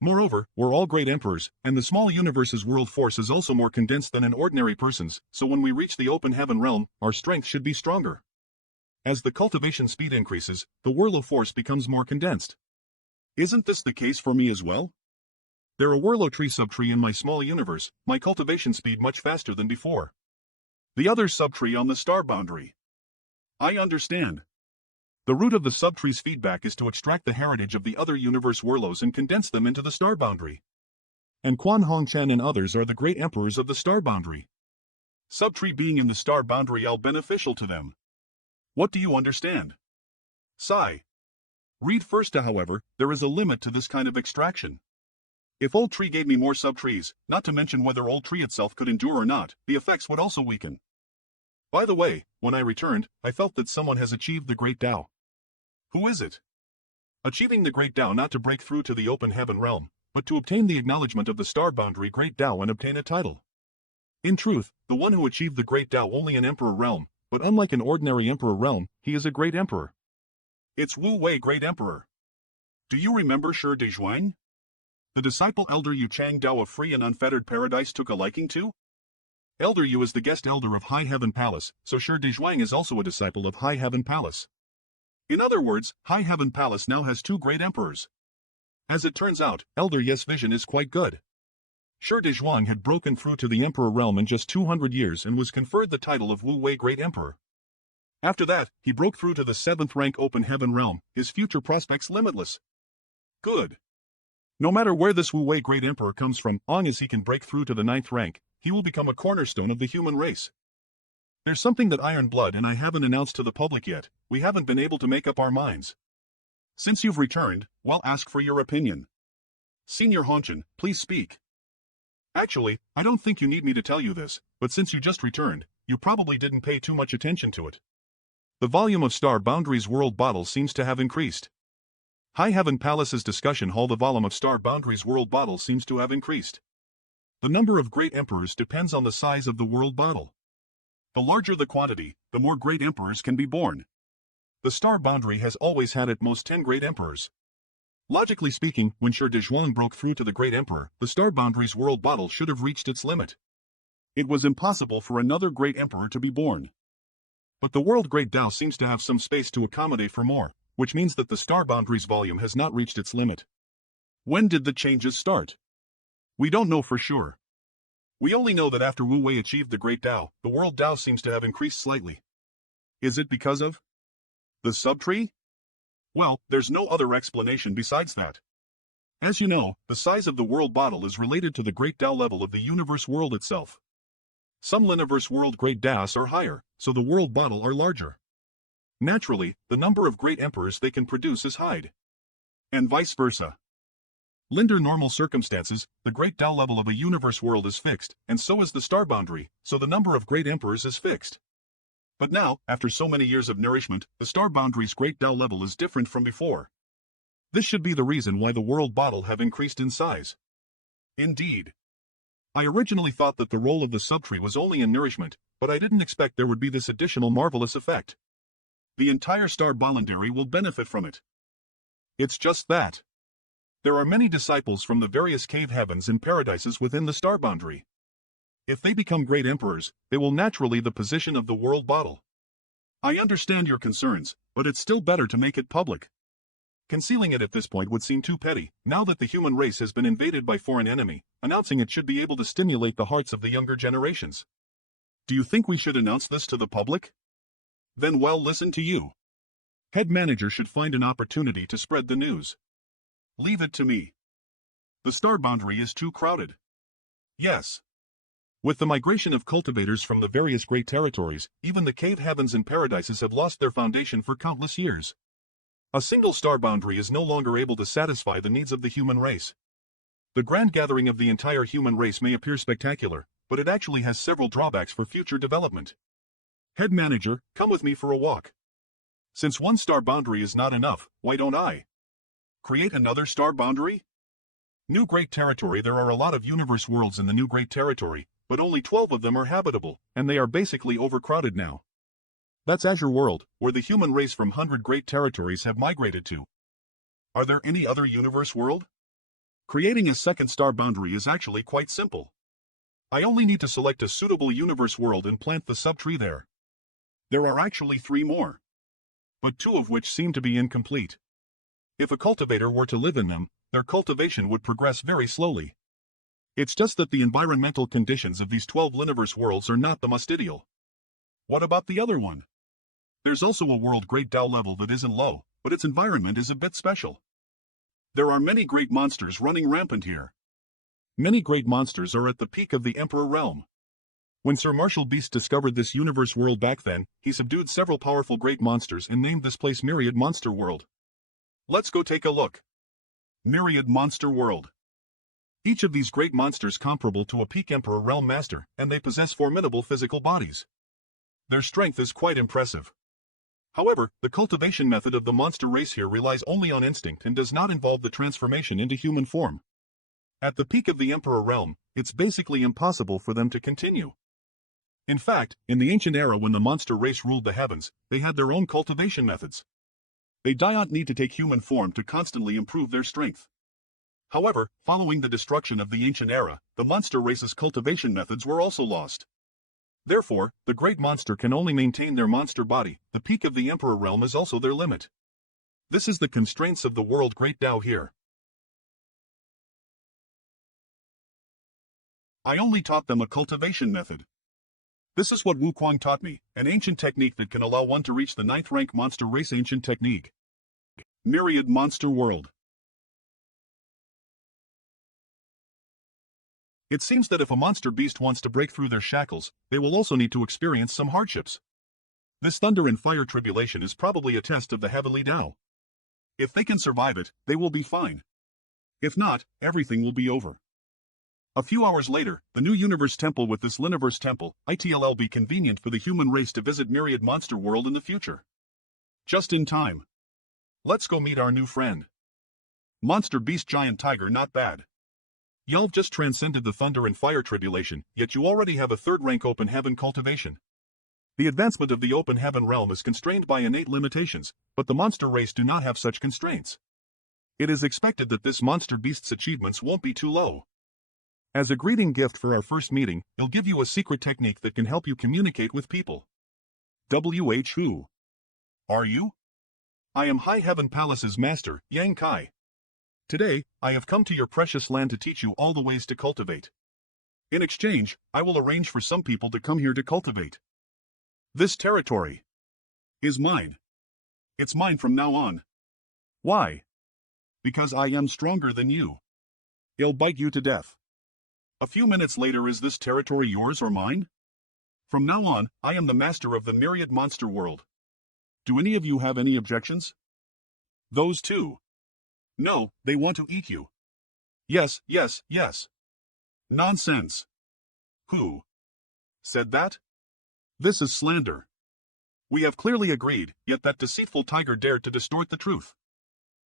Moreover, we're all great emperors, and the small universe's world force is also more condensed than an ordinary person's, so when we reach the open heaven realm, our strength should be stronger. As the cultivation speed increases, the whirl of force becomes more condensed. Isn't this the case for me as well? There are Whirlo tree subtree in my small universe, my cultivation speed much faster than before. The other subtree on the star boundary. I understand. The root of the subtree's feedback is to extract the heritage of the other universe Whirlos and condense them into the star boundary. And Quan Hongchen and others are the great emperors of the star boundary. Subtree being in the star boundary all beneficial to them. What do you understand? Sigh. Read first. However, there is a limit to this kind of extraction. If old tree gave me more subtrees, not to mention whether old tree itself could endure or not, the effects would also weaken. By the way, when I returned, I felt that someone has achieved the Great Tao. Who is it? Achieving the Great Tao not to break through to the open heaven realm, but to obtain the acknowledgement of the star boundary Great Tao and obtain a title. In truth, the one who achieved the Great Tao only an emperor realm, but unlike an ordinary emperor realm, he is a great emperor. It's Wu Wei Great Emperor. Do you remember Shi Dezhuang? The disciple Elder Yu Chang Dao of Free and Unfettered Paradise took a liking to? Elder Yu is the guest elder of High Heaven Palace, so Shi Dezhuang is also a disciple of High Heaven Palace. In other words, High Heaven Palace now has 2 great emperors. As it turns out, Elder Ye's vision is quite good. Shi Dezhuang had broken through to the emperor realm in just 200 years and was conferred the title of Wu Wei Great Emperor. After that, he broke through to the 7th rank open heaven realm, his future prospects limitless. Good. No matter where this Wu Wei Great Emperor comes from, long as he can break through to the 9th rank, he will become a cornerstone of the human race. There's something that Iron Blood and I haven't announced to the public yet, we haven't been able to make up our minds. Since you've returned, well, ask for your opinion. Senior Hongchen, please speak. Actually, I don't think you need me to tell you this, but since you just returned, you probably didn't pay too much attention to it. The volume of Star Boundaries World Bottle seems to have increased. High Heaven Palace's discussion hall. The volume of Star Boundaries World Bottle seems to have increased. The number of great emperors depends on the size of the world bottle. The larger the quantity, the more great emperors can be born. The star boundary has always had at most 10 great emperors. Logically speaking, when Shi Dezhuang broke through to the great emperor, the star boundary's world bottle should have reached its limit. It was impossible for another great emperor to be born. But the world Great Tao seems to have some space to accommodate for more, which means that the star boundary's volume has not reached its limit. When did the changes start? We don't know for sure. We only know that after Wu Wei achieved the Great Tao, the world Tao seems to have increased slightly. Is it because of the subtree? Well, there's no other explanation besides that. As you know, the size of the world bottle is related to the Great Tao level of the universe world itself. Some Liniverse world Great Taos are higher, so the world bottle are larger. Naturally, the number of great emperors they can produce is high. And vice versa. Under normal circumstances, the Great Tao level of a universe world is fixed, and so is the star boundary, so the number of great emperors is fixed. But now, after so many years of nourishment, the star boundary's Great Tao level is different from before. This should be the reason why the world bottle have increased in size. Indeed. I originally thought that the role of the subtree was only in nourishment, but I didn't expect there would be this additional marvelous effect. The entire star boundary will benefit from it. It's just that. There are many disciples from the various cave heavens and paradises within the star boundary. If they become great emperors, they will naturally the position of the world bottle. I understand your concerns, but it's still better to make it public. Concealing it at this point would seem too petty. Now that the human race has been invaded by foreign enemy, announcing it should be able to stimulate the hearts of the younger generations. Do you think we should announce this to the public? Then well, listen to you. Head manager should find an opportunity to spread the news. Leave it to me. The star boundary is too crowded. Yes. With the migration of cultivators from the various great territories, even the cave heavens and paradises have lost their foundation for countless years. A single star boundary is no longer able to satisfy the needs of the human race. The grand gathering of the entire human race may appear spectacular, but it actually has several drawbacks for future development. Head manager, come with me for a walk. Since one star boundary is not enough, why don't I create another star boundary? New Great Territory. There are a lot of universe worlds in the New Great Territory, but only 12 of them are habitable, and they are basically overcrowded now. That's Azure World, where the human race from 100 great territories have migrated to. Are there any other universe world? Creating a second star boundary is actually quite simple. I only need to select a suitable universe world and plant the subtree there. There are actually 3 more, but 2 of which seem to be incomplete. If a cultivator were to live in them, their cultivation would progress very slowly. It's just that the environmental conditions of these 12 universe worlds are not the most ideal. What about the other one? There's also a world great Tao level that isn't low, but its environment is a bit special. There are many great monsters running rampant here. Many great monsters are at the peak of the Emperor realm. When Sir Marshall Beast discovered this universe world back then, he subdued several powerful great monsters and named this place Myriad Monster World. Let's go take a look. Myriad Monster World. Each of these great monsters comparable to a peak Emperor realm master, and they possess formidable physical bodies. Their strength is quite impressive. However, the cultivation method of the monster race here relies only on instinct and does not involve the transformation into human form. At the peak of the Emperor realm, it's basically impossible for them to continue. In fact, in the ancient era when the monster race ruled the heavens, they had their own cultivation methods. They don't need to take human form to constantly improve their strength. However, following the destruction of the ancient era, the monster race's cultivation methods were also lost. Therefore, the great monster can only maintain their monster body. The peak of the Emperor realm is also their limit. This is the constraints of the world great Tao here. I only taught them a cultivation method. This is what Wu Kuang taught me, an ancient technique that can allow one to reach the 9th rank monster race ancient technique. Myriad Monster World. It seems that if a monster beast wants to break through their shackles, they will also need to experience some hardships. This thunder and fire tribulation is probably a test of the heavenly Tao. If they can survive it, they will be fine. If not, everything will be over. A few hours later, the new universe temple with this Liniverse temple, it'll be convenient for the human race to visit Myriad Monster World in the future. Just in time. Let's go meet our new friend. Monster Beast Giant Tiger. Not bad. Y'all just transcended the thunder and fire tribulation, yet you already have a 3rd rank open heaven cultivation. The advancement of the open heaven realm is constrained by innate limitations, but the monster race do not have such constraints. It is expected that this monster beast's achievements won't be too low. As a greeting gift for our first meeting, he'll give you a secret technique that can help you communicate with people. Who are you? I am High Heaven Palace's master, Yang Kai. Today, I have come to your precious land to teach you all the ways to cultivate. In exchange, I will arrange for some people to come here to cultivate. This territory is mine. It's mine from now on. Why? Because I am stronger than you. I'll bite you to death. A few minutes later, is this territory yours or mine? From now on, I am the master of the Myriad Monster World. Do any of you have any objections? Those 2. No, they want to eat you. Yes, yes, yes. Nonsense. Who said that? This is slander. We have clearly agreed, yet that deceitful tiger dared to distort the truth.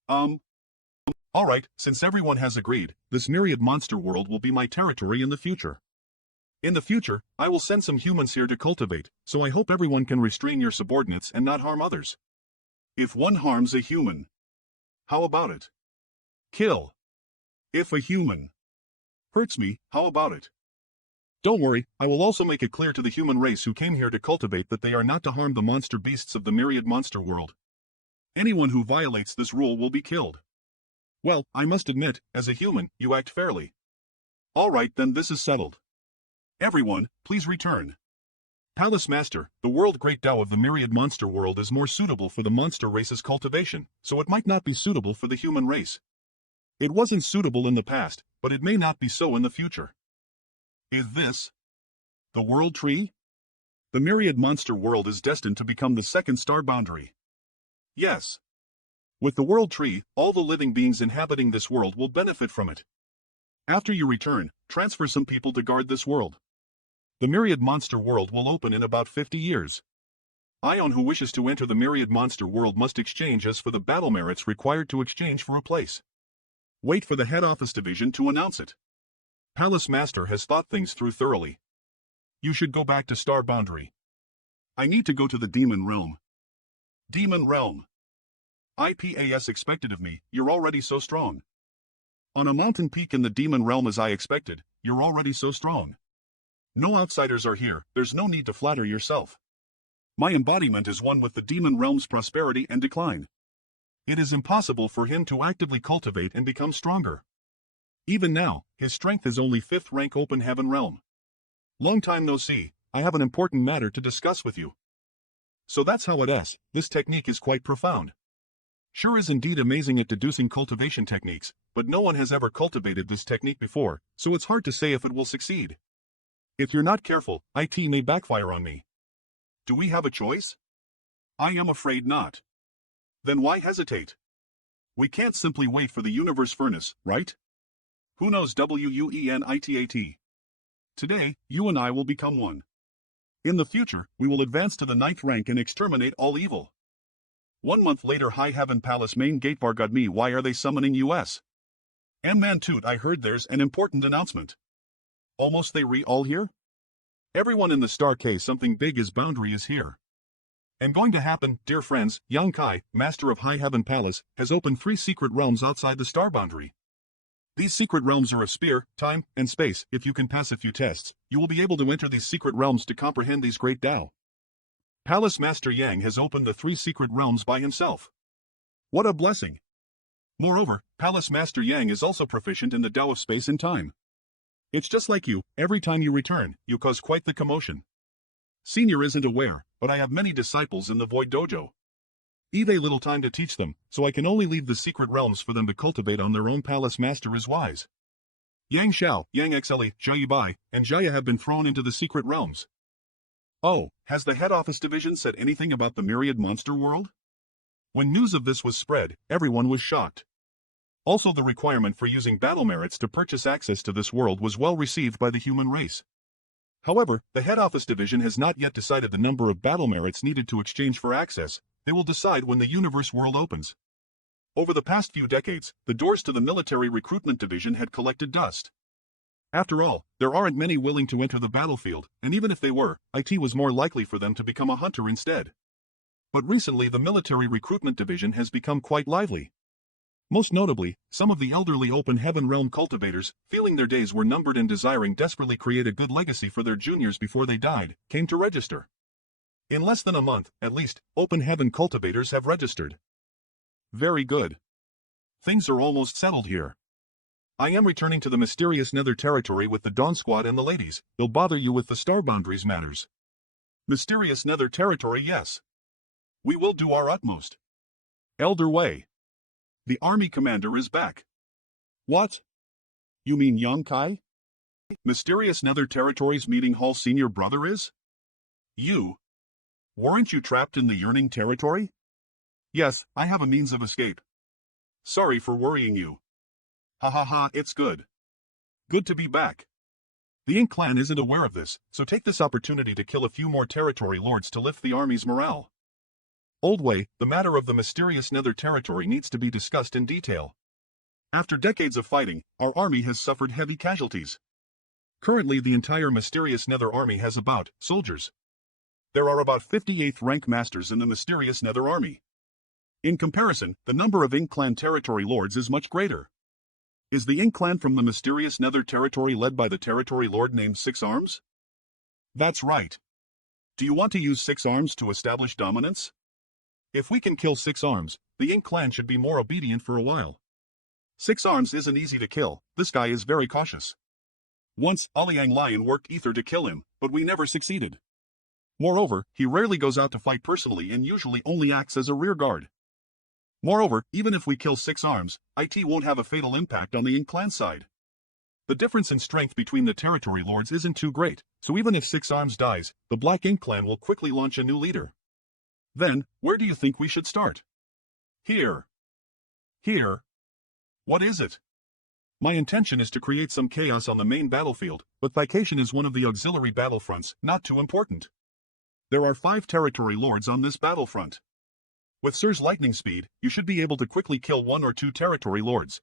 Alright, since everyone has agreed, this Myriad Monster World will be my territory in the future. In the future, I will send some humans here to cultivate, so I hope everyone can restrain your subordinates and not harm others. If one harms a human, how about it? Kill. If a human hurts me, how about it? Don't worry, I will also make it clear to the human race who came here to cultivate that they are not to harm the monster beasts of the myriad monster world. Anyone who violates this rule will be killed. Well, I must admit, as a human, you act fairly. Alright then, this is settled. Everyone, please return. Palace Master, the world great Tao of the myriad monster world is more suitable for the monster race's cultivation, so it might not be suitable for the human race. It wasn't suitable in the past, but it may not be so in the future. Is this the world tree? The myriad monster world is destined to become the second star boundary. Yes. With the world tree, all the living beings inhabiting this world will benefit from it. After you return, transfer some people to guard this world. The myriad monster world will open in about 50 years. Ion who wishes to enter the myriad monster world must exchange as for the battle merits required to exchange for a place. Wait for the head office division to announce it. Palace Master has thought things through thoroughly. You should go back to Star Boundary. I need to go to the Demon Realm. Demon Realm. IPAS expected of me, you're already so strong. On a mountain peak in the Demon Realm as I expected, you're already so strong. No outsiders are here, there's no need to flatter yourself. My embodiment is one with the Demon Realm's prosperity and decline. It is impossible for him to actively cultivate and become stronger. Even now, his strength is only 5th rank Open Heaven Realm. Long time no see, I have an important matter to discuss with you. So that's how it is, this technique is quite profound. Sure is indeed amazing at deducing cultivation techniques, but no one has ever cultivated this technique before, so it's hard to say if it will succeed. If you're not careful, IT may backfire on me. Do we have a choice? I am afraid not. Then why hesitate? We can't simply wait for the universe furnace, right? Who knows WUENITAT? Today, you and I will become one. In the future, we will advance to the 9th rank and exterminate all evil. 1 month later, High Heaven Palace main gate bar got me. Why are they summoning us? Man toot, I heard there's an important announcement. Almost they all here? Everyone in the Star K, something big is boundary is here. And going to happen, dear friends. Yang Kai, Master of High Heaven Palace, has opened 3 secret realms outside the star boundary. These secret realms are of spear, time, and space. If you can pass a few tests, you will be able to enter these secret realms to comprehend these great Tao. Palace Master Yang has opened the 3 secret realms by himself. What a blessing! Moreover, Palace Master Yang is also proficient in the Tao of space and time. It's just like you, every time you return, you cause quite the commotion. Senior isn't aware, but I have many disciples in the Void Dojo. Eve little time to teach them, so I can only leave the secret realms for them to cultivate on their own. Palace Master is wise. Yang Xiao, Yang XLE, Jia Bai, and Jaya have been thrown into the secret realms. Oh, has the head office division said anything about the myriad monster world? When news of this was spread, everyone was shocked. Also, the requirement for using battle merits to purchase access to this world was well received by the human race. However, the head office division has not yet decided the number of battle merits needed to exchange for access. They will decide when the universe world opens. Over the past few decades, the doors to the military recruitment division had collected dust. After all, there aren't many willing to enter the battlefield, and even if they were, IT was more likely for them to become a hunter instead. But recently the military recruitment division has become quite lively. Most notably, some of the elderly Open Heaven Realm cultivators, feeling their days were numbered and desiring desperately create a good legacy for their juniors before they died, came to register. In less than a month, at least, Open Heaven cultivators have registered. Very good. Things are almost settled here. I am returning to the mysterious Nether territory with the Dawn Squad and the ladies. They'll bother you with the star boundaries matters. Mysterious Nether territory, yes. We will do our utmost. Elder Wei. The army commander is back. What? You mean Yang Kai? Mysterious Nether Territories meeting hall senior brother is? You? Weren't you trapped in the yearning territory? Yes, I have a means of escape. Sorry for worrying you. Ha ha ha, it's good. Good to be back. The Ink clan isn't aware of this, so take this opportunity to kill a few more territory lords to lift the army's morale. Old Wei, the matter of the mysterious Nether territory needs to be discussed in detail. After decades of fighting, our army has suffered heavy casualties. Currently the entire mysterious Nether army has about soldiers. There are about 58th rank masters in the mysterious Nether army. In comparison, the number of Ink clan territory lords is much greater. Is the Ink clan from the mysterious Nether territory led by the territory lord named Six Arms? That's right. Do you want to use Six Arms to establish dominance? If we can kill Six Arms, the Ink clan should be more obedient for a while. Six Arms isn't easy to kill, this guy is very cautious. Once, Aliang Lion worked Ether to kill him, but we never succeeded. Moreover, he rarely goes out to fight personally and usually only acts as a rear guard. Moreover, even if we kill Six Arms, IT won't have a fatal impact on the Ink clan side. The difference in strength between the territory lords isn't too great, so even if Six Arms dies, the Black Ink clan will quickly launch a new leader. Then, where do you think we should start? Here. Here. What is it? My intention is to create some chaos on the main battlefield, but vacation is one of the auxiliary battlefronts, not too important. There are 5 territory lords on this battlefront. With Sir's lightning speed, you should be able to quickly kill 1 or 2 territory lords.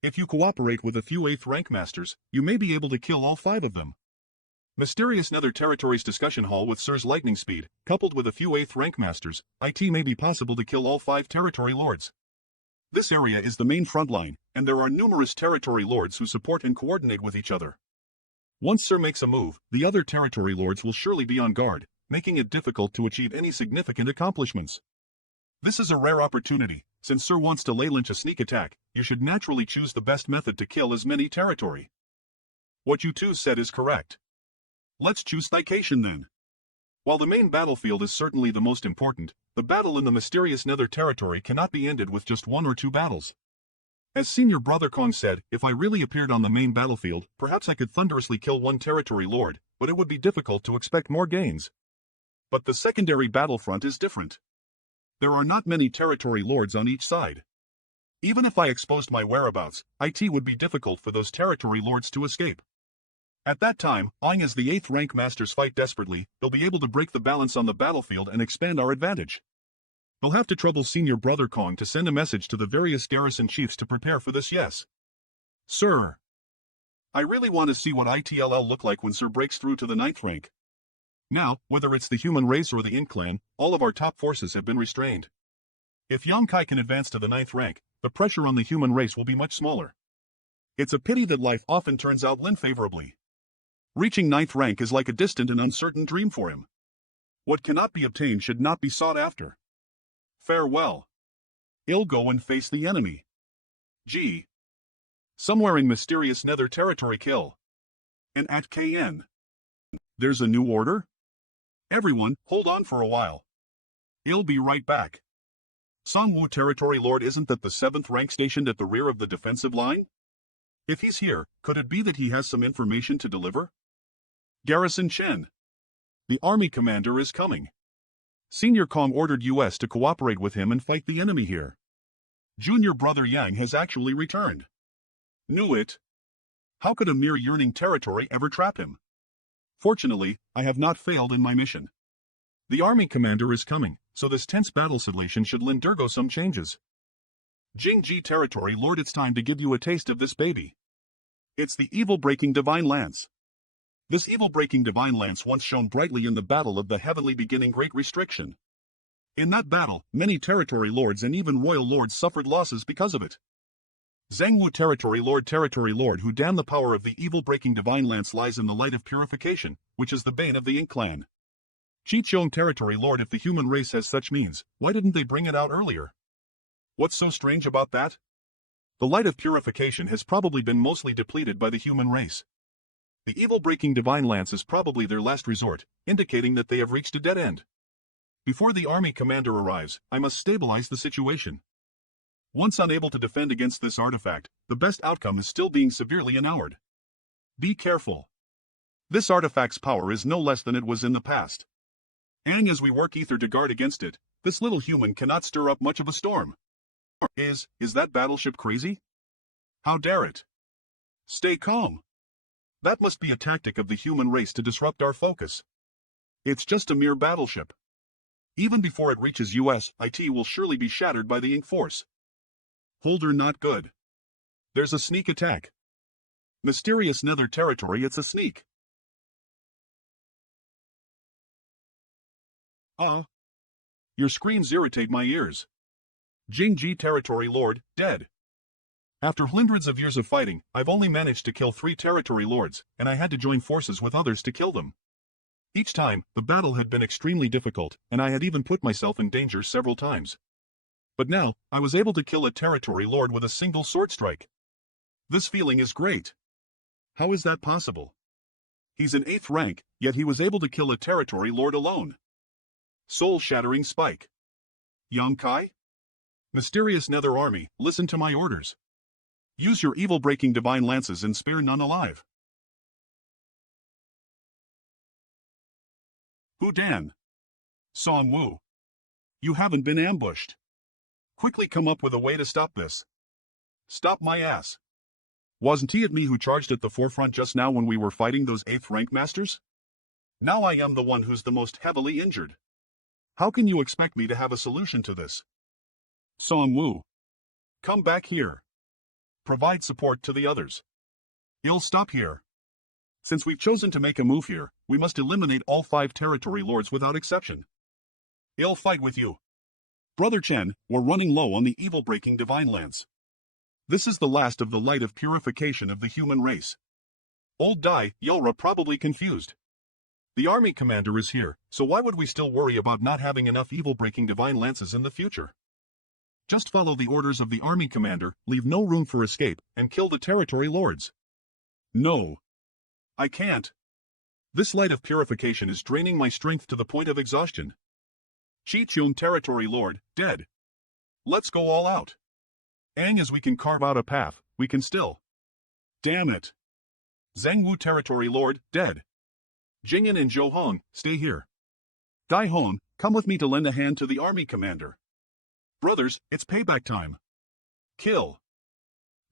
If you cooperate with a few 8th rank masters, you may be able to kill all 5 of them. Mysterious Nether Territories Discussion Hall with Sir's lightning speed, coupled with a few 8th rank masters, it may be possible to kill all 5 territory lords. This area is the main front line, and there are numerous territory lords who support and coordinate with each other. Once Sir makes a move, the other territory lords will surely be on guard, making it difficult to achieve any significant accomplishments. This is a rare opportunity. Since Sir wants to lay lynch a sneak attack, you should naturally choose the best method to kill as many territory. What you two said is correct. Let's choose vacation then. While the main battlefield is certainly the most important, the battle in the mysterious Nether territory cannot be ended with just 1 or 2 battles. As Senior Brother Kong said, if I really appeared on the main battlefield, perhaps I could thunderously kill 1 territory lord, but it would be difficult to expect more gains. But the secondary battlefront is different. There are not many territory lords on each side. Even if I exposed my whereabouts, it would be difficult for those territory lords to escape. At that time, as the 8th rank masters fight desperately, they'll be able to break the balance on the battlefield and expand our advantage. We'll have to trouble Senior Brother Kong to send a message to the various garrison chiefs to prepare for this. Yes. Sir. I really want to see what ITLL look like when Sir breaks through to the 9th rank. Now, whether it's the human race or the Ink clan, all of our top forces have been restrained. If Yongkai can advance to the 9th rank, the pressure on the human race will be much smaller. It's a pity that life often turns out unfavorably. Reaching 9th rank is like a distant and uncertain dream for him. What cannot be obtained should not be sought after. Farewell. I'll go and face the enemy. G. Somewhere in mysterious Nether territory kill. And at KN. There's a new order? Everyone, hold on for a while. I'll be right back. Songwu territory lord, isn't that the 7th rank stationed at the rear of the defensive line? If he's here, could it be that he has some information to deliver? Garrison Chen. The army commander is coming. Senior Kong ordered US to cooperate with him and fight the enemy here. Junior Brother Yang has actually returned. Knew it. How could a mere yearning territory ever trap him? Fortunately, I have not failed in my mission. The army commander is coming, so this tense battle situation should undergo some changes. Jingji territory lord, it's time to give you a taste of this baby. It's the evil-breaking divine lance. This evil-breaking divine lance once shone brightly in the battle of the heavenly beginning Great Restriction. In that battle, many territory lords and even royal lords suffered losses because of it. Zhangwu territory lord who damn the power of the evil-breaking divine lance lies in the light of purification, which is the bane of the Ink clan. Chichong territory lord, if the human race has such means, why didn't they bring it out earlier? What's so strange about that? The light of purification has probably been mostly depleted by the human race. The evil-breaking divine lance is probably their last resort, indicating that they have reached a dead end. Before the army commander arrives, I must stabilize the situation. Once unable to defend against this artifact, the best outcome is still being severely enamored. Be careful. This artifact's power is no less than it was in the past. And as we work ether to guard against it, this little human cannot stir up much of a storm. Is that battleship crazy? How dare it? Stay calm. That must be a tactic of the human race to disrupt our focus. It's just a mere battleship. Even before it reaches US, IT will surely be shattered by the Ink force. Holder not good. There's a sneak attack. Mysterious Nether territory, it's a sneak. Your screams irritate my ears. Jingji territory lord, dead. After hundreds of years of fighting, I've only managed to kill 3 territory lords, and I had to join forces with others to kill them. Each time, the battle had been extremely difficult, and I had even put myself in danger several times. But now, I was able to kill a territory lord with a single sword strike. This feeling is great. How is that possible? He's in 8th rank, yet he was able to kill a territory lord alone. Soul-shattering spike. Yang Kai? Mysterious Nether Army, listen to my orders. Use your evil-breaking divine lances and spare none alive. Hu Dan. Song Wu. You haven't been ambushed. Quickly come up with a way to stop this. Stop my ass. Wasn't it me who charged at the forefront just now when we were fighting those 8th rank masters? Now I am the one who's the most heavily injured. How can you expect me to have a solution to this? Song Wu. Come back here. Provide support to the others. You'll stop here. Since we've chosen to make a move here, we must eliminate all 5 territory lords without exception. I'll fight with you. Brother Chen, we're running low on the evil-breaking divine lance. This is the last of the light of purification of the human race. Old Dai, Yulra probably confused. The army commander is here, so why would we still worry about not having enough evil-breaking divine lances in the future? Just follow the orders of the army commander, leave no room for escape, and kill the territory lords. No. I can't. This light of purification is draining my strength to the point of exhaustion. Chi Chung territory lord, dead. Let's go all out. As we can carve out a path, we can still. Damn it. Zhang Wu territory lord, dead. Jingyan and Zhou Hong, stay here. Dai Hong, come with me to lend a hand to the army commander. Brothers, it's payback time. Kill.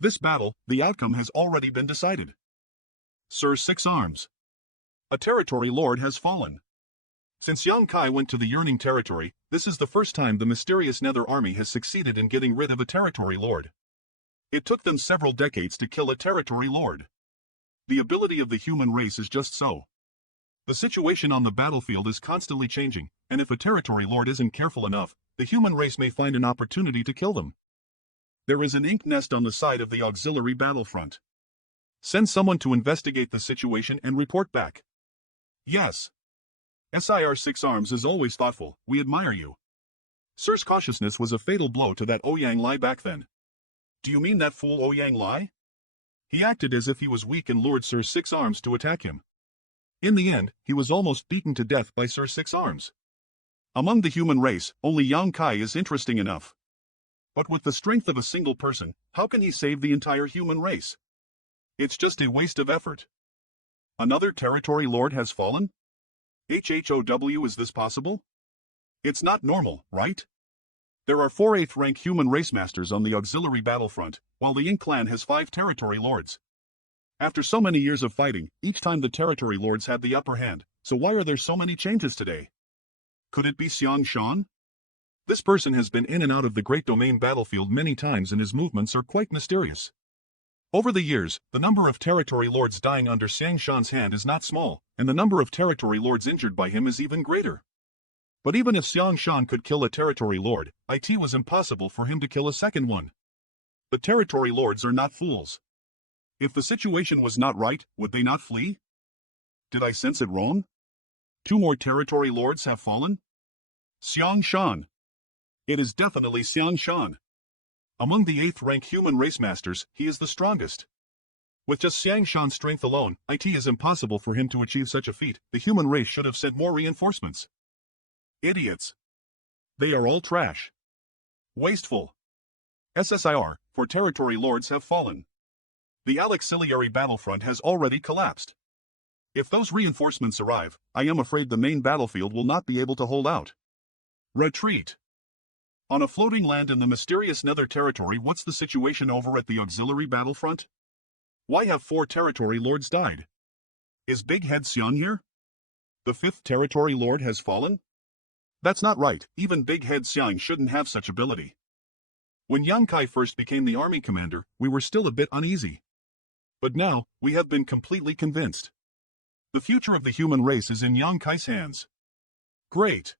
This battle, the outcome has already been decided. Sir Six Arms. A territory lord has fallen. Since Yang Kai went to the Yearning territory, this is the first time the mysterious Nether Army has succeeded in getting rid of a territory lord. It took them several decades to kill a territory lord. The ability of the human race is just so. The situation on the battlefield is constantly changing, and if a territory lord isn't careful enough, the human race may find an opportunity to kill them. There is an ink nest on the side of the auxiliary battlefront. Send someone to investigate the situation and report back. Yes. Sir Six Arms is always thoughtful, we admire you. Sir's cautiousness was a fatal blow to that Ouyang Lai back then. Do you mean that fool Ouyang Lai? He acted as if he was weak and lured Sir Six Arms to attack him. In the end, he was almost beaten to death by Sir Six Arms. Among the human race, only Yang Kai is interesting enough. But with the strength of a single person, how can he save the entire human race? It's just a waste of effort. Another territory lord has fallen? HHOW, is this possible? It's not normal, right? There are 4 8th rank human race masters on the auxiliary battlefront, while the Ink clan has 5 territory lords. After so many years of fighting, each time the territory lords had the upper hand, so why are there so many changes today? Could it be Xiang Shan? This person has been in and out of the Great Domain battlefield many times and his movements are quite mysterious. Over the years, the number of territory lords dying under Xiang Shan's hand is not small, and the number of territory lords injured by him is even greater. But even if Xiang Shan could kill a territory lord, it was impossible for him to kill a second one. The territory lords are not fools. If the situation was not right, would they not flee? Did I sense it wrong? 2 more territory lords have fallen? Xiang Shan. It is definitely Xiang Shan. Among the 8th rank human race masters, he is the strongest. With just Xiang Shan's strength alone, it is impossible for him to achieve such a feat. The human race should have sent more reinforcements. Idiots. They are all trash. Wasteful. SSIR, 4 territory lords have fallen. The auxiliary battlefront has already collapsed. If those reinforcements arrive, I am afraid the main battlefield will not be able to hold out. Retreat. On a floating land in the mysterious Nether territory, what's the situation over at the auxiliary battlefront? Why have 4 territory lords died? Is Big Head Xian here? The 5th territory lord has fallen? That's not right, even Big Head Xiang shouldn't have such ability. When Yang Kai first became the army commander, we were still a bit uneasy. But now, we have been completely convinced. The future of the human race is in Yang Kai's hands. Great.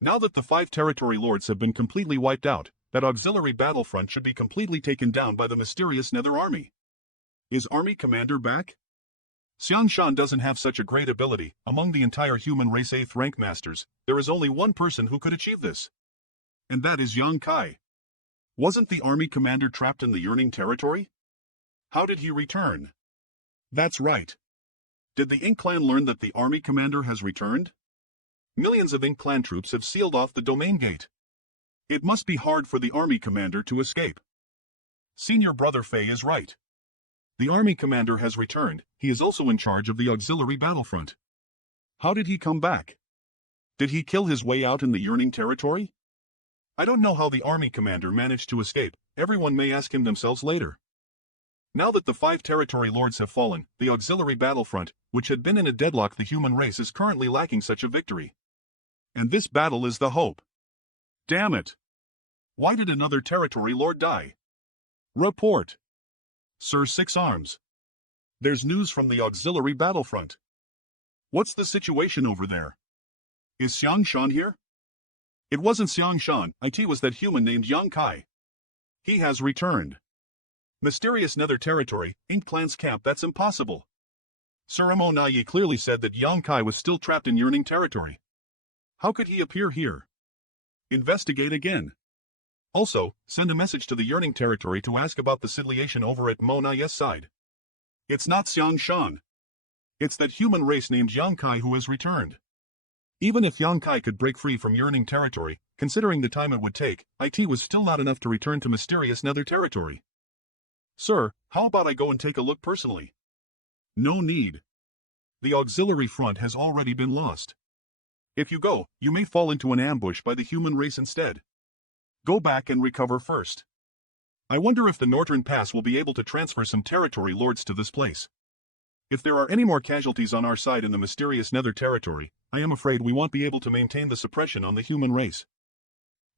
Now that the 5 territory lords have been completely wiped out, that auxiliary battlefront should be completely taken down by the mysterious Nether Army. Is Army Commander back? Xiang Shan doesn't have such a great ability. Among the entire human race 8th rank masters, there is only one person who could achieve this. And that is Yang Kai. Wasn't the Army Commander trapped in the Yearning Territory? How did he return? That's right. Did the Ink Clan learn that the Army Commander has returned? Millions of Ink Clan troops have sealed off the domain gate. It must be hard for the Army Commander to escape. Senior Brother Fei is right. The Army Commander has returned. He is also in charge of the auxiliary battlefront. How did he come back? Did he kill his way out in the Yearning Territory? I don't know how the Army Commander managed to escape. Everyone may ask him themselves later. Now that the 5 territory lords have fallen, the auxiliary battlefront, which had been in a deadlock the human race, is currently lacking such a victory. And this battle is the hope. Damn it! Why did another territory lord die? Report. Sir Six Arms. There's news from the auxiliary battlefront. What's the situation over there? Is Xiang Shan here? It wasn't Xiang Shan, it was that human named Yang Kai. He has returned. Mysterious Nether Territory, Ink Clan's camp, that's impossible. Sir Mo Nayi clearly said that Yang Kai was still trapped in Yearning Territory. How could he appear here? Investigate again. Also, send a message to the Yearning Territory to ask about the situation over at Mo Nayi's side. It's not Xiang Shan. It's that human race named Yang Kai who has returned. Even if Yang Kai could break free from Yearning Territory, considering the time it would take, it was still not enough to return to mysterious Nether Territory. Sir, how about I go and take a look personally? No need. The auxiliary front has already been lost. If you go, you may fall into an ambush by the human race instead. Go back and recover first. I wonder if the Northern Pass will be able to transfer some territory lords to this place. If there are any more casualties on our side in the mysterious Nether Territory, I am afraid we won't be able to maintain the suppression on the human race.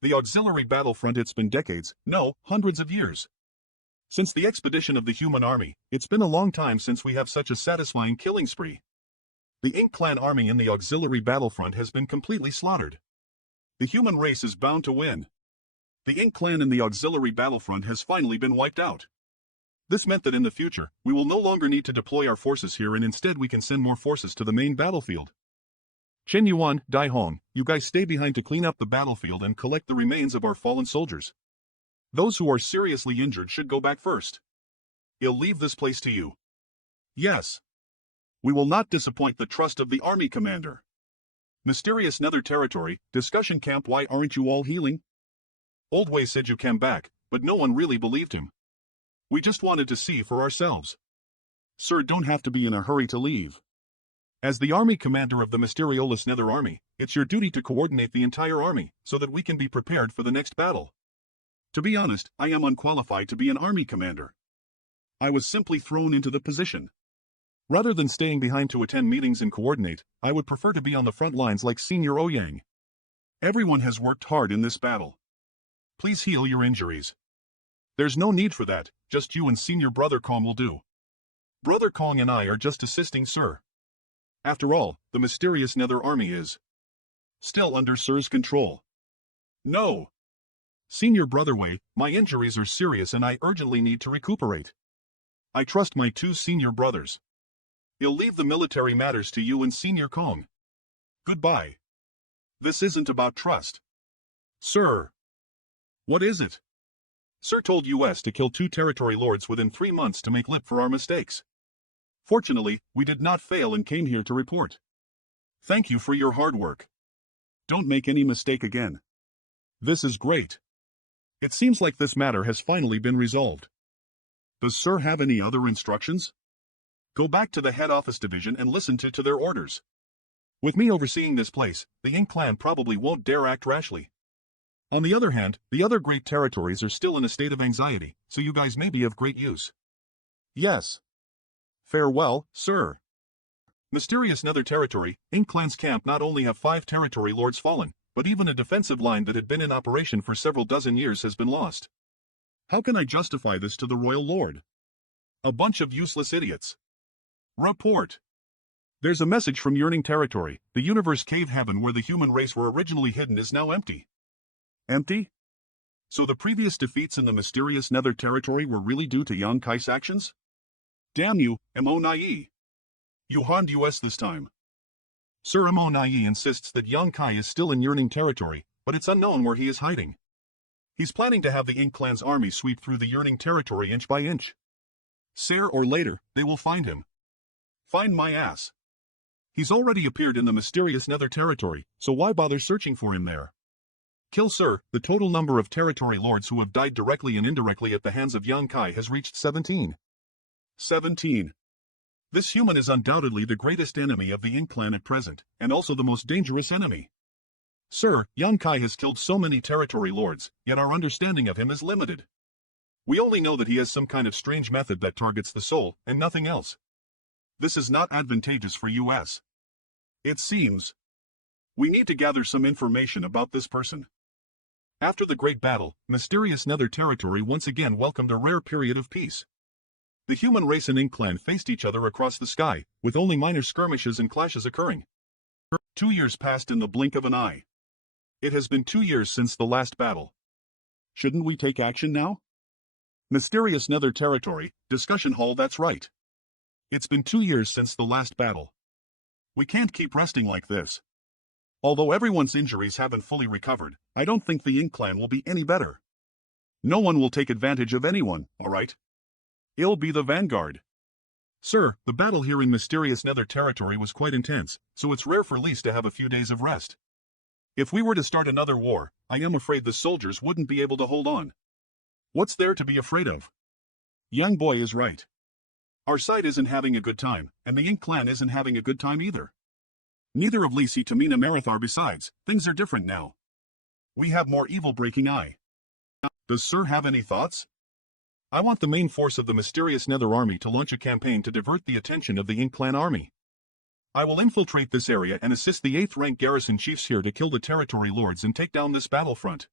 The auxiliary battlefront, it's been decades, no, hundreds of years. Since the expedition of the human army, it's been a long time since we have such a satisfying killing spree. The Ink Clan army in the auxiliary battlefront has been completely slaughtered. The human race is bound to win. The Ink Clan in the auxiliary battlefront has finally been wiped out. This meant that in the future, we will no longer need to deploy our forces here, and instead we can send more forces to the main battlefield. Chen Yuan, Dai Hong, you guys stay behind to clean up the battlefield and collect the remains of our fallen soldiers. Those who are seriously injured should go back first. I'll leave this place to you. Yes. We will not disappoint the trust of the Army Commander. Mysterious Nether Territory, discussion camp. Why aren't you all healing? Old Wei said you came back, but no one really believed him. We just wanted to see for ourselves. Sir, don't have to be in a hurry to leave. As the Army Commander of the Mysterious Nether Army, it's your duty to coordinate the entire army, so that we can be prepared for the next battle. To be honest, I am unqualified to be an Army Commander. I was simply thrown into the position. Rather than staying behind to attend meetings and coordinate, I would prefer to be on the front lines like Senior Ouyang. Everyone has worked hard in this battle. Please heal your injuries. There's no need for that, just you and Senior Brother Kong will do. Brother Kong and I are just assisting, sir. After all, the mysterious Nether Army is still under Sir's control. No. Senior Brother Wei, my injuries are serious and I urgently need to recuperate. I trust my 2 senior brothers. I'll leave the military matters to you and Senior Kong. Goodbye. This isn't about trust. Sir. What is it? Sir told us to kill 2 territory lords within 3 months to make lip for our mistakes. Fortunately, we did not fail and came here to report. Thank you for your hard work. Don't make any mistake again. This is great. It seems like this matter has finally been resolved. Does Sir have any other instructions? Go back to the head office division and listen to their orders. With me overseeing this place, the Ink Clan probably won't dare act rashly. On the other hand, the other great territories are still in a state of anxiety, so you guys may be of great use. Yes. Farewell, sir. Mysterious Nether Territory, Ink Clan's camp. Not only have 5 territory lords fallen, but even a defensive line that had been in operation for several dozen years has been lost. How can I justify this to the Royal Lord? A bunch of useless idiots. Report. There's a message from Yearning Territory. The universe cave heaven where the human race were originally hidden is now empty. Empty? So the previous defeats in the mysterious Nether territory were really due to Yang Kai's actions? Damn you, Mo Nai. You harmed us this time. Sir Mo Nai insists that Yang Kai is still in Yearning territory, but it's unknown where he is hiding. He's planning to have the Ink Clan's army sweep through the Yearning territory inch by inch. Sooner or later, they will find him. Find my ass. He's already appeared in the mysterious Nether territory, so why bother searching for him there? Kill Sir, the total number of territory lords who have died directly and indirectly at the hands of Yang Kai has reached 17. 17. This human is undoubtedly the greatest enemy of the Ink Clan at present, and also the most dangerous enemy. Sir, Yang Kai has killed so many territory lords, yet our understanding of him is limited. We only know that he has some kind of strange method that targets the soul, and nothing else. This is not advantageous for us. It seems. We need to gather some information about this person. After the Great Battle, mysterious Nether territory once again welcomed a rare period of peace. The human race and Ink Clan faced each other across the sky, with only minor skirmishes and clashes occurring. 2 years passed in the blink of an eye. It has been 2 years since the last battle. Shouldn't we take action now? Mysterious Nether territory, discussion hall, that's right. It's been 2 years since the last battle. We can't keep resting like this. Although everyone's injuries haven't fully recovered, I don't think the Ink Clan will be any better. No one will take advantage of anyone, alright? It'll be the vanguard. Sir, the battle here in mysterious Nether territory was quite intense, so it's rare for Lise to have a few days of rest. If we were to start another war, I am afraid the soldiers wouldn't be able to hold on. What's there to be afraid of? Young boy is right. Our side isn't having a good time, and the Ink Clan isn't having a good time either. Neither of Lisi to Mina Marathar besides, things are different now. We have more evil breaking eye. Does Sir have any thoughts? I want the main force of the mysterious Nether army to launch a campaign to divert the attention of the Ink Clan army. I will infiltrate this area and assist the 8th rank garrison chiefs here to kill the territory lords and take down this battlefront.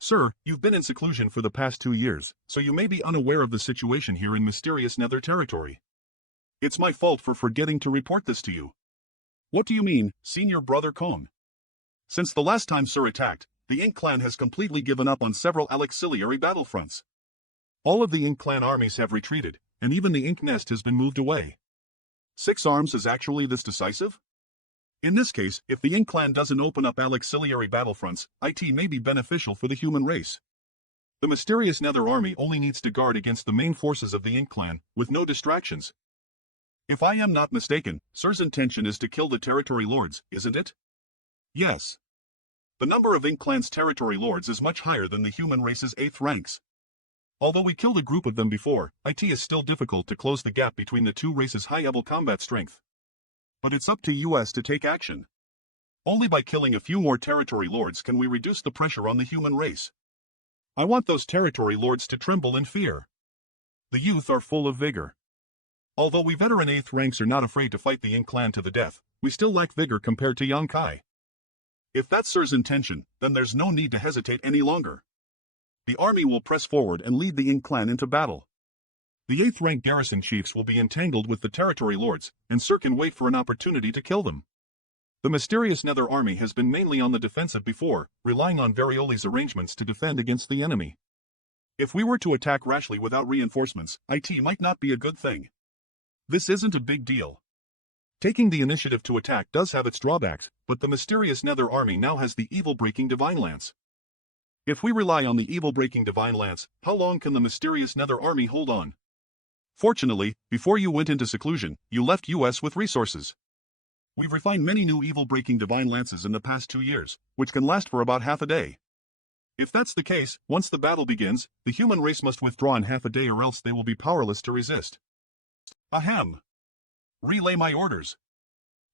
Sir, you've been in seclusion for the past 2 years, so you may be unaware of the situation here in mysterious Nether territory. It's my fault for forgetting to report this to you. What do you mean, senior brother Kong? Since the last time Sir attacked, the Ink Clan has completely given up on several auxiliary battlefronts. All of the Ink Clan armies have retreated, and even the Ink Nest has been moved away. 6 arms is actually this decisive? In this case, if the Ink Clan doesn't open up auxiliary battlefronts, it may be beneficial for the human race. The mysterious Nether army only needs to guard against the main forces of the Ink Clan, with no distractions. If I am not mistaken, Sir's intention is to kill the territory lords, isn't it? Yes. The number of Ink Clan's territory lords is much higher than the human race's 8th ranks. Although we killed a group of them before, it is still difficult to close the gap between the two races' high-level combat strength. But it's up to us to take action. Only by killing a few more territory lords can we reduce the pressure on the human race. I want those territory lords to tremble in fear. The youth are full of vigor. Although we veteran 8th ranks are not afraid to fight the Ink Clan to the death, we still lack vigor compared to Yang Kai. If that's Sir's intention, then there's no need to hesitate any longer. The army will press forward and lead the Ink Clan into battle. The 8th rank garrison chiefs will be entangled with the territory lords, and Sir can wait for an opportunity to kill them. The mysterious Nether army has been mainly on the defensive before, relying on Varioli's arrangements to defend against the enemy. If we were to attack rashly without reinforcements, it might not be a good thing. This isn't a big deal. Taking the initiative to attack does have its drawbacks, but the mysterious Nether army now has the evil-breaking Divine Lance. If we rely on the evil-breaking Divine Lance, how long can the mysterious Nether army hold on? Fortunately, before you went into seclusion, you left us with resources. We've refined many new evil-breaking Divine Lances in the past 2 years, which can last for about half a day. If that's the case, once the battle begins, the human race must withdraw in half a day or else they will be powerless to resist. Ahem. Relay my orders.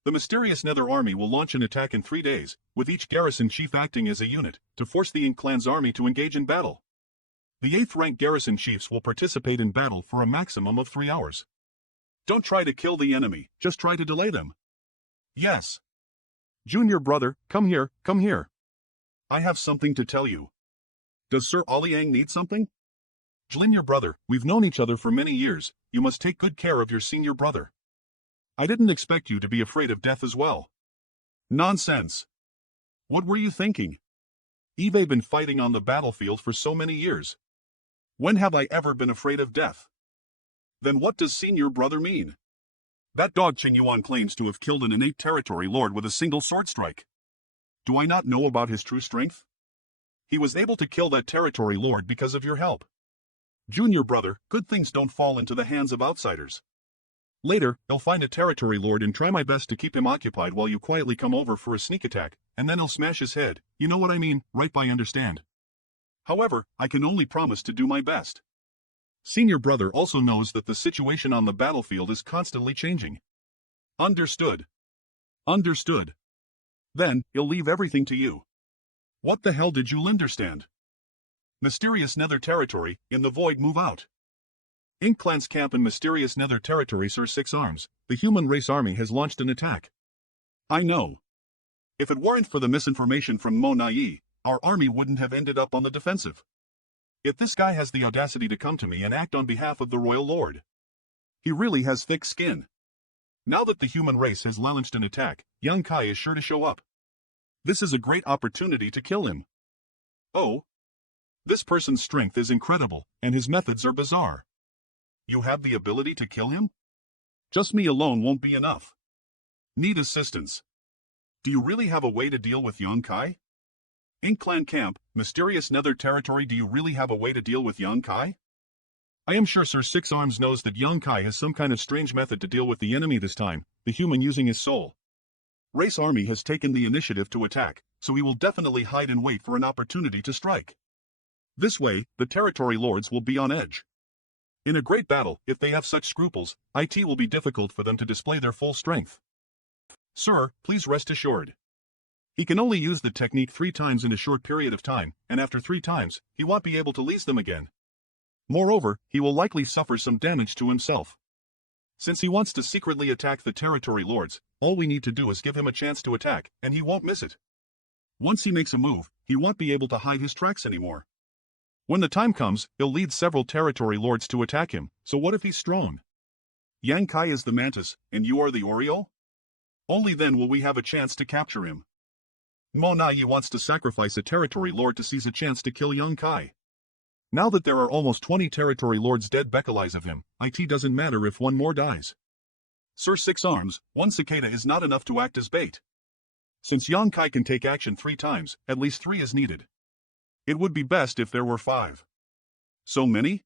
The mysterious Nether army will launch an attack in 3 days, with each garrison chief acting as a unit, to force the Ink Clan's army to engage in battle. The 8th rank garrison chiefs will participate in battle for a maximum of 3 hours. Don't try to kill the enemy, just try to delay them. Yes. Junior brother, come here, come here. I have something to tell you. Does Sir Oliang need something? Junior brother, we've known each other for many years, you must take good care of your senior brother. I didn't expect you to be afraid of death as well. Nonsense. What were you thinking? Eve been fighting on the battlefield for so many years. When have I ever been afraid of death? Then what does senior brother mean? That dog Qingyuan claims to have killed an innate territory lord with a single sword strike. Do I not know about his true strength? He was able to kill that territory lord because of your help. Junior brother, good things don't fall into the hands of outsiders. Later, I'll find a territory lord and try my best to keep him occupied while you quietly come over for a sneak attack, and then I'll smash his head, you know what I mean, right? By understand. However, I can only promise to do my best. Senior brother also knows that the situation on the battlefield is constantly changing. Understood. Understood. Then, he'll leave everything to you. What the hell did you understand? Mysterious Nether Territory, in the void move out. Ink Clan's camp in mysterious Nether Territory Sir Six Arms, the human race army has launched an attack. I know. If it weren't for the misinformation from Mo Nai, our army wouldn't have ended up on the defensive. If this guy has the audacity to come to me and act on behalf of the Royal Lord. He really has thick skin. Now that the human race has launched an attack, Yang Kai is sure to show up. This is a great opportunity to kill him. Oh. This person's strength is incredible, and his methods are bizarre. You have the ability to kill him? Just me alone won't be enough. Need assistance. Do you really have a way to deal with Yang Kai? Ink Clan Camp, Mysterious Nether Territory. Do you really have a way to deal with Yang Kai? I am sure Sir Six Arms knows that Yang Kai has some kind of strange method to deal with the enemy this time, the human using his soul. Race Army has taken the initiative to attack, so he will definitely hide and wait for an opportunity to strike. This way, the territory lords will be on edge. In a great battle, if they have such scruples, it will be difficult for them to display their full strength. Sir, please rest assured. He can only use the technique 3 times in a short period of time, and after 3 times, he won't be able to use them again. Moreover, he will likely suffer some damage to himself. Since he wants to secretly attack the territory lords, all we need to do is give him a chance to attack, and he won't miss it. Once he makes a move, he won't be able to hide his tracks anymore. When the time comes, he'll lead several territory lords to attack him, so what if he's strong? Yang Kai is the mantis, and you are the Oriole? Only then will we have a chance to capture him. Mo Nai wants to sacrifice a territory lord to seize a chance to kill Yang Kai. Now that there are almost 20 territory lords dead Bekalize of him, it doesn't matter if one more dies. Sir Six Arms, 1 cicada is not enough to act as bait. Since Yang Kai can take action 3 times, at least 3 is needed. It would be best if there were 5. So many?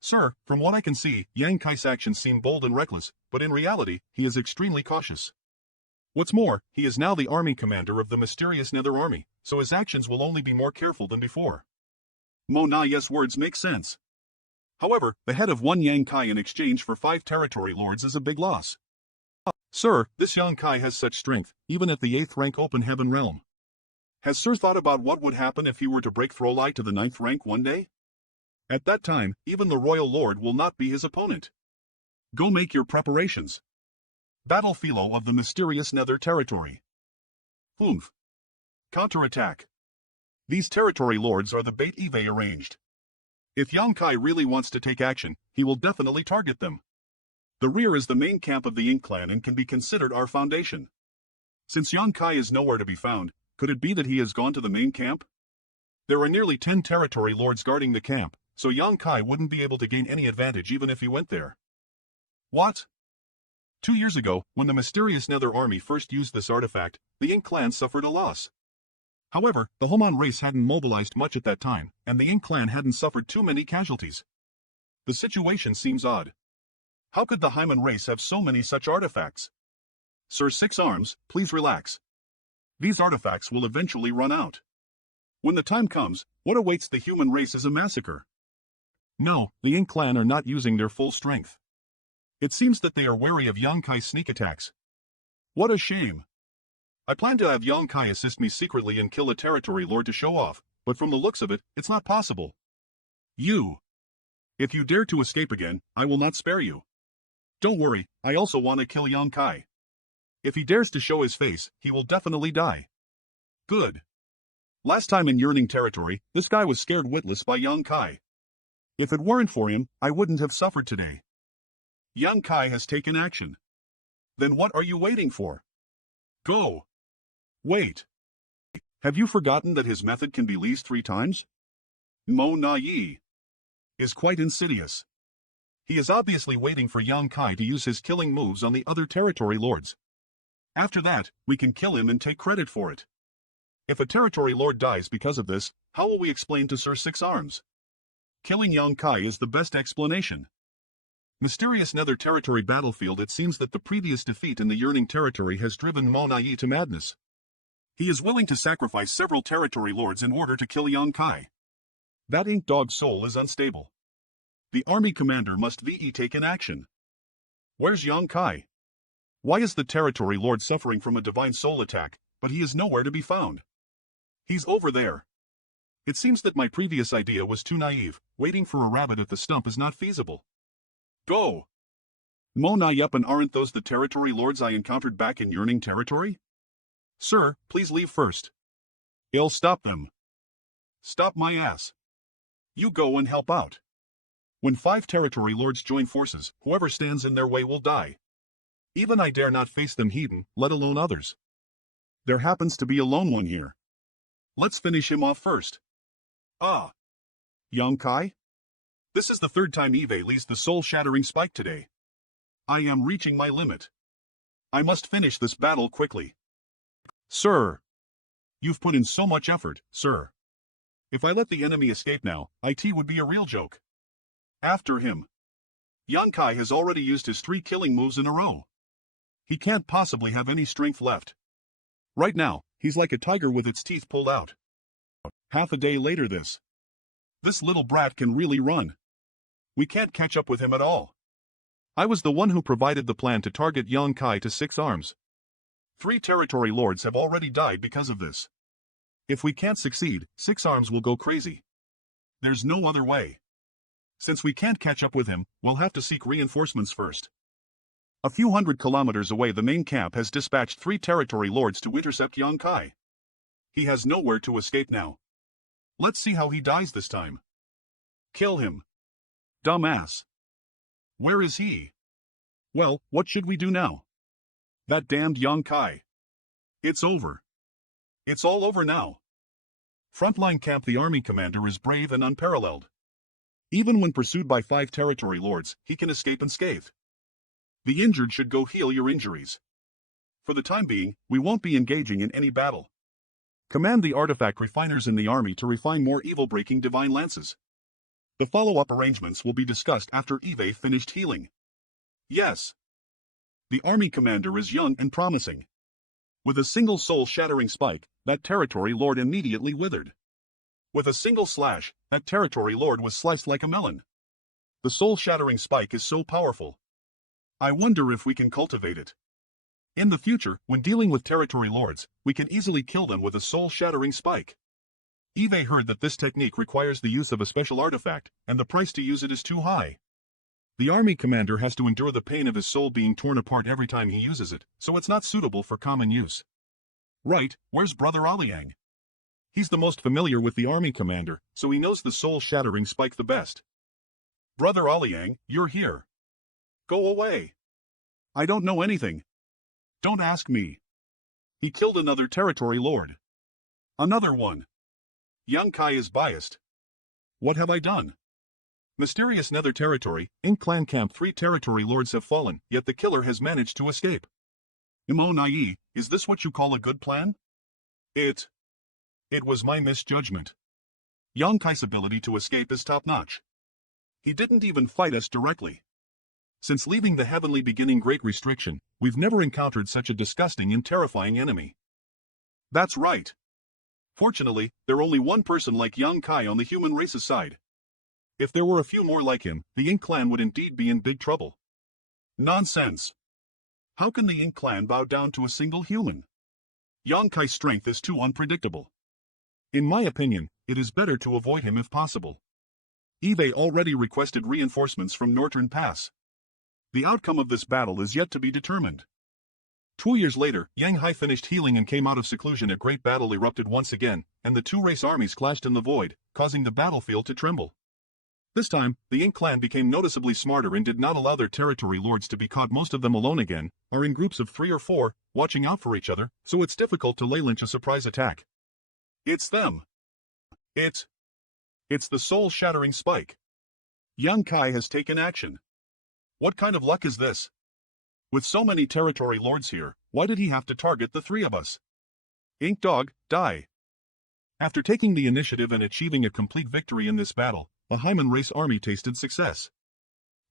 Sir, from what I can see, Yang Kai's actions seem bold and reckless, but in reality, he is extremely cautious. What's more, he is now the army commander of the mysterious Nether Army, so his actions will only be more careful than before. Mo Nai's words make sense. However, the head of 1 Yang Kai in exchange for 5 territory lords is a big loss. Sir, this Yang Kai has such strength, even at the 8th rank open heaven realm. Has Sir thought about what would happen if he were to break Throlai to the 9th rank one day? At that time, even the Royal Lord will not be his opponent. Go make your preparations. Battle Philo of the mysterious Nether Territory. Humph. Counterattack. These territory lords are the bait Eve arranged. If Yang Kai really wants to take action, he will definitely target them. The rear is the main camp of the Ink Clan and can be considered our foundation. Since Yang Kai is nowhere to be found, could it be that he has gone to the main camp? There are nearly 10 territory lords guarding the camp, so Yang Kai wouldn't be able to gain any advantage even if he went there. What? 2 years ago, when the mysterious Nether Army first used this artifact, the Ink Clan suffered a loss. However, the Homan race hadn't mobilized much at that time, and the Ink Clan hadn't suffered too many casualties. The situation seems odd. How could the Hyman race have so many such artifacts? Sir Six Arms, please relax. These artifacts will eventually run out. When the time comes, what awaits the human race is a massacre. No, the Ink Clan are not using their full strength. It seems that they are wary of Yang Kai's sneak attacks. What a shame. I plan to have Yang Kai assist me secretly and kill a territory lord to show off, but from the looks of it, it's not possible. You. If you dare to escape again, I will not spare you. Don't worry, I also want to kill Yang Kai. If he dares to show his face, he will definitely die. Good. Last time in Yearning Territory, this guy was scared witless by Yang Kai. If it weren't for him, I wouldn't have suffered today. Yang Kai has taken action. Then what are you waiting for? Go. Wait. Have you forgotten that his method can be leased 3 times? Mo Na Yi is quite insidious. He is obviously waiting for Yang Kai to use his killing moves on the other territory lords. After that, we can kill him and take credit for it. If a territory lord dies because of this, how will we explain to Sir Six Arms? Killing Yang Kai is the best explanation. Mysterious Nether Territory battlefield. It seems that the previous defeat in the Yearning Territory has driven Mo Na Yi to madness. He is willing to sacrifice several territory lords in order to kill Yang Kai. That ink dog soul is unstable. The army commander must take an action. Where's Yang Kai? Why is the territory lord suffering from a divine soul attack, but he is nowhere to be found? He's over there. It seems that my previous idea was too naive. Waiting for a rabbit at the stump is not feasible. Go! Mo Na Yup, and aren't those the territory lords I encountered back in Yearning Territory? Sir, please leave first. I'll stop them. Stop my ass. You go and help out. When 5 territory lords join forces, whoever stands in their way will die. Even I dare not face them heathen, let alone others. There happens to be a lone one here. Let's finish him off first. Ah. Yang Kai? This is the 3rd time Eve leads the soul-shattering spike today. I am reaching my limit. I must finish this battle quickly. Sir. You've put in so much effort, sir. If I let the enemy escape now, it would be a real joke. After him. Yang Kai has already used his 3 killing moves in a row. He can't possibly have any strength left. Right now, he's like a tiger with its teeth pulled out. Half a day later this little brat can really run. We can't catch up with him at all. I was the one who provided the plan to target Yang Kai to 6 arms. 3 territory lords have already died because of this. If we can't succeed, 6 arms will go crazy. There's no other way. Since we can't catch up with him, we'll have to seek reinforcements first. A few hundred kilometers away, the main camp has dispatched 3 territory lords to intercept Yang Kai. He has nowhere to escape now. Let's see how he dies this time. Kill him. Dumbass. Where is he? Well, what should we do now? That damned Yang Kai. It's over. It's all over now. Frontline camp. The army commander is brave and unparalleled. Even when pursued by 5 territory lords, he can escape unscathed. The injured should go heal your injuries. For the time being, we won't be engaging in any battle. Command the artifact refiners in the army to refine more evil-breaking divine lances. The follow-up arrangements will be discussed after Eve finished healing. Yes. The army commander is young and promising. With a single soul-shattering spike, that territory lord immediately withered. With a single slash, that territory lord was sliced like a melon. The soul-shattering spike is so powerful. I wonder if we can cultivate it. In the future, when dealing with territory lords, we can easily kill them with a soul-shattering spike. Eve heard that this technique requires the use of a special artifact, and the price to use it is too high. The army commander has to endure the pain of his soul being torn apart every time he uses it, so it's not suitable for common use. Right, where's Brother Aliang? He's the most familiar with the army commander, so he knows the soul-shattering spike the best. Brother Aliang, you're here. Go away. I don't know anything. Don't ask me. He killed another territory lord. Another one. Yang Kai is biased. What have I done? Mysterious Nether Territory, Ink Clan Camp. 3 territory lords have fallen, yet the killer has managed to escape. Mo Na Yi, is this what you call a good plan? It was my misjudgment. Yang Kai's ability to escape is top-notch. He didn't even fight us directly. Since leaving the Heavenly Beginning Great Restriction, we've never encountered such a disgusting and terrifying enemy. That's right. Fortunately, there's only one person like Yang Kai on the human race's side. If there were a few more like him, the Ink Clan would indeed be in big trouble. Nonsense. How can the Ink Clan bow down to a single human? Yang Kai's strength is too unpredictable. In my opinion, it is better to avoid him if possible. Eve already requested reinforcements from Northern Pass. The outcome of this battle is yet to be determined. 2 years later, Yang Hai finished healing and came out of seclusion. A great battle erupted once again, and the 2 race armies clashed in the void, causing the battlefield to tremble. This time, the Ink Clan became noticeably smarter and did not allow their territory lords to be caught. Most of them alone again, are in groups of 3 or 4, watching out for each other, so it's difficult to launch a surprise attack. It's them. It's the soul-shattering spike. Young Kai has taken action. What kind of luck is this? With so many territory lords here, why did he have to target the three of us? Ink Dog, die. After taking the initiative and achieving a complete victory in this battle, the Hyman race army tasted success.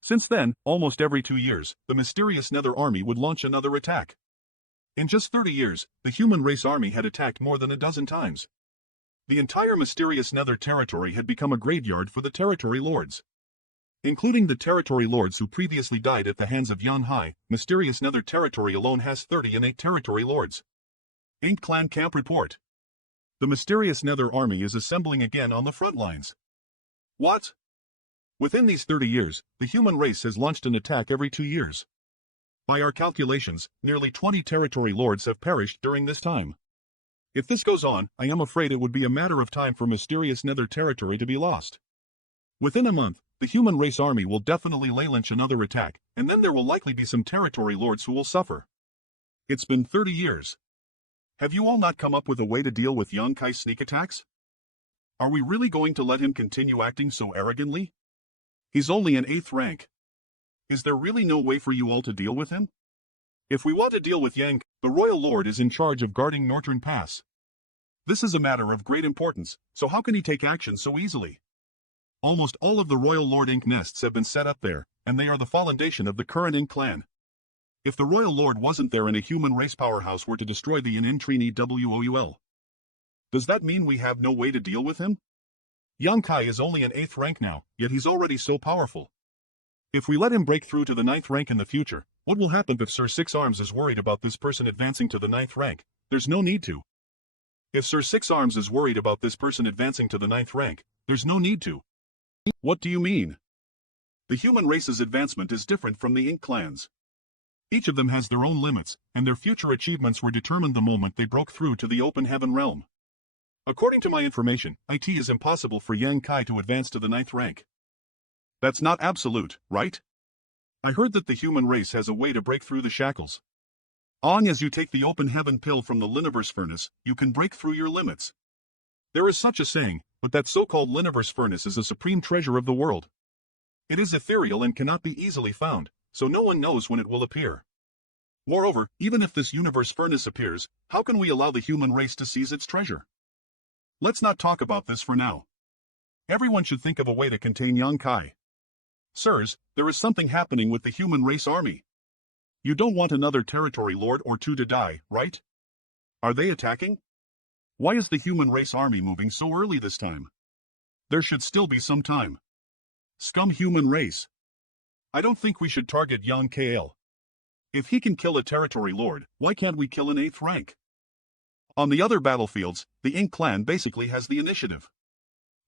Since then, almost every 2 years, the mysterious Nether army would launch another attack. In just 30 years, the human race army had attacked more than a dozen times. The entire mysterious Nether territory had become a graveyard for the territory lords. Including the territory lords who previously died at the hands of Yan Hai, mysterious Nether territory alone has 38 territory lords. Ink Clan Camp Report. The mysterious Nether army is assembling again on the front lines. What? Within these 30 years, the human race has launched an attack every 2 years. By our calculations, nearly 20 territory lords have perished during this time. If this goes on, I am afraid it would be a matter of time for mysterious Nether territory to be lost. Within a month, the human race army will definitely launch another attack, and then there will likely be some territory lords who will suffer. It's been 30 years. Have you all not come up with a way to deal with Young Kai's sneak attacks? Are we really going to let him continue acting so arrogantly? He's only an 8th rank. Is there really no way for you all to deal with him? If we want to deal with Yang, the Royal Lord is in charge of guarding Northern Pass. This is a matter of great importance, so how can he take action so easily? Almost all of the Royal Lord Ink nests have been set up there, and they are the foundation of the current Ink clan. If the Royal Lord wasn't there and a human race powerhouse were to destroy the Intrini WOUL, does that mean we have no way to deal with him? Yang Kai is only an 8th rank now, yet he's already so powerful. If we let him break through to the 9th rank in the future, what will happen if Sir Six Arms is worried about this person advancing to the 9th rank? There's no need to. If Sir Six Arms is worried about this person advancing to the 9th rank, there's no need to. What do you mean? The human race's advancement is different from the Ink clans. Each of them has their own limits, and their future achievements were determined the moment they broke through to the open heaven realm. According to my information, it is impossible for Yang Kai to advance to the 9th rank. That's not absolute, right? I heard that the human race has a way to break through the shackles. Long as you take the open heaven pill from the Liniverse furnace, you can break through your limits. There is such a saying, but that so-called Liniverse furnace is a supreme treasure of the world. It is ethereal and cannot be easily found, so no one knows when it will appear. Moreover, even if this universe furnace appears, how can we allow the human race to seize its treasure? Let's not talk about this for now. Everyone should think of a way to contain Yang Kai. Sirs, there is something happening with the human race army. You don't want another territory lord or two to die, right? Are they attacking? Why is the human race army moving so early this time? There should still be some time. Scum human race. I don't think we should target Yang KL. If he can kill a territory lord, why can't we kill an 8th rank? On the other battlefields, the Ink clan basically has the initiative.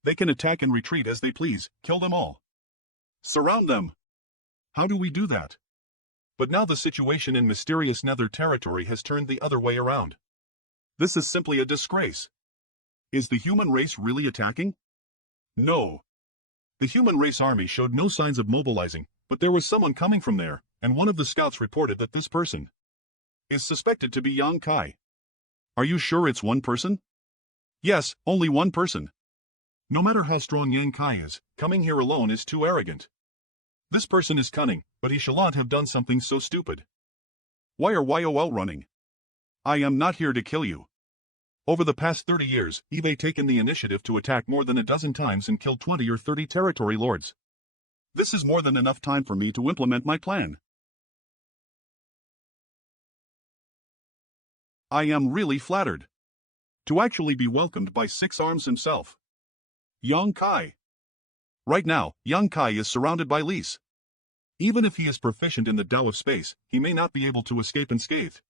They can attack and retreat as they please, kill them all. Surround them. How do we do that? But now the situation in mysterious Nether territory has turned the other way around. This is simply a disgrace. Is the human race really attacking? No. The human race army showed no signs of mobilizing, but there was someone coming from there, and one of the scouts reported that this person is suspected to be Yang Kai. Are you sure it's one person? Yes, only one person. No matter how strong Yang Kai is, coming here alone is too arrogant. This person is cunning, but he shall not have done something so stupid. Why are YOL running? I am not here to kill you. Over the past 30 years, you've taken the initiative to attack more than a dozen times and killed 20 or 30 territory lords. This is more than enough time for me to implement my plan. I am really flattered to actually be welcomed by Six Arms himself. Yang Kai. Right now, Yang Kai is surrounded by Lise. Even if he is proficient in the Tao of space, he may not be able to escape unscathed.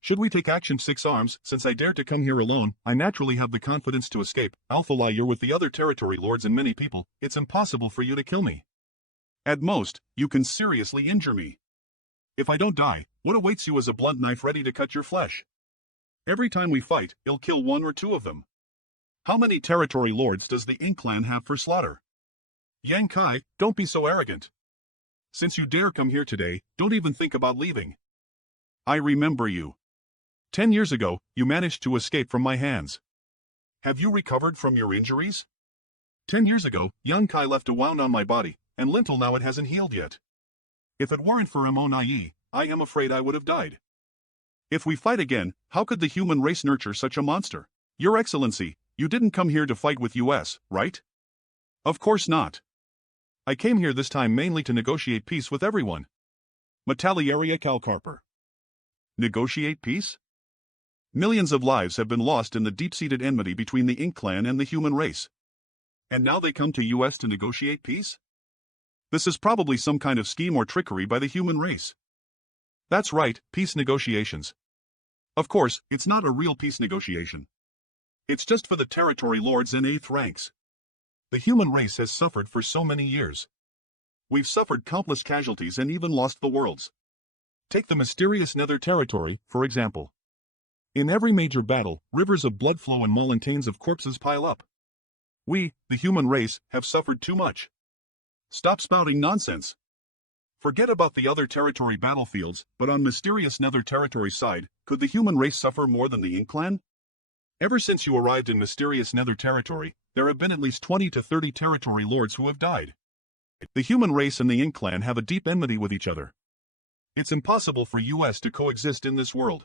Should we take action, Six Arms? Since I dare to come here alone, I naturally have the confidence to escape. Alphalai, you're with the other territory lords and many people, it's impossible for you to kill me. At most, you can seriously injure me. If I don't die, what awaits you is a blunt knife ready to cut your flesh. Every time we fight, it'll kill one or two of them. How many territory lords does the Ink clan have for slaughter? Yang Kai, don't be so arrogant. Since you dare come here today, don't even think about leaving. I remember you. 10 years ago, you managed to escape from my hands. Have you recovered from your injuries? 10 years ago, young Kai left a wound on my body, and until now it hasn't healed yet. If it weren't for Monhwa, I am afraid I would have died. If we fight again, how could the human race nurture such a monster? Your Excellency, you didn't come here to fight with US, right? Of course not. I came here this time mainly to negotiate peace with everyone. Metaliaria Calcarper. Negotiate peace? Millions of lives have been lost in the deep-seated enmity between the Ink clan and the human race. And now they come to US to negotiate peace? This is probably some kind of scheme or trickery by the human race. That's right, peace negotiations. Of course, it's not a real peace negotiation. It's just for the territory lords and 8th ranks. The human race has suffered for so many years. We've suffered countless casualties and even lost the worlds. Take the mysterious Nether territory, for example. In every major battle, rivers of blood flow and mountains of corpses pile up. We, the human race, have suffered too much. Stop spouting nonsense. Forget about the other territory battlefields, but on mysterious Nether territory side, could the human race suffer more than the Ink clan? Ever since you arrived in mysterious Nether territory, there have been at least 20 to 30 territory lords who have died. The human race and the Ink clan have a deep enmity with each other. It's impossible for US to coexist in this world.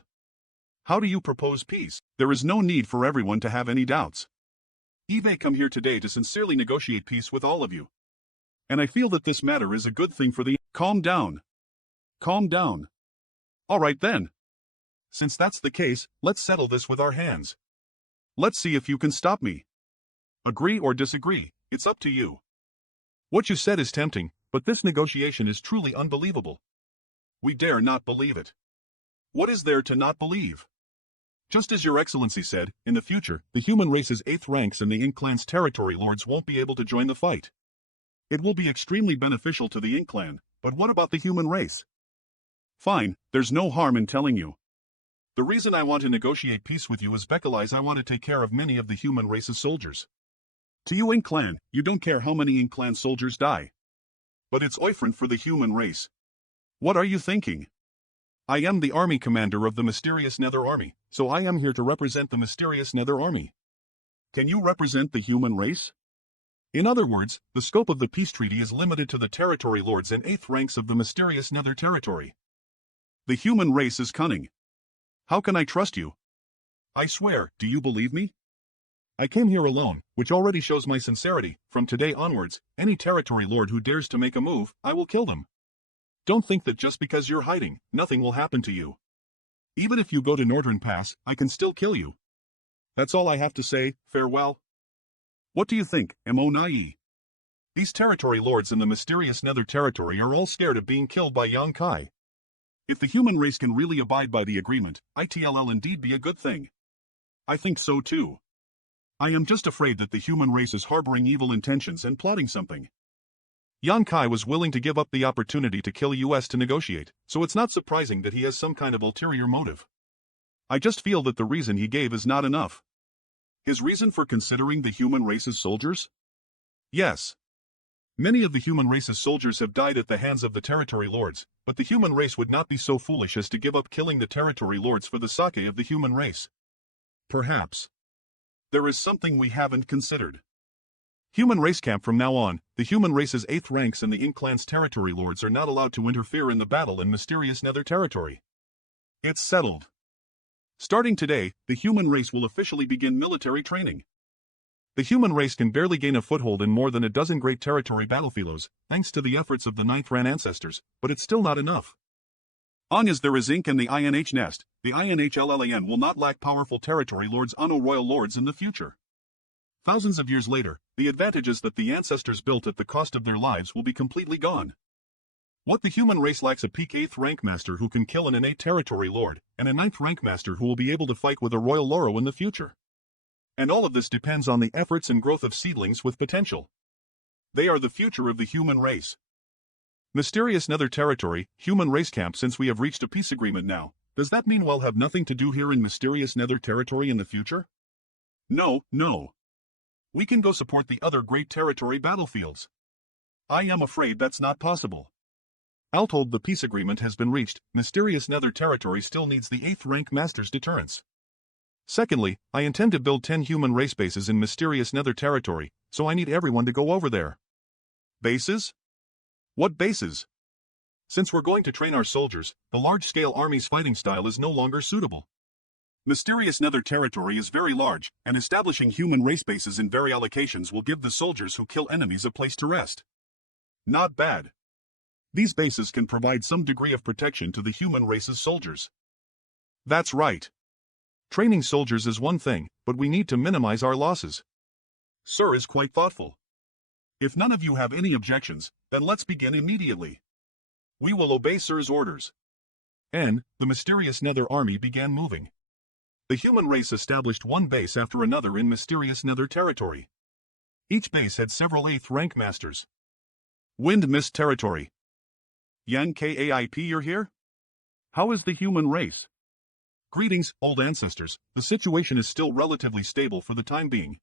How do you propose peace? There is no need for everyone to have any doubts. Eve come here today to sincerely negotiate peace with all of you. And I feel that this matter is a good thing for the— Calm down. Calm down. All right then. Since that's the case, let's settle this with our hands. Let's see if you can stop me. Agree or disagree, it's up to you. What you said is tempting, but this negotiation is truly unbelievable. We dare not believe it. What is there to not believe? Just as Your Excellency said, in the future, the human race's 8th ranks and the Ink clan's territory lords won't be able to join the fight. It will be extremely beneficial to the Ink clan, but what about the human race? Fine, there's no harm in telling you. The reason I want to negotiate peace with you is because I want to take care of many of the human race's soldiers. To you Ink clan, you don't care how many Ink clan soldiers die. But it's different for the human race. What are you thinking? I am the army commander of the mysterious Nether army, so I am here to represent the mysterious Nether army. Can you represent the human race? In other words, the scope of the peace treaty is limited to the territory lords and 8th ranks of the mysterious Nether territory. The human race is cunning. How can I trust you? I swear, do you believe me? I came here alone, which already shows my sincerity. From today onwards, any territory lord who dares to make a move, I will kill them. Don't think that just because you're hiding, nothing will happen to you. Even if you go to Northern Pass, I can still kill you. That's all I have to say, farewell. What do you think, Monhwa? These territory lords in the mysterious Nether territory are all scared of being killed by young Kai. If the human race can really abide by the agreement, it'll indeed be a good thing. I think so too. I am just afraid that the human race is harboring evil intentions and plotting something. Yang Kai was willing to give up the opportunity to kill US to negotiate, so it's not surprising that he has some kind of ulterior motive. I just feel that the reason he gave is not enough. His reason for considering the human race's soldiers? Yes. Many of the human race's soldiers have died at the hands of the territory lords, but the human race would not be so foolish as to give up killing the territory lords for the sake of the human race. Perhaps. There is something we haven't considered. Human race camp from now on, the human race's 8th ranks and the Ink clan's territory lords are not allowed to interfere in the battle in mysterious Nether territory. It's settled. Starting today, the human race will officially begin military training. The human race can barely gain a foothold in more than a dozen great territory battlefields, thanks to the efforts of the 9th Ran ancestors, but it's still not enough. Long as there is Ink and the INH nest, the INHLLAN will not lack powerful territory lords Ano royal lords in the future. Thousands of years later, the advantages that the ancestors built at the cost of their lives will be completely gone. What the human race lacks a peak 8th rank master who can kill an innate territory lord, and a 9th rank master who will be able to fight with a royal Loro in the future. And all of this depends on the efforts and growth of seedlings with potential. They are the future of the human race. Mysterious Nether territory, human race camp. Since we have reached a peace agreement now, does that mean we'll have nothing to do here in mysterious Nether territory in the future? No. We can go support the other great territory battlefields. I am afraid that's not possible. Al told the peace agreement has been reached, mysterious Nether territory still needs the 8th rank master's deterrence. Secondly, I intend to build 10 human race bases in mysterious nether territory, so I need everyone to go over there. Bases? What bases? Since we're going to train our soldiers, the large-scale army's fighting style is no longer suitable. Mysterious nether territory is very large, and establishing human race bases in various allocations will give the soldiers who kill enemies a place to rest. Not bad. These bases can provide some degree of protection to the human race's soldiers. That's right. Training soldiers is one thing, but we need to minimize our losses. Sir is quite thoughtful. If none of you have any objections, then let's begin immediately. We will obey Sir's orders. And the mysterious nether army began moving. The human race established one base after another in mysterious nether territory. Each base had several 8th rank masters. Wind Mist territory. Yang Kaip, you're here? How is the human race? Greetings, old ancestors. The situation is still relatively stable for the time being.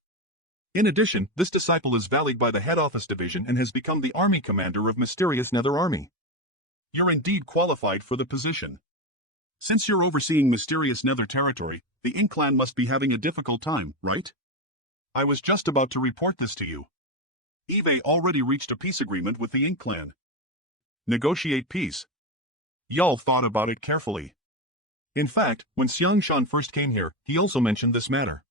In addition, this disciple is valued by the head office division and has become the army commander of mysterious nether army. You're indeed qualified for the position. Since you're overseeing mysterious nether territory, the Ink clan must be having a difficult time, right? I was just about to report this to you. Eve already reached a peace agreement with the Ink clan. Negotiate peace. Y'all thought about it carefully. In fact, when Xiang Shan first came here, he also mentioned this matter.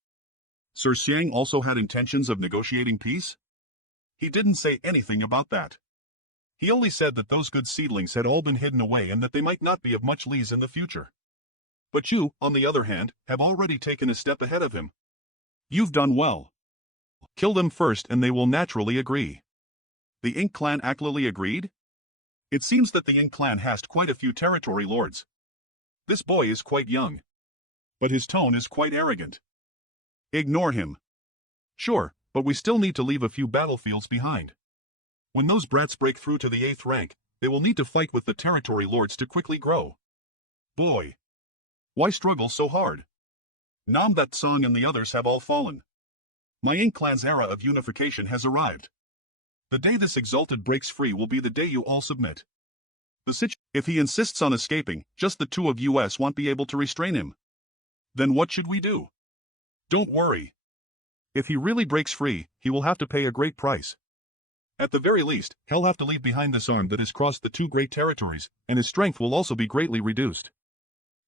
Sir Xiang also had intentions of negotiating peace? He didn't say anything about that. He only said that those good seedlings had all been hidden away and that they might not be of much use in the future. But you, on the other hand, have already taken a step ahead of him. You've done well. Kill them first and they will naturally agree. The Ink clan actually agreed? It seems that the Ink clan has quite a few territory lords. This boy is quite young. But his tone is quite arrogant. Ignore him. Sure, but we still need to leave a few battlefields behind. When those brats break through to the 8th rank, they will need to fight with the territory lords to quickly grow. Boy. Why struggle so hard? Nam That Song and the others have all fallen. My Ink clan's era of unification has arrived. The day this exalted breaks free will be the day you all submit. If he insists on escaping, just the two of us won't be able to restrain him. Then what should we do? Don't worry. If he really breaks free, he will have to pay a great price. At the very least, he'll have to leave behind this arm that has crossed the 2 great territories, and his strength will also be greatly reduced.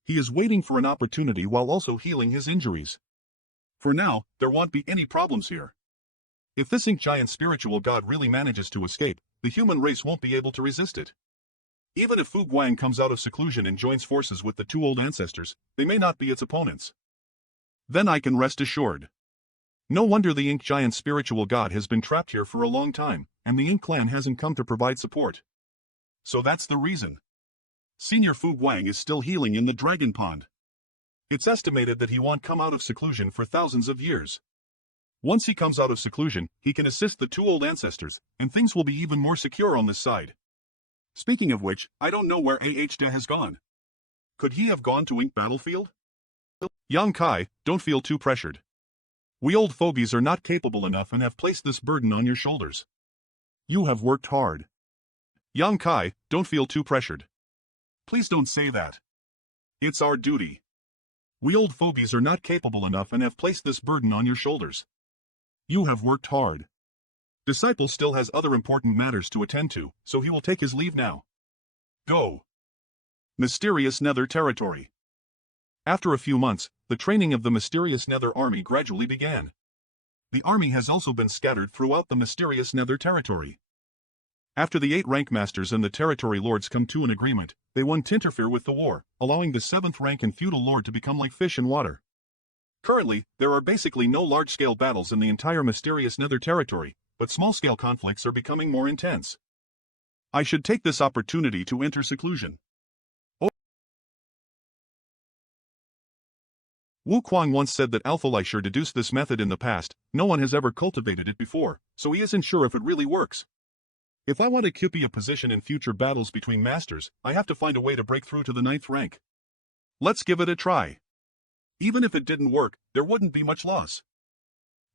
He is waiting for an opportunity while also healing his injuries. For now, there won't be any problems here. If this Ink giant spiritual god really manages to escape, the human race won't be able to resist it. Even if Fu Guang comes out of seclusion and joins forces with the 2 old ancestors, they may not be its opponents. Then I can rest assured. No wonder the Ink giant spiritual god has been trapped here for a long time, and the Ink clan hasn't come to provide support. So that's the reason. Senior Fu Guang is still healing in the Dragon Pond. It's estimated that he won't come out of seclusion for thousands of years. Once he comes out of seclusion, he can assist the 2 old ancestors, and things will be even more secure on this side. Speaking of which, I don't know where Ahda has gone. Could he have gone to Ink Battlefield? Yang Kai, don't feel too pressured. We old fogies are not capable enough and have placed this burden on your shoulders. You have worked hard. Yang Kai, don't feel too pressured. Please don't say that. It's our duty. We old fogies are not capable enough and have placed this burden on your shoulders. You have worked hard. Disciple still has other important matters to attend to, so he will take his leave now. Go. Mysterious Nether Territory. After a few months, the training of the Mysterious Nether Army gradually began. The army has also been scattered throughout the Mysterious Nether Territory. After the 8 rank masters and the territory lords come to an agreement, they won't interfere with the war, allowing the 7th rank and feudal lord to become like fish in water. Currently, there are basically no large-scale battles in the entire Mysterious Nether Territory, but small-scale conflicts are becoming more intense. I should take this opportunity to enter seclusion. Wu Kuang once said that Alpha Leisure deduced this method in the past. No one has ever cultivated it before, so he isn't sure if it really works. If I want to keep a position in future battles between masters, I have to find a way to break through to the 9th rank. Let's give it a try. Even if it didn't work, there wouldn't be much loss.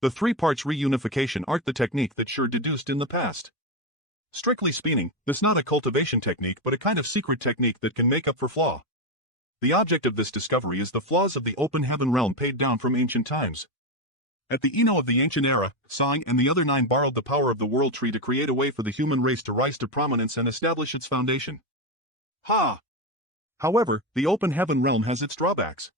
The 3 parts reunification aren't the technique that Sure deduced in the past. Strictly speaking, this not a cultivation technique but a kind of secret technique that can make up for flaw. The object of this discovery is the flaws of the open heaven realm paid down from ancient times. At the Eno of the ancient era, Sang and the other 9 borrowed the power of the world tree to create a way for the human race to rise to prominence and establish its foundation. Ha! However, the open heaven realm has its drawbacks.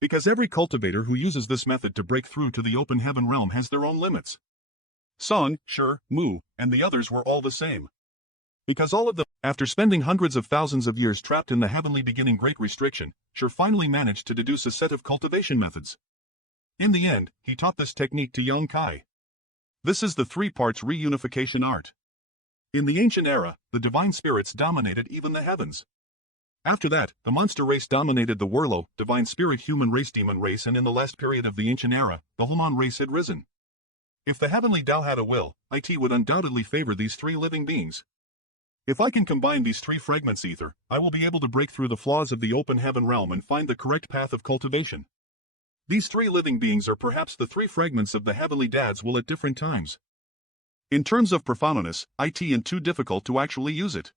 Because every cultivator who uses this method to break through to the open heaven realm has their own limits. Song, Sure, Mu, and the others were all the same. Because all of them, after spending hundreds of thousands of years trapped in the heavenly beginning Great Restriction, Sure finally managed to deduce a set of cultivation methods. In the end, he taught this technique to Yang Kai. This is the 3 parts reunification art. In the ancient era, the divine spirits dominated even the heavens. After that, the monster race dominated the Werlo, divine spirit human race demon race, and in the last period of the ancient era, the Human race had risen. If the heavenly Tao had a will, it would undoubtedly favor these 3 living beings. If I can combine these 3 fragments ether, I will be able to break through the flaws of the open heaven realm and find the correct path of cultivation. These 3 living beings are perhaps the 3 fragments of the heavenly dads will at different times. In terms of profoundness, and too difficult to actually use it.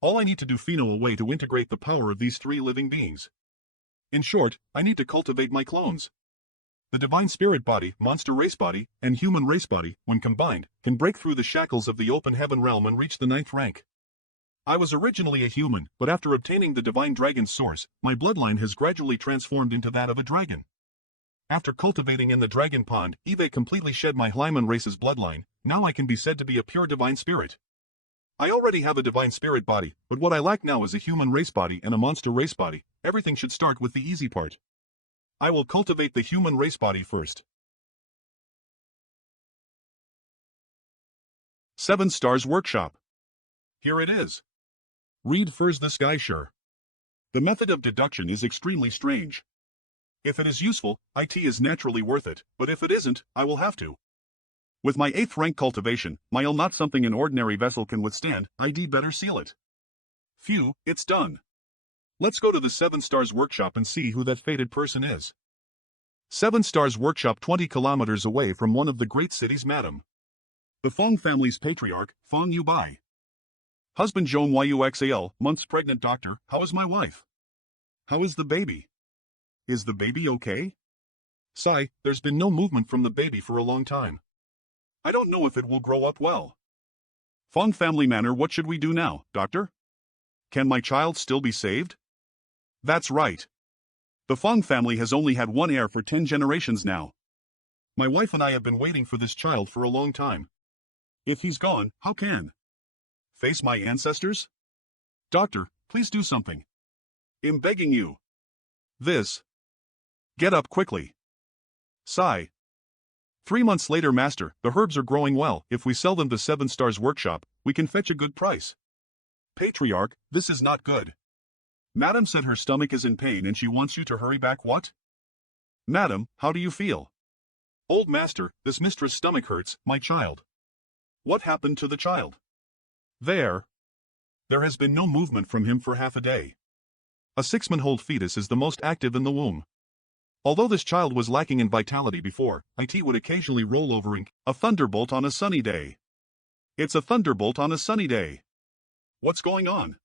All I need to do Pheno a way to integrate the power of these 3 living beings. In short, I need to cultivate my clones. The divine spirit body, monster race body, and human race body, when combined, can break through the shackles of the open heaven realm and reach the 9th rank. I was originally a human, but after obtaining the divine dragon's source, my bloodline has gradually transformed into that of a dragon. After cultivating in the dragon pond, Eve completely shed my Hyman race's bloodline. Now I can be said to be a pure divine spirit. I already have a divine spirit body, but what I lack now is a human race body and a monster race body. Everything should start with the easy part. I will cultivate the human race body first. 7 Stars Workshop. Here it is. Read first this guy sure. The method of deduction is extremely strange. If it is useful, it is naturally worth it, but if it isn't, I will have to. With my 8th rank cultivation, I'll not something an ordinary vessel can withstand, I'd better seal it. Phew, it's done. Let's go to the 7 Stars Workshop and see who that fated person is. 7 Stars Workshop 20 kilometers away from one of the great cities, Madam. The Fong family's patriarch, Fong Yubai. Husband Joan Yuxal, months pregnant doctor, how is my wife? How is the baby? Is the baby okay? Sigh, there's been no movement from the baby for a long time. I don't know if it will grow up well. Fong family manor, what should we do now, doctor? Can my child still be saved? That's right. The Fong family has only had one heir for 10 generations now. My wife and I have been waiting for this child for a long time. If he's gone, how can face my ancestors? Doctor, please do something. I'm begging you. This. Get up quickly. Sigh. 3 months later, master, the herbs are growing well. If we sell them to 7 Stars Workshop, we can fetch a good price. Patriarch, this is not good. Madam said her stomach is in pain and she wants you to hurry back. What? Madam, how do you feel? Old master, this mistress' stomach hurts, my child. What happened to the child? There has been no movement from him for half a day. A 6-month-old fetus is the most active in the womb. Although this child was lacking in vitality before, it would occasionally roll over in a thunderbolt on a sunny day. It's a thunderbolt on a sunny day. What's going on?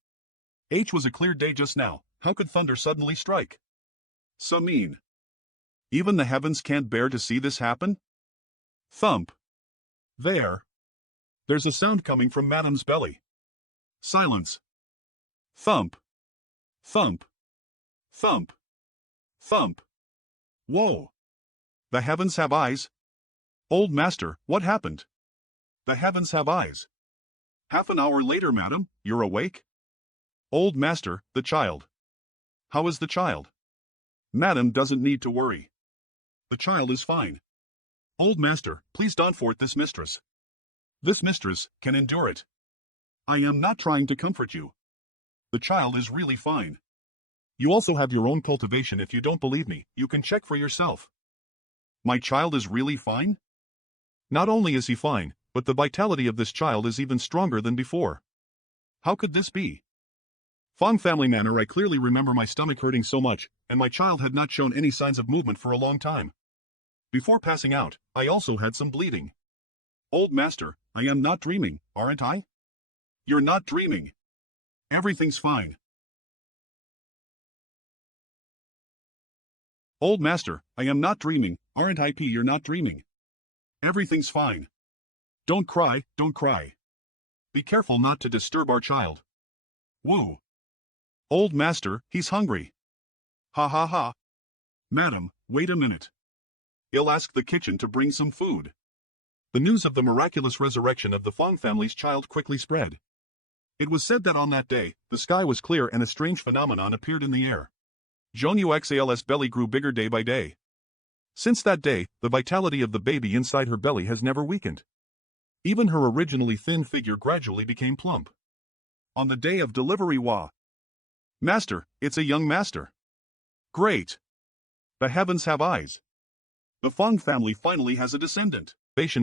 H was a clear day just now. How could thunder suddenly strike? So mean. Even the heavens can't bear to see this happen? Thump. There's a sound coming from Madam's belly. Silence. Thump. Thump. Thump. Thump. Whoa. The heavens have eyes. Old master, what happened? The heavens have eyes. Half an hour later, madam, you're awake? Old master, the child. How is the child? Madam doesn't need to worry. The child is fine. Old master, please don't fort this mistress. This mistress can endure it. I am not trying to comfort you. The child is really fine. You also have your own cultivation. If you don't believe me, you can check for yourself. My child is really fine? Not only is he fine, but the vitality of this child is even stronger than before. How could this be? Fong family manor, I clearly remember my stomach hurting so much, and my child had not shown any signs of movement for a long time. Before passing out, I also had some bleeding. Old master, I am not dreaming, aren't I? You're not dreaming. Everything's fine. Old master, I am not dreaming, aren't I? You're not dreaming. Everything's fine. Don't cry, don't cry. Be careful not to disturb our child. Woo. Old master, he's hungry. Ha ha ha. Madam, wait a minute. I'll ask the kitchen to bring some food. The news of the miraculous resurrection of the Fong family's child quickly spread. It was said that on that day, the sky was clear and a strange phenomenon appeared in the air. Zhong Yuxal's belly grew bigger day by day. Since that day, the vitality of the baby inside her belly has never weakened. Even her originally thin figure gradually became plump. On the day of delivery, Master, it's a young master. Great. The heavens have eyes. The Fong family finally has a descendant.